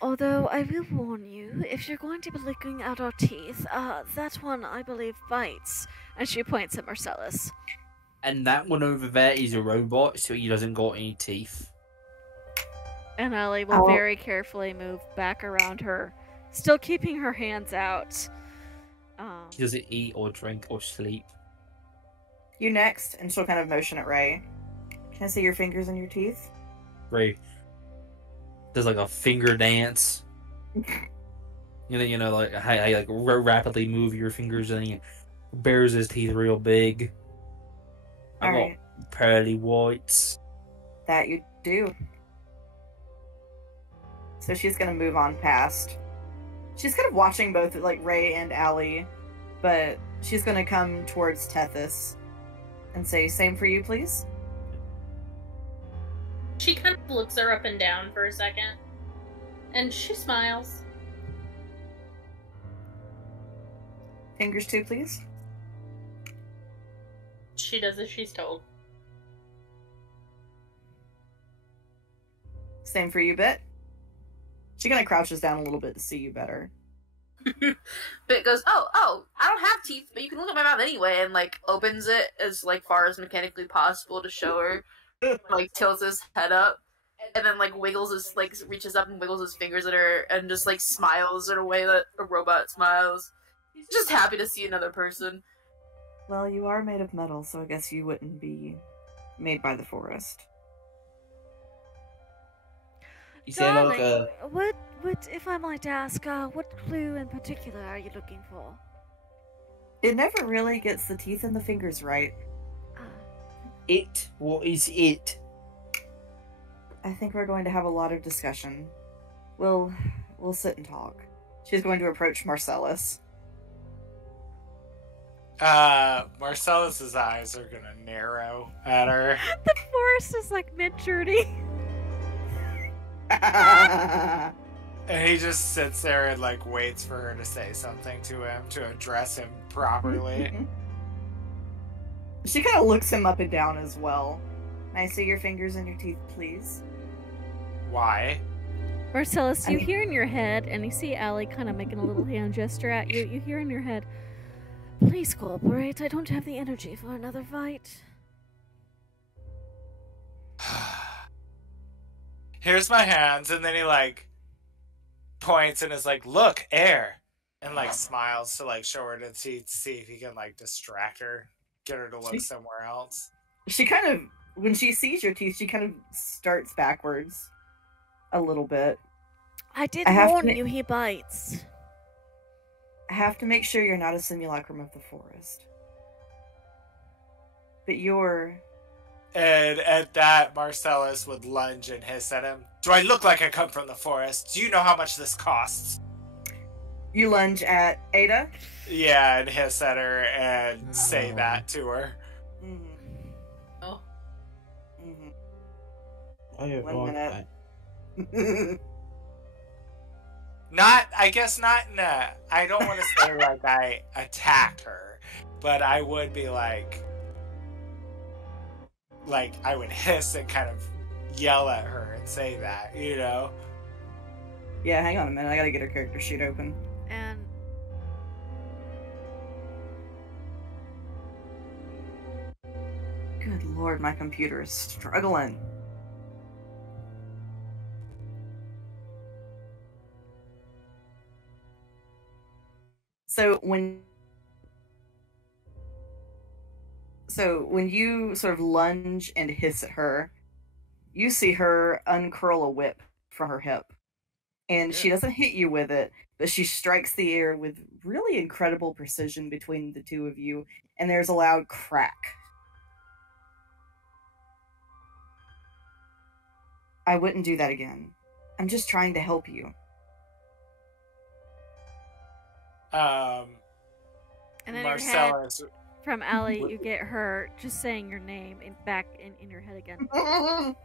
Although I will warn you, if you're going to be licking out our teeth, that one I believe bites. And she points at Marcellus. And that one over there is a robot, so he doesn't got any teeth. And Ellie will very carefully move back around her, still keeping her hands out. He doesn't eat or drink or sleep. You next, and she'll kind of motion at Ray. Can I see your fingers and your teeth? Ray does like a finger dance. you know, like how you like rapidly move your fingers, and he bares his teeth real big. I got pearly whites. That you do. So she's gonna move on past. She's kind of watching both like Ray and Allie, but she's gonna come towards Tethys and say, "Same for you, please." She kind of looks her up and down for a second, and she smiles. Fingers too, please. She does as she's told. Same for you, Bit. She kind of crouches down a little bit to see you better. Bit goes, oh, I don't have teeth, but you can look at my mouth anyway, and like opens it as like far as mechanically possible to show her. Like tilts his head up, and then like wiggles his like reaches up and wiggles his fingers at her, and just like smiles in a way that a robot smiles. He's just happy to see another person. Well, you are made of metal, so I guess you wouldn't be made by the forest. You say like Darling, what, if I might ask, what clue in particular are you looking for? It never really gets the teeth and the fingers right. it. What is it? I think we're going to have a lot of discussion. We'll sit and talk. She's going to approach Marcellus. Marcellus's eyes are gonna narrow at her. The forest is like mid-journey. And he just sits there and like waits for her to say something to him, to address him properly. She kind of looks him up and down as well. Can I see your fingers and your teeth, please? Why? Marcellus, you hear in your head, and you see Allie kind of making a little hand gesture at you. You hear in your head, "Please cooperate. I don't have the energy for another fight." Here's my hands, and then he like points and is like, "Look, air," and like smiles to like show her to see if he can like distract her, get her to look somewhere else. She kind of, when she sees your teeth, she kind of starts backwards a little bit. I did warn you, he bites. I have to make sure you're not a simulacrum of the forest. But you're... And at that, Marcellus would lunge and hiss at him. "Do I look like I come from the forest? Do you know how much this costs?" You lunge at Ada? Yeah, and hiss at her and say that to her. Mm-hmm. Oh. Mm-hmm. 1 minute. I guess not in a... I don't want to say like I attacked her, but I would be like I would hiss and kind of yell at her and say that, you know? Yeah, hang on a minute. I gotta get her character sheet open. And good lord, my computer is struggling. So when you sort of lunge and hiss at her, you see her uncurl a whip from her hip. And she doesn't hit you with it, but she strikes the air with really incredible precision between the two of you, and there's a loud crack. I wouldn't do that again. I'm just trying to help you. and then Marcellus... from Allie, you get her just saying your name back in your head again.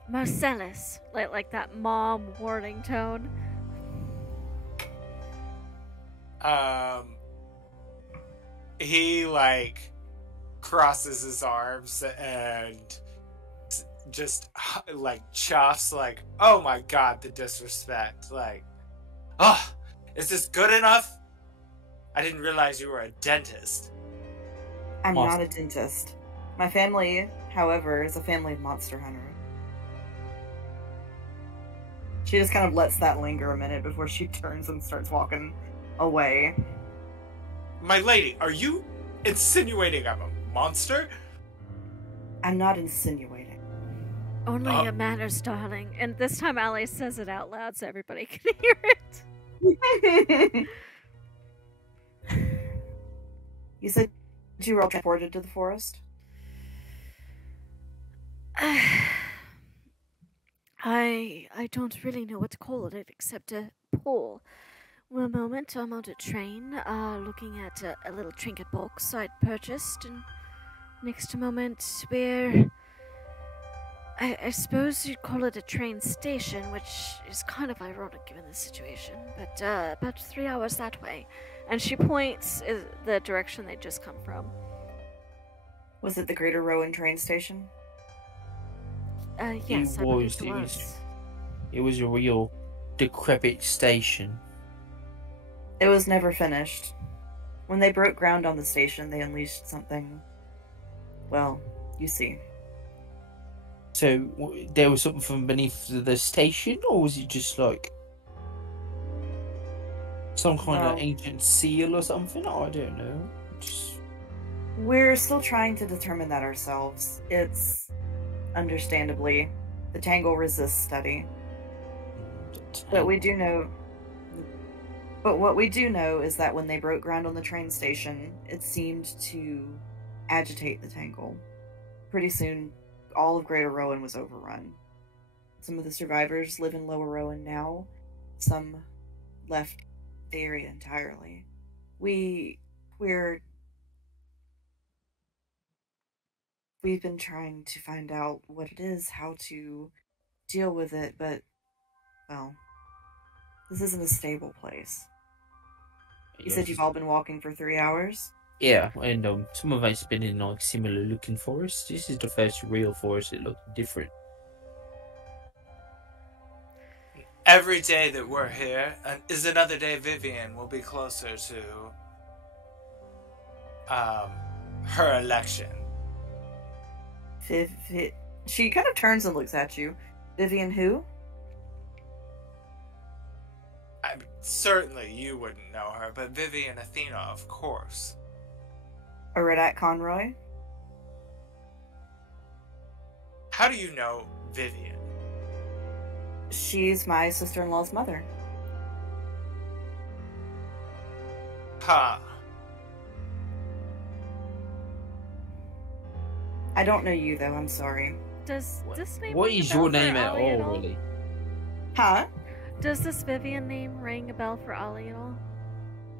Marcellus, like that mom warning tone. He like crosses his arms and just like chuffs, like, "Oh my god, the disrespect!" Like, "Oh, is this good enough? I didn't realize you were a dentist." I'm not a dentist. My family, however, is a family of monster hunters. She just kind of lets that linger a minute before she turns and starts walking away. "My lady, are you insinuating I'm a monster?" I'm not insinuating. Only your manners, darling. And this time Allie says it out loud so everybody can hear it. You said you were all transported to the forest? I don't really know what to call it except a pull. One moment, I'm on a train, looking at a little trinket box I'd purchased, and next moment, we're... I suppose you'd call it a train station, which is kind of ironic given the situation, but about 3 hours that way. And she points the direction they'd just come from. Was it the Greater Rowan train station? Yes, I believe it was. It was a real decrepit station. It was never finished. When they broke ground on the station, they unleashed something. Well, you see. So there was something from beneath the station, or was it just like some kind of ancient seal or something? I don't know. We're still trying to determine that ourselves. It's, understandably, the Tangle resists study. But what we do know is that when they broke ground on the train station, it seemed to agitate the Tangle. Pretty soon, all of Greater Rowan was overrun. Some of the survivors live in Lower Rowan now. Some left the area entirely. We've been trying to find out what it is, how to deal with it, but, well, this isn't a stable place. You said you've all been walking for 3 hours? Yeah, and some of us been in like similar looking forests. This is the first real forest that looked different. Every day that we're here is another day Vivian will be closer to her election. She kind of turns and looks at you. Vivian who? I mean, certainly you wouldn't know her, but Vivian Athena, of course. Iridat Conroy? How do you know Vivian? She's my sister-in-law's mother. Huh. I don't know you, though. I'm sorry. Does this name What ring is a bell your for name at Ollie all, really? Huh? Does this Vivian name ring a bell for Ollie at all?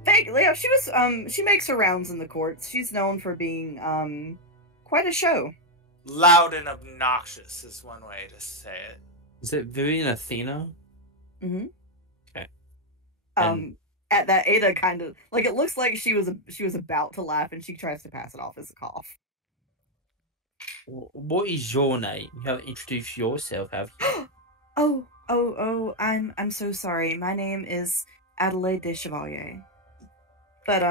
Yeah, she makes her rounds in the courts. She's known for being, quite a show. Loud and obnoxious is one way to say it. Is it Vivian Athena? Mm-hmm. Okay. At that, Ada kind of, like, it looks like she was about to laugh, and she tries to pass it off as a cough. What is your name? You haven't introduced yourself, have you? I'm so sorry. My name is Adelaide de Chevalier. But,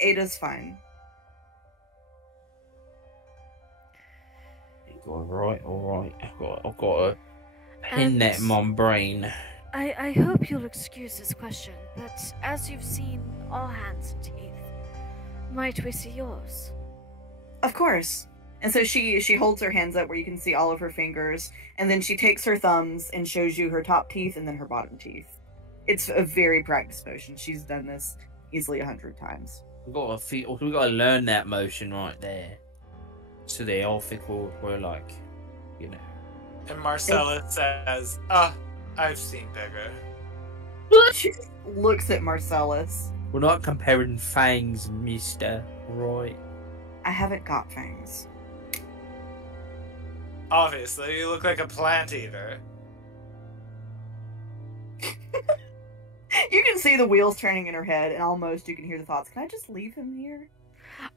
Ada's fine. Alright. I've got a pin that in my brain. I hope you'll excuse this question, but as you've seen all hands and teeth, might we see yours? Of course. And so she holds her hands up where you can see all of her fingers, and then she takes her thumbs and shows you her top teeth and then her bottom teeth. It's a very practiced motion. She's done this easily 100 times. We gotta learn that motion right there, so they all think we're like, you know. And Marcella says, I've seen bigger. She looks at Marcellus. We're not comparing fangs, mister, right? I haven't got fangs. Obviously, you look like a plant eater. You can see the wheels turning in her head, and almost you can hear the thoughts. Can I just leave him here?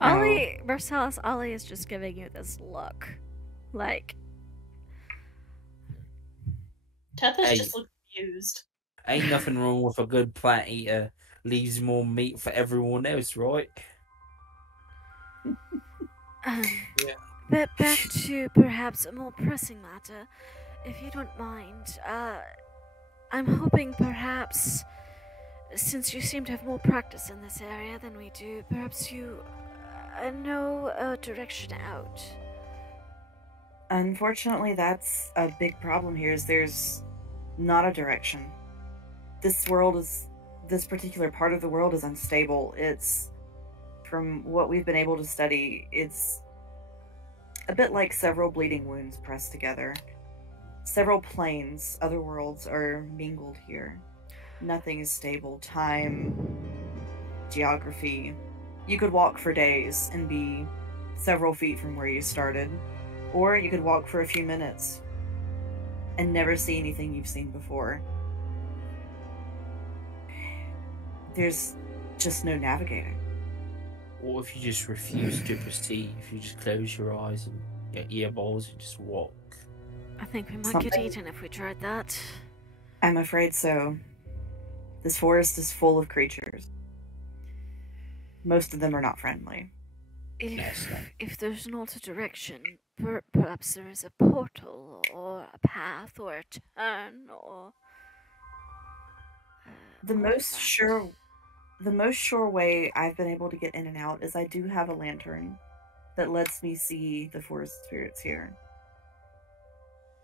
Ollie, Marcellus, Ollie is just giving you this look. Like... Tethys just looks confused. Ain't nothing wrong with a good plant eater. Leaves more meat for everyone else, right? Yeah. But back to perhaps a more pressing matter, if you don't mind. I'm hoping perhaps, since you seem to have more practice in this area than we do, perhaps you know a direction out. Unfortunately, that's a big problem here, is there's not a direction. This particular part of the world is unstable. It's, from what we've been able to study, it's a bit like several bleeding wounds pressed together. Several planes, other worlds, are mingled here. Nothing is stable. Time, geography. You could walk for days and be several feet from where you started, or you could walk for a few minutes and never see anything you've seen before. There's just no navigating. Or if you just refuse to perceive, if you just close your eyes and your earballs and just walk. I think we might get eaten if we tried that. I'm afraid so. This forest is full of creatures. Most of them are not friendly. If there's not a direction, perhaps there is a portal, or a path, or a turn, or... The most sure way I've been able to get in and out is I do have a lantern that lets me see the forest spirits here.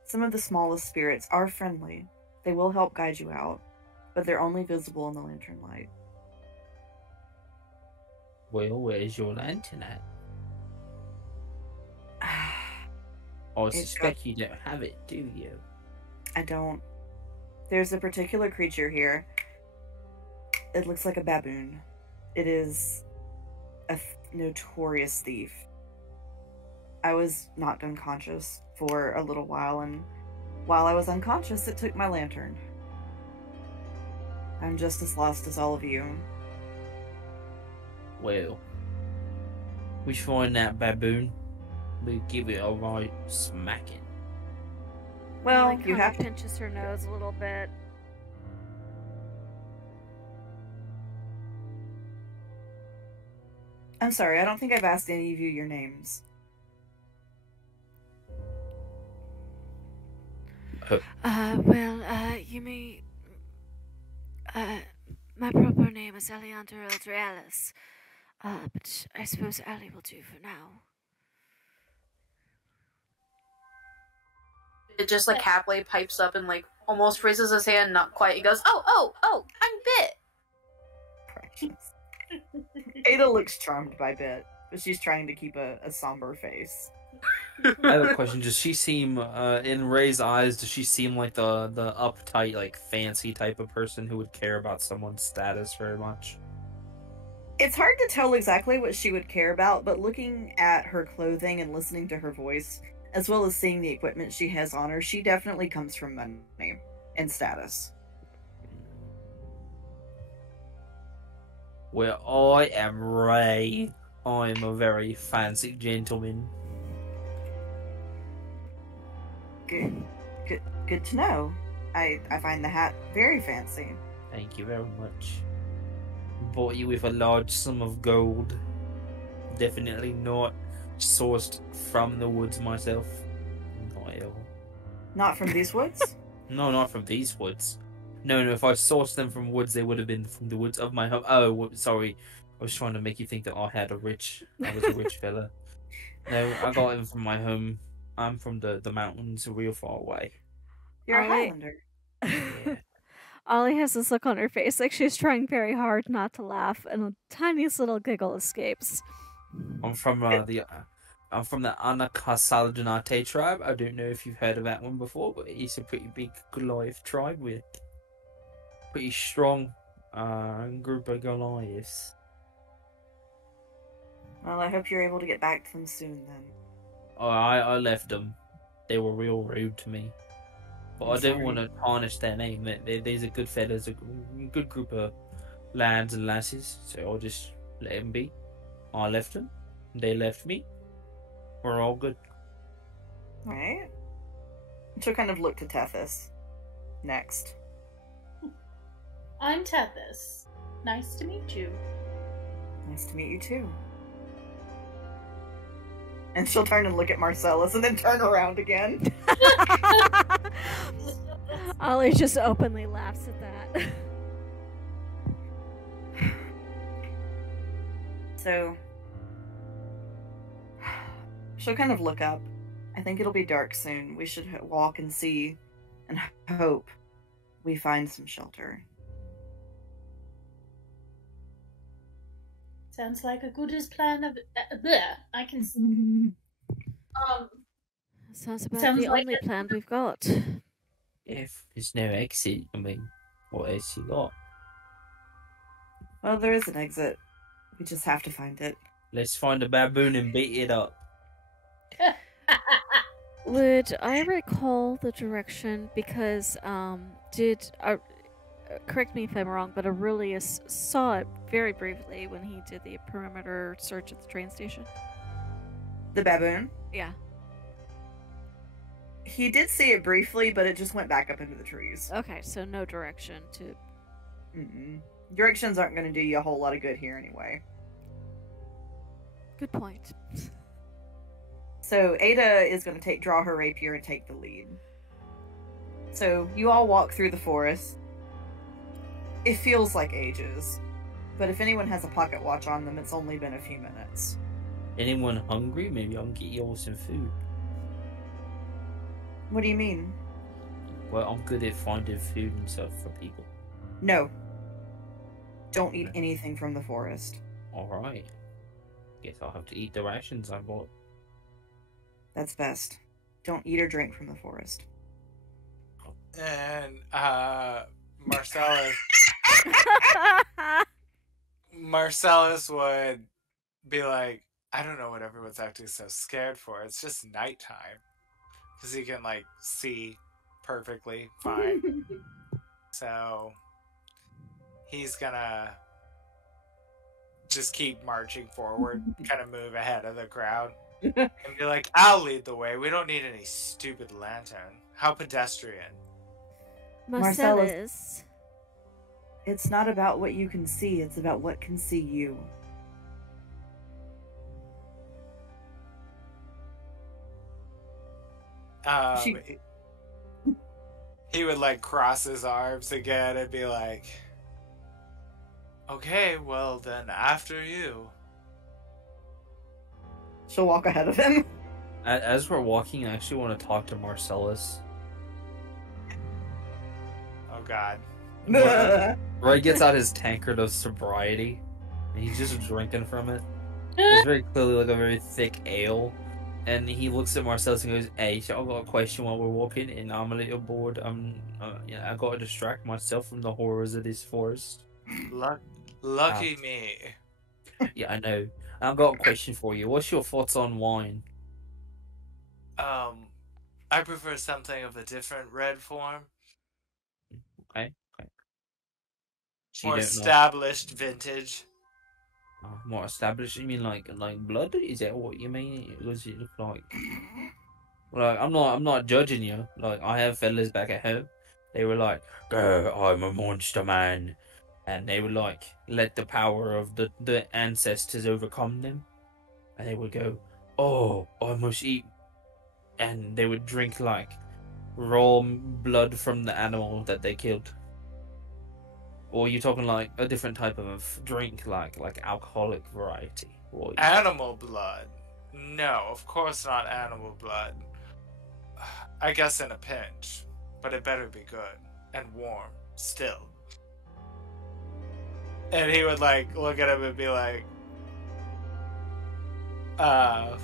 Some of the smallest spirits are friendly. They will help guide you out, but they're only visible in the lantern light. Well, where's your lantern at? I suspect you don't have it, do you? I don't. There's a particular creature here. It looks like a baboon. It is a notorious thief. I was knocked unconscious for a little while, and while I was unconscious, it took my lantern. I'm just as lost as all of you. Well, we find that baboon, we give it a right smacking. Well, Molly you have to... pinches her nose a little bit. I'm sorry, I don't think I've asked any of you your names. You may... my proper name is Alejandro Eldrealis, but I suppose Ali will do for now. It just, like, happily pipes up and, like, almost raises his hand, not quite. He goes, oh, I'm Bit! Precious. Ada looks charmed by Bit, but she's trying to keep a somber face. I have a question. Does she seem, in Ray's eyes, does she seem like the uptight, like, fancy type of person who would care about someone's status very much? It's hard to tell exactly what she would care about, but looking at her clothing and listening to her voice, as well as seeing the equipment she has on her, she definitely comes from money and status. Well, I am Ray. I'm a very fancy gentleman. Good to know. I find the hat very fancy. Thank you very much. Bought you with a large sum of gold. Definitely not sourced from the woods myself. Not at all. Not from these woods? No, not from these woods. No, if I sourced them from woods, they would have been from the woods of my home. Oh, sorry. I was trying to make you think that I was a rich fella. No, I got them from my home. I'm from the mountains, real far away. You're a Highlander. Yeah. Ollie has this look on her face, like she's trying very hard not to laugh, and a tiniest little giggle escapes. I'm from the Anakasaladinate tribe. I don't know if you've heard of that one before, but it's a pretty big Goliath tribe with pretty strong group of Goliaths. Well, I hope you're able to get back to them soon, then. Oh, I left them. They were real rude to me. But I don't want to tarnish their name. They're good fellas, a good group of lads and lasses, so I'll just let them be. I left them. They left me. We're all good. Alright. She'll kind of look to Tethys. Next. I'm Tethys. Nice to meet you. Nice to meet you too. And she'll turn and look at Marcellus and then turn around again. Ollie just openly laughs at that. So, she'll kind of look up. I think it'll be dark soon. We should walk and see and hope we find some shelter. Sounds like a goodest plan of... I can... Sounds about Sounds the like only plan we've got. If there's no exit, I mean, what else you got? Well, there is an exit. We just have to find it. Let's find a baboon and beat it up. Would I recall the direction? Because, correct me if I'm wrong, but Aurelius saw it very briefly when he did the perimeter search at the train station. The baboon? Yeah. He did see it briefly, but it just went back up into the trees. Okay, so no direction to. Mm-mm. Directions aren't going to do you a whole lot of good here anyway. Good point. So Ada is going to draw her rapier and take the lead. So you all walk through the forest. It feels like ages, but if anyone has a pocket watch on them, it's only been a few minutes. Anyone hungry? Maybe I can get you all some food. What do you mean? Well, I'm good at finding food and stuff for people. No. Don't eat anything from the forest. Alright. Guess I'll have to eat the rations I bought. That's best. Don't eat or drink from the forest. And Marcellus would be like, I don't know what everyone's acting so scared for. It's just nighttime. Because he can, like, see perfectly fine. So he's gonna just keep marching forward, kind of move ahead of the crowd, and be like, I'll lead the way. We don't need any stupid lantern. How pedestrian. Marcellus. It's not about what you can see, it's about what can see you. He would, like, cross his arms again and be like, okay, well then, after you. She'll walk ahead of him. As we're walking, I actually want to talk to Marcellus. Oh god. Roy gets out his tankard of sobriety, and he's just drinking from it. It's very clearly like a very thick ale. And he looks at Marcellus and goes, hey, so I've got a question while we're walking, and I'm a little bored. I gotta distract myself from the horrors of this forest. Lucky me. Yeah, I know. I've got a question for you. What's your thoughts on wine? I prefer something of a different red form. Okay. So More established vintage. More established? You mean like blood? Is that what you mean? What does it look like? Like I'm not judging you. Like I have fellas back at home. They were like, I'm a monster man, and they would like let the power of the ancestors overcome them, and they would go, oh, I must eat, and they would drink like raw blood from the animal that they killed. Or are you talking like a different type of drink, like alcoholic variety? Animal blood? No, of course not animal blood. I guess in a pinch, but it better be good and warm still. And he would like look at him and be like, no,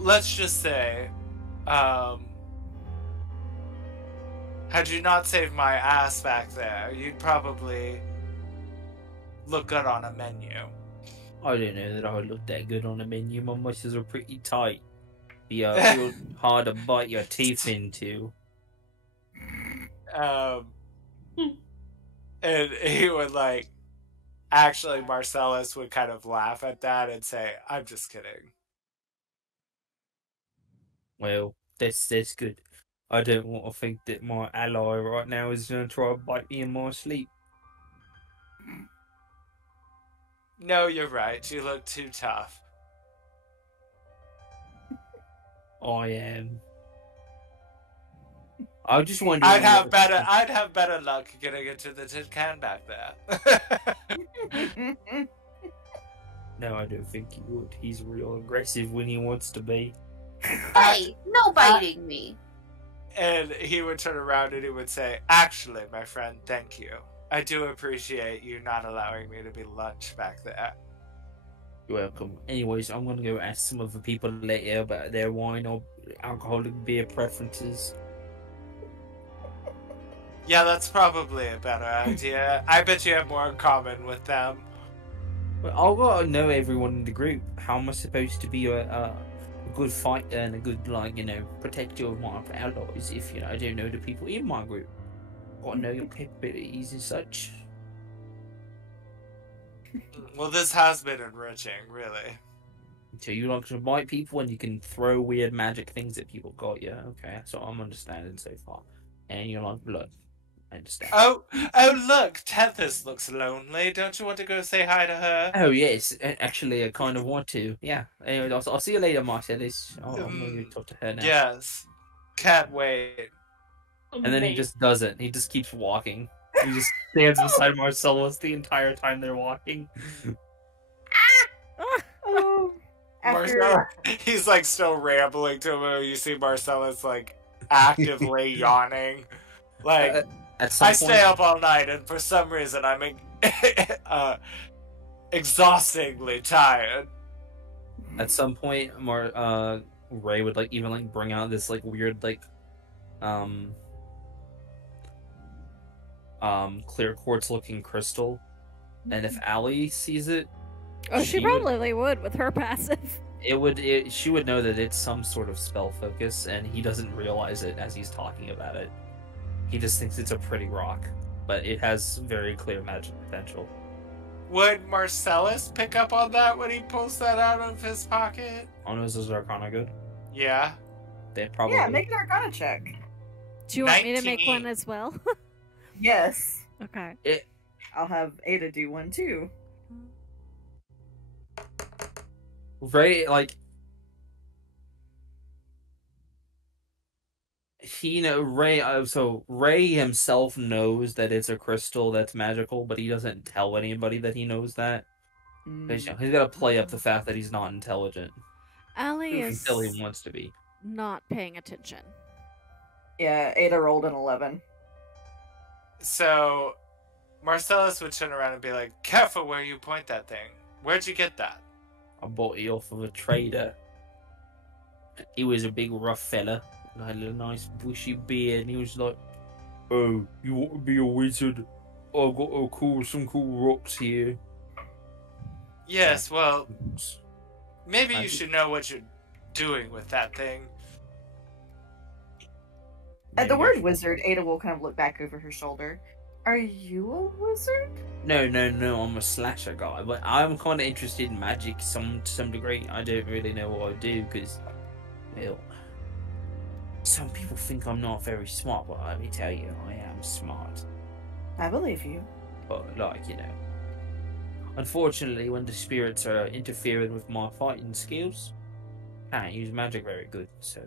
let's just say, had you not saved my ass back there, you'd probably look good on a menu. I don't know that I would look that good on a menu. My muscles are pretty tight. Be real hard to bite your teeth into. And he would like, actually Marcellus would kind of laugh at that and say, I'm just kidding. Well, that's good. I don't want to think that my ally right now is going to try to bite me in my sleep. No, you're right. You look too tough. I am. I just wonder. I'd have better luck getting into the tin can back there. No, I don't think he would. He's real aggressive when he wants to be. Hey, no biting me. And he would turn around and he would say, actually, my friend, thank you. I do appreciate you not allowing me to be lunch back there. You're welcome. Anyways, I'm going to go ask some of the people later about their wine or alcoholic beer preferences. Yeah, that's probably a better idea. I bet you have more in common with them. But I've got to know everyone in the group. How am I supposed to be a good fighter and a good, protector of my allies if, I don't know the people in my group? Got to know your capabilities and such. Well, this has been enriching, really. So you like to bite people and you can throw weird magic things at people. Got you. Okay, that's what I'm understanding so far. And you like blood. I understand. Oh, look, Tethys looks lonely. Don't you want to go say hi to her? Oh yes, actually, I kind of want to. Yeah. Anyway, I'll see you later, Marcellus. I'm gonna talk to her now. Yes. Can't wait. And then he just doesn't. He just keeps walking. He just stands beside Marcellus the entire time they're walking. Oh, after Marcellus, he's like still rambling to him. You see Marcellus like actively yawning. Like, At some I point, stay up all night, and for some reason I'm exhaustingly tired. At some point, Ray would like even like bring out this like weird like clear quartz looking crystal, and if Allie sees it, Oh, she probably would with her passive. she would know that it's some sort of spell focus, and he doesn't realize it as he's talking about it. He just thinks it's a pretty rock, but it has very clear magic potential. Would Marcellus pick up on that when he pulls that out of his pocket? Oh no, is this Arcana good? Yeah. They probably. Yeah, make an Arcana check. Do you want me to 19. make one as well? Yes. Okay. I'll have Ada do one too. Ray, like, Ray himself knows that it's a crystal that's magical, but he doesn't tell anybody that he knows that. He's got to play up the fact that he's not intelligent. Allie is Until he wants to be. not paying attention. Yeah, Ada rolled an 11. So, Marcellus would turn around and be like, "Careful where you point that thing. Where'd you get that?" I bought it off of a trader. He was a big rough fella. He had a nice bushy beard, and he was like, "Oh, you want to be a wizard? I've got some cool rocks here." Yes, well, maybe you should know what you're doing with that thing. At the word wizard, Ada will kind of look back over her shoulder. Are you a wizard? No, I'm a slasher guy, but I'm kind of interested in magic to some degree. I don't really know what I do, because, well, some people think I'm not very smart, but let me tell you, I am smart. I believe you. But, like, unfortunately, when the spirits are interfering with my fighting skills, I can't use magic very good, so...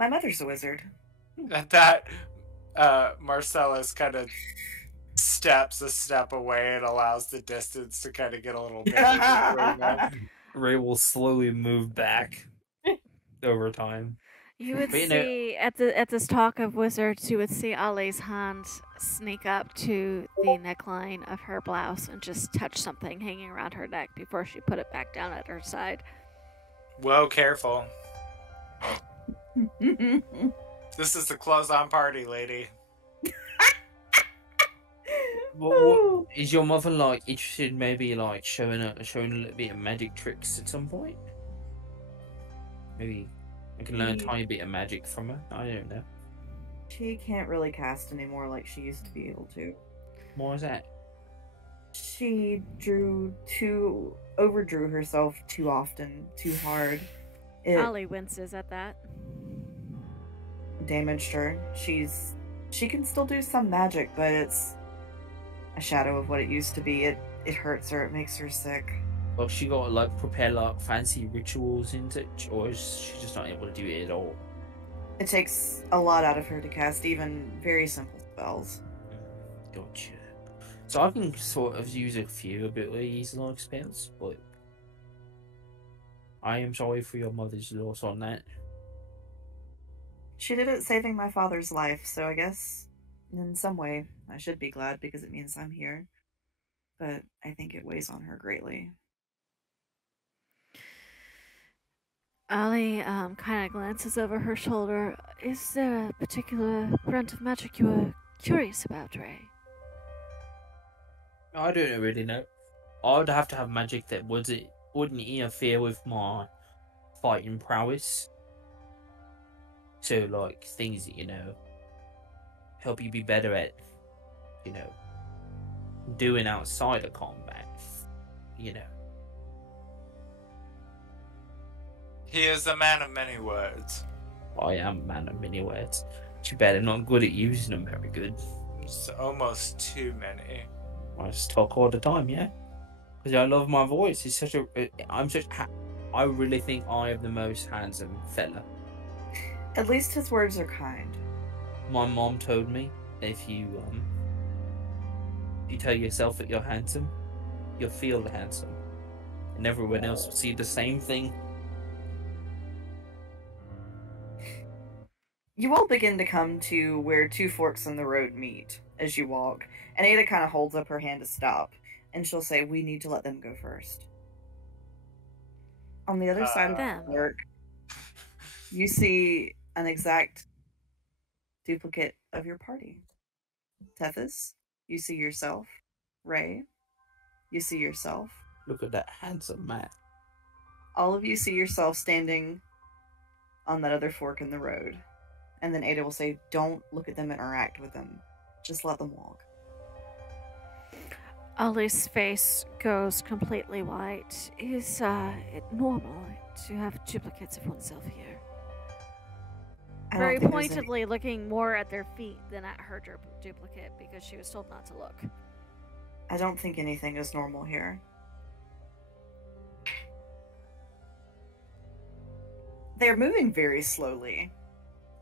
My mother's a wizard. At that, Marcellus kind of steps a step away and allows the distance to kind of get a little bigger. Ray will slowly move back over time. You would But, see at this talk of wizards, you would see Ali's hand sneak up to the neckline of her blouse and just touch something hanging around her neck before she put it back down at her side. Whoa, careful. This is the close-on party, lady. What is your mother like interested? Maybe like showing a little bit of magic tricks at some point. Maybe I can learn a tiny bit of magic from her. I don't know. She can't really cast anymore like she used to be able to. Why is that? She overdrew herself too often, too hard. It Ali winces at that. damaged her. She can still do some magic, but it's a shadow of what it used to be. It hurts her, it makes her sick. Well, she got like prepare like fancy rituals into it, or is she just not able to do it at all? It takes a lot out of her to cast even very simple spells. Gotcha. So I can sort of use a few abilities like spells, but I am sorry for your mother's loss on that. She did it saving my father's life, so I guess in some way I should be glad because it means I'm here. But I think it weighs on her greatly. Ali kind of glances over her shoulder. Is there a particular brand of magic you were curious about, Ray? I don't really know. I would have to have magic that wouldn't interfere with my fighting prowess. So, like, things that, help you be better at, doing outside of combat. He is a man of many words. I am a man of many words. Too bad I'm not good at using them very good. It's almost too many. I just talk all the time, yeah? Because I love my voice. It's such a... I really think I am the most handsome fella. At least his words are kind. My mom told me if you tell yourself that you're handsome, you'll feel handsome. And everyone else will see the same thing. You all begin to come to where two forks in the road meet as you walk, and Ada kind of holds up her hand to stop, and she'll say, "We need to let them go first." On the other side of the fork, you see an exact duplicate of your party. Tethys, you see yourself. Ray, you see yourself. Look at that handsome man. All of you see yourself standing on that other fork in the road. And then Ada will say, "Don't look at them, interact with them. Just let them walk." Ollie's face goes completely white. Is it normal to have duplicates of oneself here? Very pointedly looking more at their feet than at her duplicate because she was told not to look. I don't think anything is normal here. They're moving very slowly.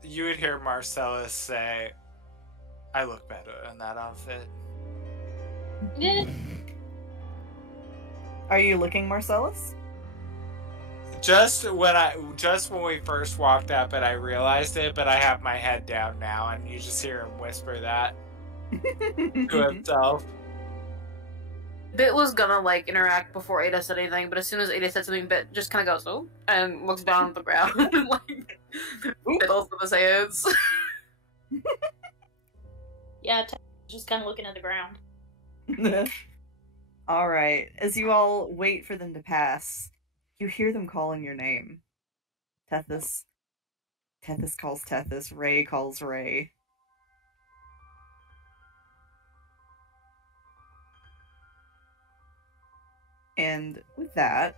You would hear Marcellus say, "I look better in that outfit." Are you looking, Marcellus? Just when we first walked up and I realized it, but I have my head down now, and you just hear him whisper that to himself. Bit was gonna like interact before Ada said anything, but as soon as Ada said something, Bit just kind of goes, "Oh," and looks down at the ground and like fiddles with his hands. Yeah, just kind of looking at the ground. All right. As you all wait for them to pass, you hear them calling your name. Tethys. Tethys calls Tethys. Ray calls Ray. And with that,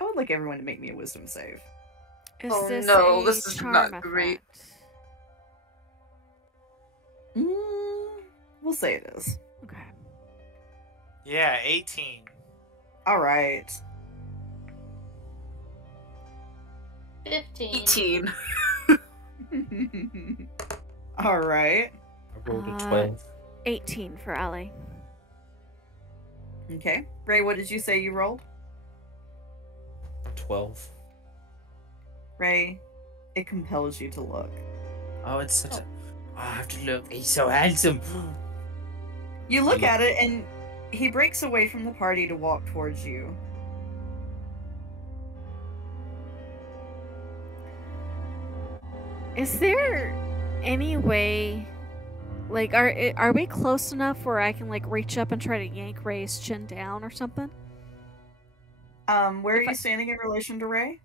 I would like everyone to make me a wisdom save. Is Oh this no, a this is charm not great. effect? We'll say it is. Okay. Yeah, 18. All right. 15. 18. All right. I rolled a 12. 18 for Allie. Okay. Ray, what did you say you rolled? 12. Ray, it compels you to look. Oh, it's such a... I have to look. He's so handsome. You look at it, and he breaks away from the party to walk towards you. Is there any way, like, are we close enough where I can like reach up and try to yank Ray's chin down or something? Where are you standing in relation to Ray?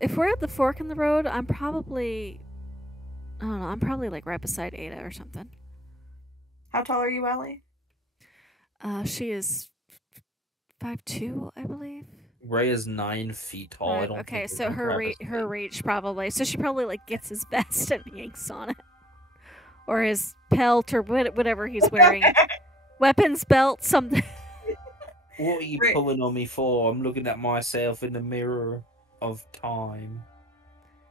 If we're at the fork in the road, I'm probably, I don't know, I'm probably like right beside Ada or something. How tall are you, Allie? She is 5'2", I believe. Ray is 9 feet tall. I Right, don't okay, think we so can her grab his her reach probably. So she probably like gets his vest and yanks on it, or his pelt or whatever he's wearing, weapons belt, something. What are you Ray. pulling on me for? I'm looking at myself in the mirror of time.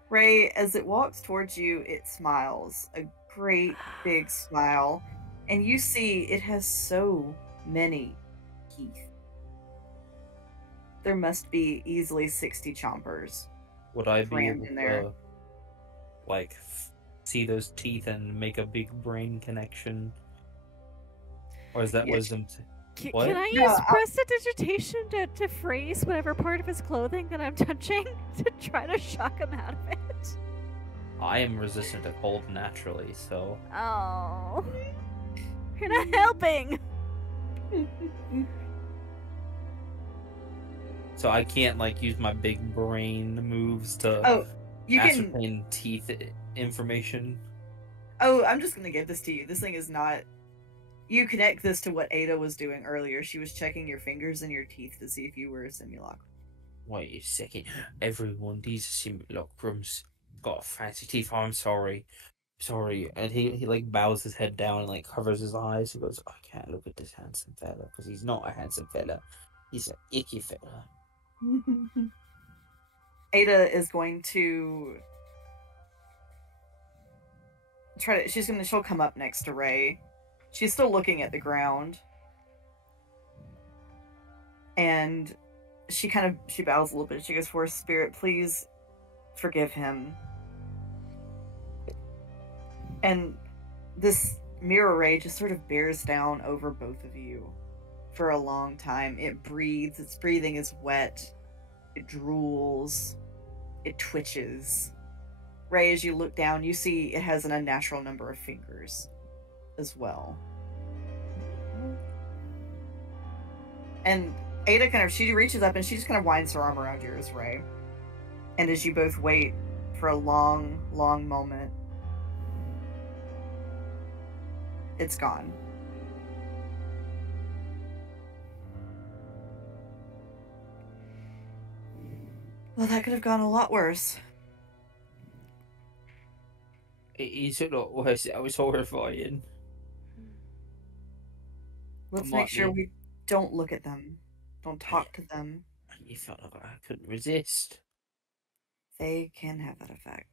Ray, as it walks towards you, it smiles. A great big smile. And you see it has so many teeth. There must be easily 60 chompers. Would I be crammed able in there. to, like, see those teeth and make a big brain connection? Or is that Yeah. wisdom? Can I No, use prestidigitation to freeze whatever part of his clothing that I'm touching to try to shock him out of it? I am resistant to cold naturally, so... Oh. You're not helping! So I can't, like, use my big brain moves to Oh, you can. ascertain teeth information. Oh, I'm just gonna give this to you. This thing is not. You connect this to what Ada was doing earlier. She was checking your fingers and your teeth to see if you were a simulacrum. Wait a second. Everyone, these are simulacrums. Got fancy teeth. I'm sorry. Sorry. And he like bows his head down and like covers his eyes. He goes, I can't look at this handsome fella because he's not a handsome fella. He's an icky fella. Ada is going to she'll come up next to Ray. She's still looking at the ground. And she bows a little bit. She goes, "For Spirit, please forgive him." And this mirror ray just sort of bears down over both of you for a long time. It breathes. Its breathing is wet. It drools. It twitches. Ray, as you look down, you see it has an unnatural number of fingers as well. And Ada she reaches up and she just kind of winds her arm around yours, Ray. And as you both wait for a long, long moment, it's gone. Well, that could have gone a lot worse. It is a lot worse. That was horrifying. Let's make sure we don't look at them. Don't talk to them. You felt like I couldn't resist. They can have that effect.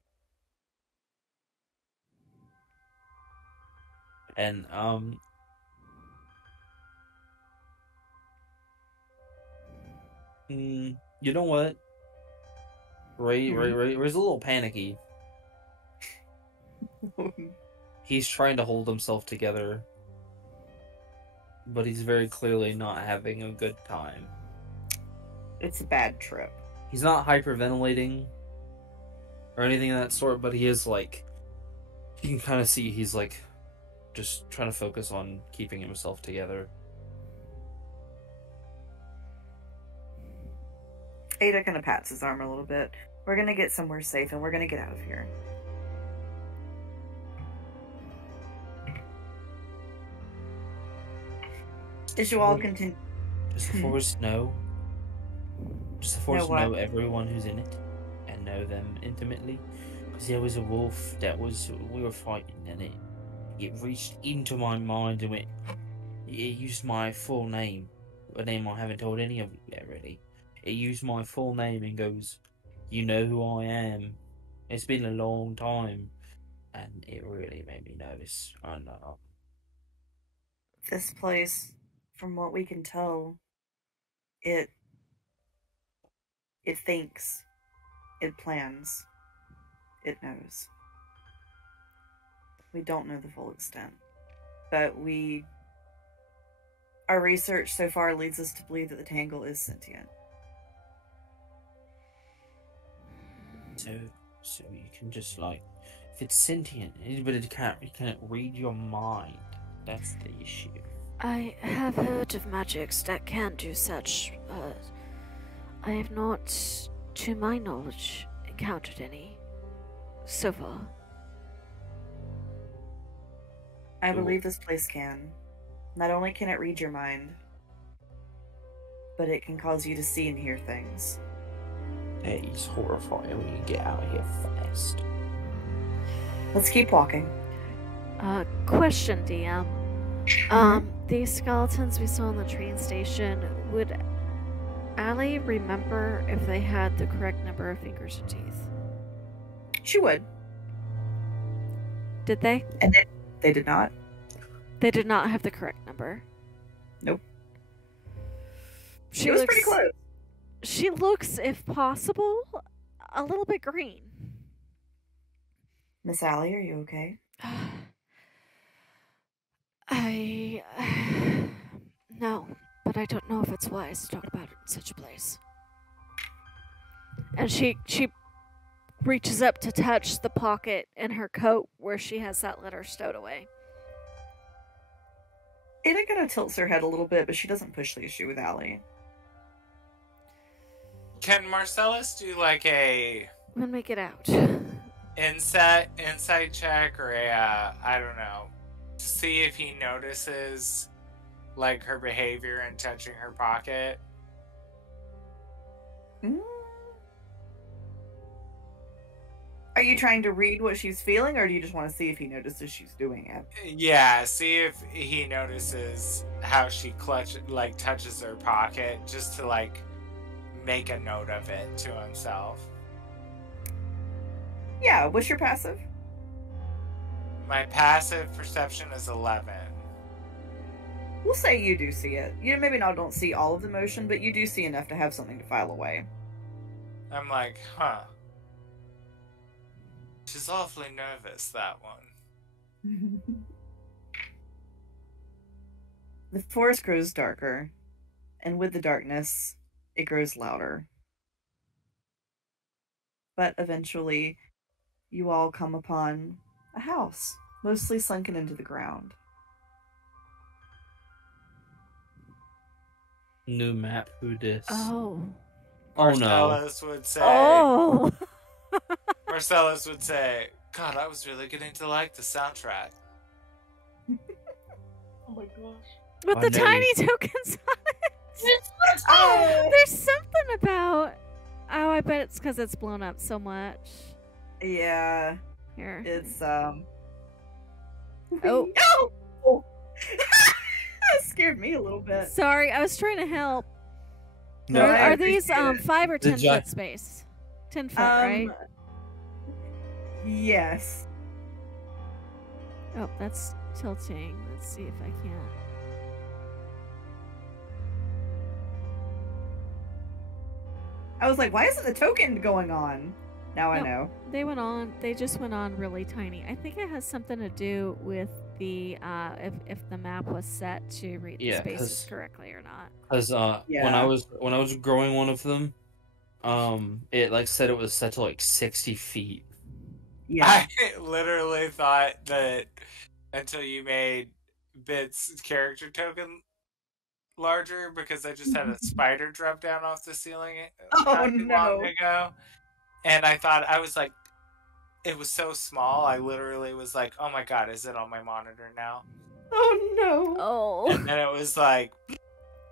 And you know what? Ray's a little panicky. He's trying to hold himself together, but he's very clearly not having a good time. It's a bad trip. He's not hyperventilating or anything of that sort, but he is like, you can kind of see he's like just trying to focus on keeping himself together. Ada kind of pats his arm a little bit. We're gonna get somewhere safe and we're gonna get out of here. As you all continue. Does the forest know? Does the forest know everyone who's in it and know them intimately? Because there was a wolf we were fighting, and it reached into my mind and it used my full name, a name I haven't told any of you yet, really. It used my full name and goes, "You know who I am. It's been a long time," and it really made me nervous. I know. This place, from what we can tell, it thinks, it plans, it knows. We don't know the full extent, but our research so far leads us to believe that the Tangle is sentient. So you can just like, if it's sentient, but it can't read your mind. That's the issue. I have heard of magics that can do such, but I have not, to my knowledge, encountered any so far. I believe this place can. Not only can it read your mind, but it can cause you to see and hear things. That is horrifying. We can get out of here fast. Let's keep walking. Question, DM. These skeletons we saw in the train station, would Allie remember if they had the correct number of fingers and teeth? She would. Did they? And they did not. They did not have the correct number. Nope. She was looks, pretty close. She looks, if possible, a little bit green. Miss Allie, are you okay? No, but I don't know if it's wise to talk about it in such a place. And she reaches up to touch the pocket in her coat where she has that letter stowed away. Ada kind of tilts her head a little bit, but she doesn't push the issue with Allie. Can Marcellus do like a When we get out. insight check or a I don't know, to see if he notices like her behavior and touching her pocket? you trying to read what she's feeling, or do you just want to see if he notices she's doing it? Yeah, see if he notices how she touches her pocket, just to like make a note of it to himself. Yeah, what's your passive? My passive perception is 11. We'll say you do see it. You maybe don't see all of the motion, but you do see enough to have something to file away. I'm like, huh. She's awfully nervous, that one. The forest grows darker, and with the darkness, it grows louder. But eventually, you all come upon a house, mostly sunken into the ground. New map, who dis? Oh. Oh no. Marcellus would say, Oh. Marcellus would say, God, I was really getting to like the soundtrack. Oh my gosh. With the tiny tokens on it. Oh! There's something about... Oh, I bet it's because it's blown up so much. Yeah, Here. it's, Oh. Oh! That scared me a little bit. Sorry, I was trying to help. No, Are these appreciate it. 5 or 10 Did foot space? 10 foot, right? Yes. Oh, that's tilting. Let's see if I can. I was like, why isn't the token going on? Now I Nope. know. They just went on really tiny. I think it has something to do with the if the map was set to read the Yeah, spaces 'cause- correctly or not. Because when Yeah. I was growing one of them, it like said it was set to like 60 feet. Yeah. I literally thought that until you made Bit's character token larger, because I just had a spider drop down off the ceiling not too long ago. And I thought, I was like, it was so small, I literally was like, oh my god, is it on my monitor now? Oh no. Oh. And then it was like,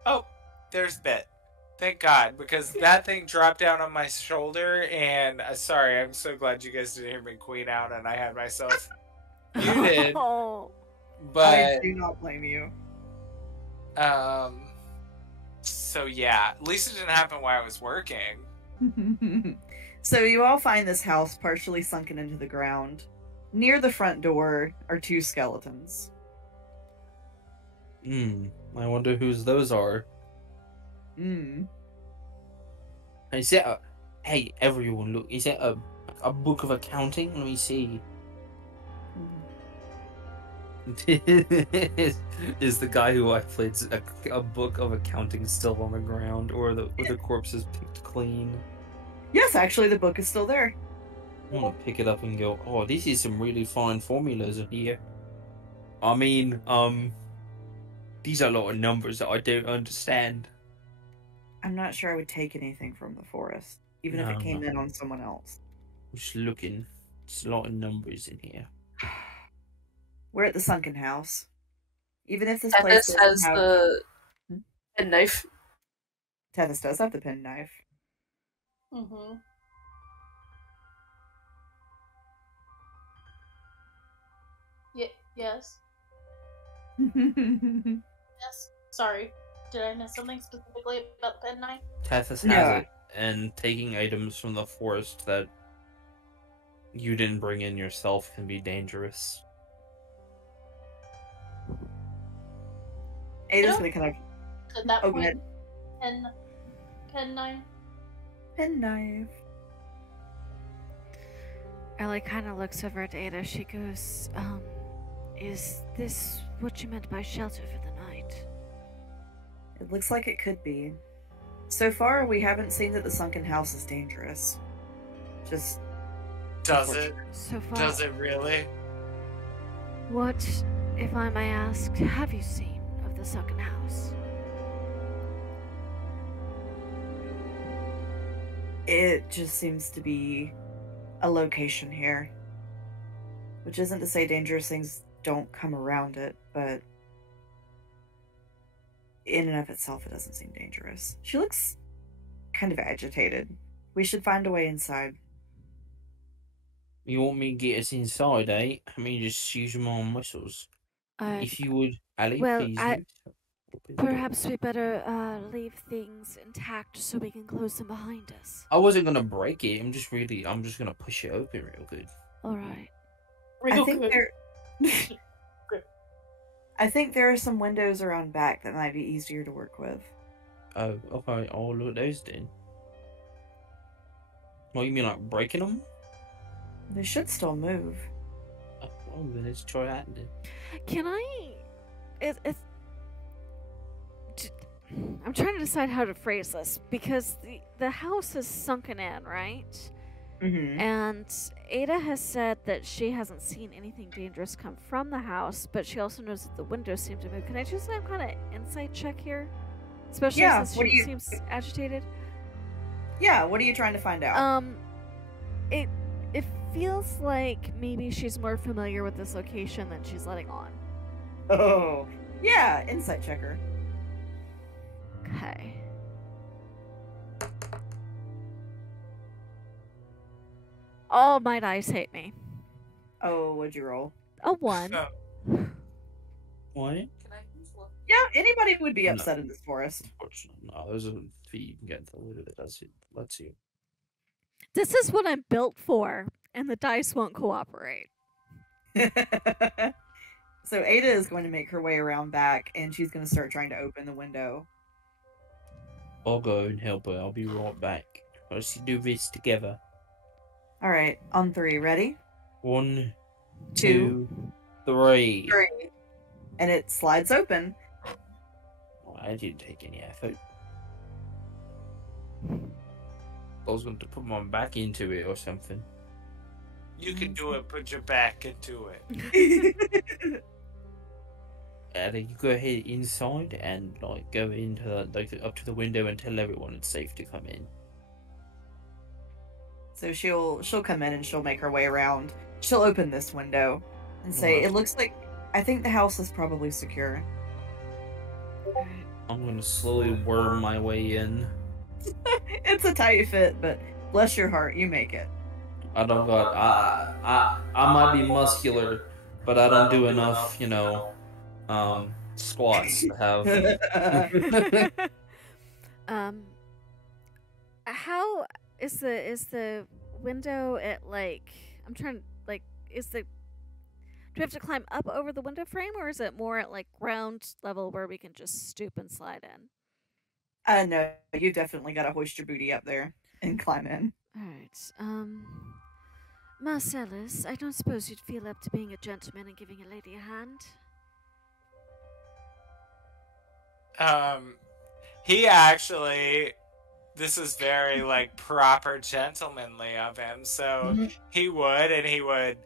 oh, there's Bit. Thank God, because that thing dropped down on my shoulder, and sorry, I'm so glad you guys didn't hear me queen out, and I had myself muted. Oh. But I do not blame you. so yeah, at least it didn't happen while I was working. So you all find this house partially sunken into the ground. Near the front door are 2 skeletons. I wonder whose those are. Is that a... Hey, everyone, look, is that a book of accounting? Let me see. Is the guy who I played a book of accounting still on the ground, or the corpses picked clean? Yes, actually, the book is still there. I want to pick it up and go, oh, this is some really fine formulas in here. I mean, these are a lot of numbers that I don't understand. I'm not sure I would take anything from the forest, even if No, it came no. in on someone else. I'm just looking. There's a lot of numbers in here. We're at the sunken house. Even if this place Tethys doesn't has have... the Hmm? penknife. Tethys does have the penknife. Mm-hmm. Yes. Yes. Sorry. Did I miss something specifically about the penknife? Tethys has Yeah. it, and taking items from the forest that you didn't bring in yourself can be dangerous. Ada's gonna kind At that of... Oh, go point, ahead. penknife. Penknife. Ellie kind of looks over at Ada. She goes, is this what you meant by shelter for the night? It looks like it could be. So far, we haven't seen that the sunken house is dangerous. Just... Does it? So far, Does it really? what, if I may ask, have you seen of the sunken house? It just seems to be a location here. Which isn't to say dangerous things don't come around it, but in and of itself, it doesn't seem dangerous. She looks kind of agitated. We should find a way inside. You want me to get us inside, eh? I mean, just use my muscles. If you would, Ali, well, please. I- do so. Open the door. Perhaps we better leave things intact so we can close them behind us. I wasn't gonna break it. I'm just gonna push it open real good. All right. I think I think there are some windows around back that might be easier to work with. Oh, okay. I'll look at those then. What, you mean like breaking them? They should still move. Oh, well, then let's try that then. Can I? I'm trying to decide how to phrase this because the house is sunken in, right? Mm-hmm. And Ada has said that she hasn't seen anything dangerous come from the house, but she also knows that the windows seem to move. Can I do some kind of insight check here? Especially since she seems agitated. Yeah, what are you trying to find out? It feels like maybe she's more familiar with this location than she's letting on. Oh, yeah, insight checker. Okay. All my dice hate me. Oh, what'd you roll? A 1. What? Can I use one? Yeah, anybody would be No. upset in this forest. Unfortunately, no. Those are feet you can get into the window that does it. Let's see. This is what I'm built for, and the dice won't cooperate. So Ada is going to make her way around back, and she's going to start trying to open the window. I'll go and help her. I'll be right back. Let's do this together. All right, on 3, ready? 1, 2, 2, 3. 3. And it slides open. Oh, I didn't take any effort. I was going to put my back into it or something. You can do it. Put your back into it. And then you go ahead inside and go into up to the window and tell everyone it's safe to come in. So she'll come in and she'll make her way around. She'll open this window and say, Right. "It looks like I think the house is probably secure." I'm gonna slowly worm my way in. It's a tight fit, but bless your heart, you make it. I don't got. I might be muscular, but I don't do enough. Squats to have. How is the window at I'm trying to do we have to climb up over the window frame, or is it more at ground level where we can just stoop and slide in? No, you definitely got to hoist your booty up there and climb in. All right. Marcellus, I don't suppose you'd feel up to being a gentleman and giving a lady a hand? He actually, this is very proper gentlemanly of him. So he would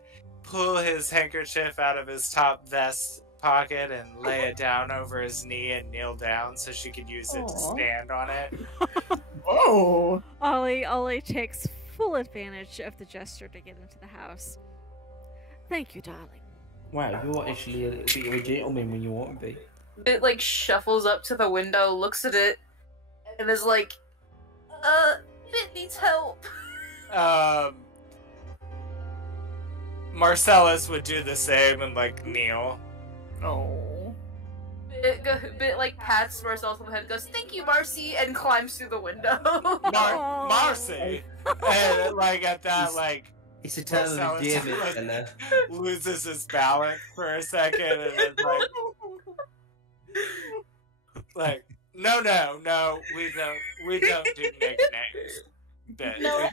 pull his handkerchief out of his top vest pocket and lay it down over his knee and kneel down so she could use it to stand on it. Oh, Ollie takes full advantage of the gesture to get into the house. Thank you, darling. Wow, you're actually a little bit of a gentleman when you want to be. It shuffles up to the window, looks at it, and is like, Bit needs help. Marcellus would do the same and kneel. oh. Bit pats Marcellus on the head and goes, "Thank you, Marcy," and climbs through the window. Marcy! And at that, It's a time of damage, fella. loses his balance for a second and is no, we don't do nicknames. We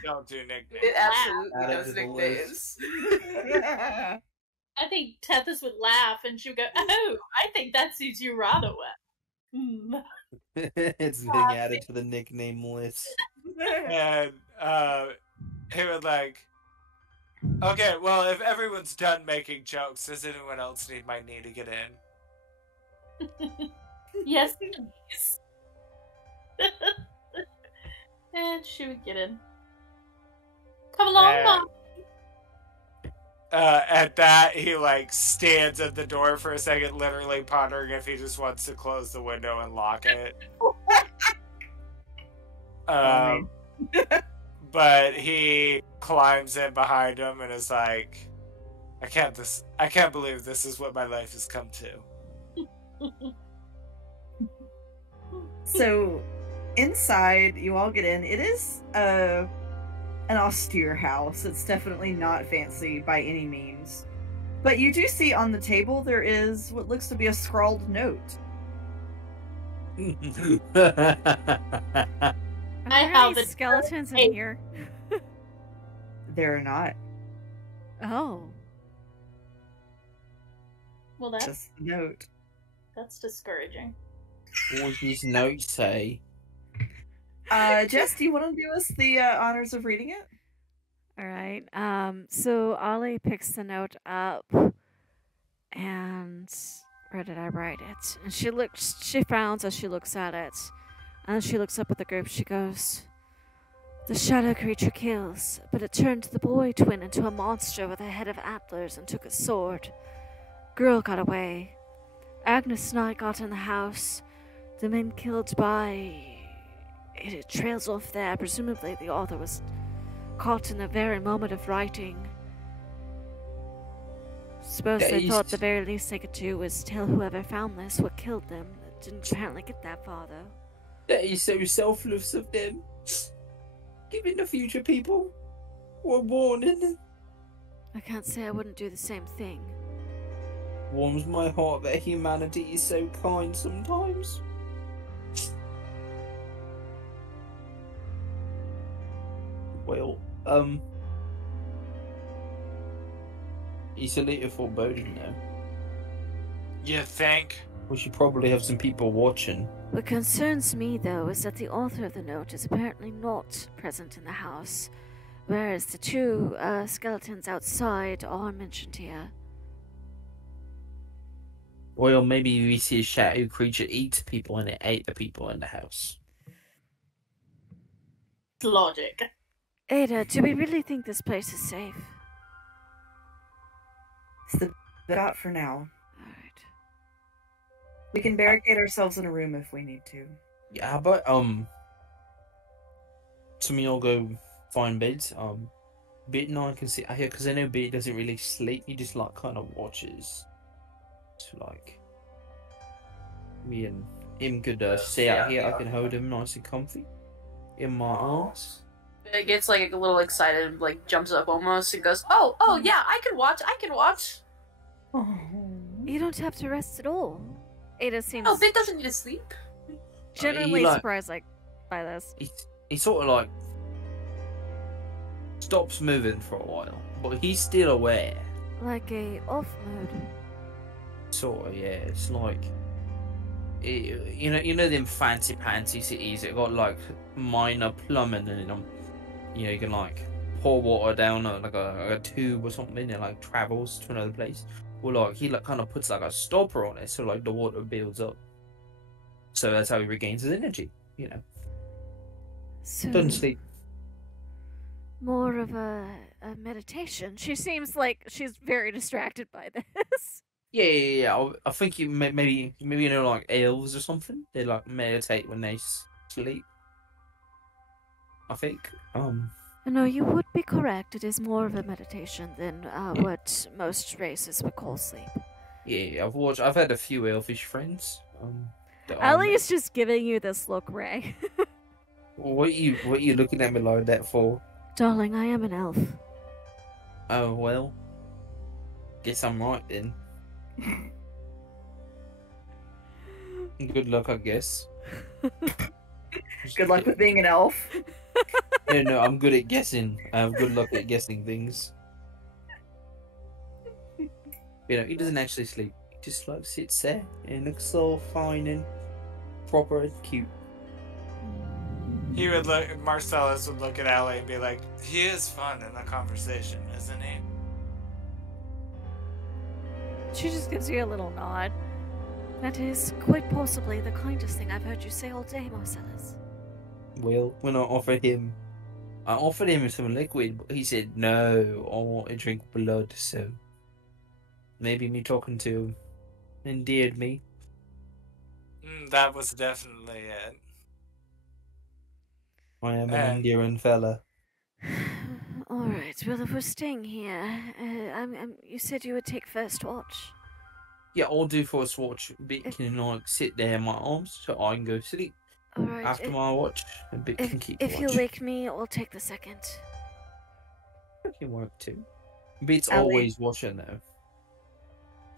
don't do nicknames. It absolutely Add it knows to the nicknames. I think Tethys would laugh and she would go, "Oh, I think that suits you rather well." It's being added to the nickname list. And he would okay, well, if everyone's done making jokes, does anyone else need my knee to get in? Yes, please. And she would get in. Come along, Mom. At that, he stands at the door for a second, literally pondering if he just wants to close the window and lock it. but he climbs in behind him and is like, I can't believe this is what my life has come to. So, inside, you all get in. It is an austere house. It's definitely not fancy by any means. But you do see on the table there is what looks to be a scrawled note. Are I there have any it. skeletons in Hey. here? There are not. Oh. Well, Just a note. that's discouraging. What does this note say? Jess, do you want to do us the honors of reading it? All right. So Ollie picks the note up, and where did I write it? And she frowns as she looks at it, and she looks up at the group. She goes, "The shadow creature kills, but it turned the boy twin into a monster with a head of antlers and took a sword. Girl got away. Agnes and I got in the house. The men killed by... It trails off there. Presumably the author was caught in the very moment of writing. Suppose they thought the very least they could do was tell whoever found this what killed them. It didn't apparently get that far, though. That is so selfless of them. Giving the future people a warning. I can't say I wouldn't do the same thing. Warms my heart that humanity is so kind sometimes. Well, it's a little foreboding now. You think? We should probably have some people watching. What concerns me, though, is that the author of the note is apparently not present in the house, whereas the two skeletons outside are mentioned here. Well, maybe we see a shadow creature eat people and it ate the people in the house. Logic. Ada, do we really think this place is safe? It's the dot for now. Alright. We can barricade ourselves in a room if we need to. Yeah, how about some of y'all go find beds. Bit and I can see here because I know Bit doesn't really sleep. He just like kind of watches. So like me and him could stay out here. I can hold him nice and comfy in my arms. It gets like a little excited, like jumps up almost and goes, "Oh yeah, I can watch. Oh. You don't have to rest at all. Ada seems Oh, Bit doesn't need to sleep." genuinely He, like- surprised by this. He sort of like stops moving for a while, but he's still aware. Like a off mode. Sort of, yeah. It's like you know them fancy pantsy cities that got like minor plumbing in them. You know, you can like pour water down like a tube or something, and it like travels to another place. Or like he like kind of puts like a stopper on it, so like the water builds up. So that's how he regains his energy. You know, So doesn't sleep. more of a meditation. She seems like she's very distracted by this. Yeah. I think you maybe you know like elves or something. They like meditate when they sleep. I think. No, you would be correct. It is more of a meditation than what most races would call sleep. Yeah, I've had a few elfish friends. That are- Ellie is just giving you this look, Ray. What are you looking at me like that for? Darling, I am an elf. Oh well. Guess I'm right then. Good luck, I guess. Good luck with being an elf. No, I'm good at guessing. I have good luck at guessing things. You know, he doesn't actually sleep. He just like sits there and looks all fine and proper and cute. He would look. Marcellus would look at Allie and be like, "He is fun in the conversation, isn't he?" She just gives you a little nod. That is quite possibly the kindest thing I've heard you say all day, Marcellus. Well, when I offered him some liquid, but he said no, I want to drink blood, so maybe me talking to him endeared me. That was definitely it. I am an And- endearing fella. All right. Well, if we're staying here, you said you would take first watch. Yeah, I'll do first watch. Bit can like sit there in my arms so I can go sleep All right. after my watch. A bit can keep If watch. you wake me, we'll take the second. You can work too. Bit's Ellie. always watching though.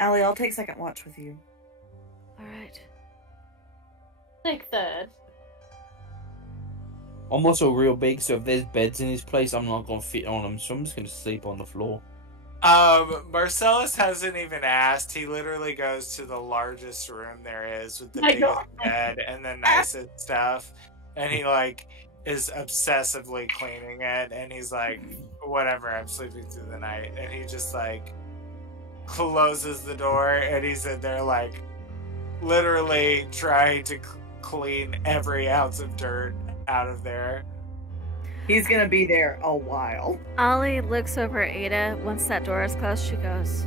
Allie, I'll take second watch with you. All right. Take third. I'm also real big, so if there's beds in this place, I'm not gonna fit on them, so I'm just gonna sleep on the floor. Marcellus hasn't even asked. He literally goes to the largest room there is with the biggest bed and the nicest stuff, and he like is obsessively cleaning it, and he's like, whatever, I'm sleeping through the night, and he just like closes the door, and he's in there like literally trying to clean every ounce of dirt out of there. He's gonna be there a while. Ollie looks over at Ada. Once that door is closed, she goes,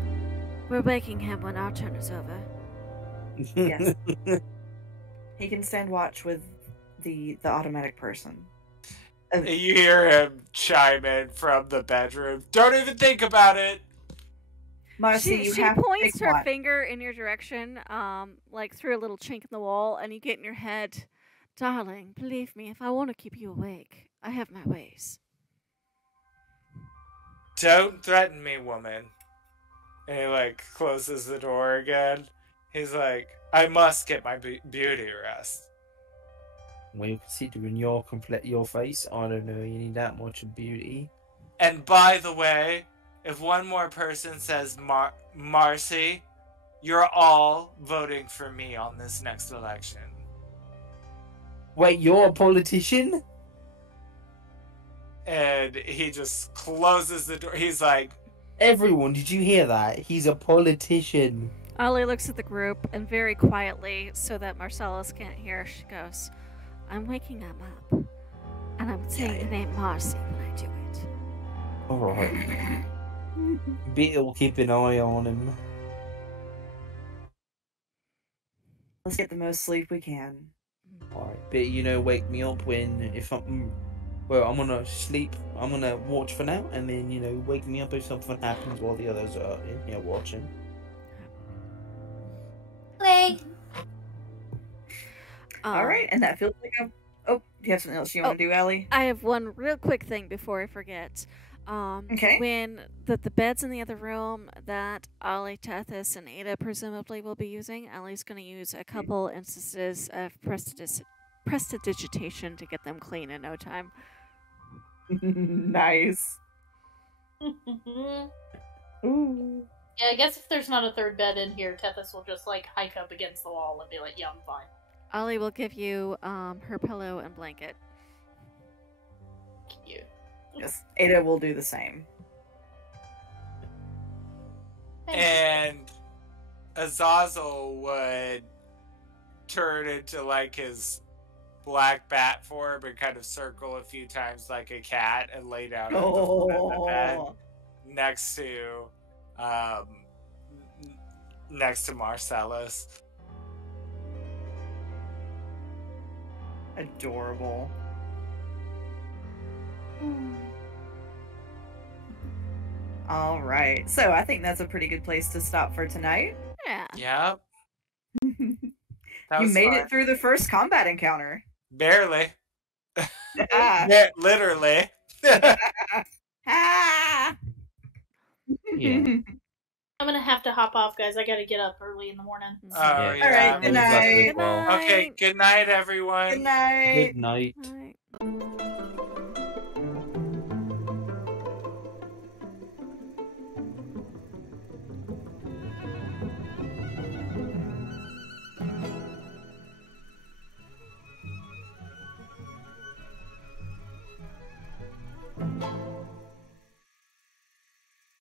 "We're waking him when our turn is over." Yes. He can stand watch with the automatic person. You hear him chime in from the bedroom. Don't even think about it. Marcy, She points her finger in your direction, like through a little chink in the wall, and you get in your head, "Darling, believe me, if I want to keep you awake, I have my ways." Don't threaten me, woman. And he like closes the door again. He's like, I must get my beauty rest. Well, considering your face, I don't know you need that much of beauty. And by the way, if one more person says Marcy, you're all voting for me on this next election. Wait, you're a politician? And he just closes the door. He's like, everyone, did you hear that? He's a politician. Ollie looks at the group and very quietly, so that Marcellus can't hear, she goes, "I'm waking him up, and I'm saying the name Marcy when I do it." Alright. Bit will keep an eye on him. Let's get the most sleep we can. Alright, but wake me up if I'm gonna sleep, I'm gonna watch for now, and then, wake me up if something happens while the others are in here watching. Wait. Alright, and that feels like a... Oh, do you have something else you want to do, Allie? I have one real quick thing before I forget. Okay. When the beds in the other room that Ollie, Tethys, and Ada presumably will be using, Allie's going to use a couple instances of prestidigitation to get them clean in no time. Nice. Ooh. Yeah, I guess if there's not a third bed in here, Tethys will just like hike up against the wall and be like, "Yeah, I'm fine." Ollie will give you her pillow and blanket. Cute. Yes, Ada will do the same. and Azazel would turn into like his black bat form and kind of circle a few times like a cat and lay down on the bed next to Marcellus. Adorable. All right, so I think that's a pretty good place to stop for tonight. Yeah. Yep. You made it through the first combat encounter. Barely. Literally. Ah! Yeah. I'm gonna have to hop off, guys. I gotta get up early in the morning. Oh, All yeah. right, good night. Good night. Okay, good night, everyone. Good night. Good night. Night.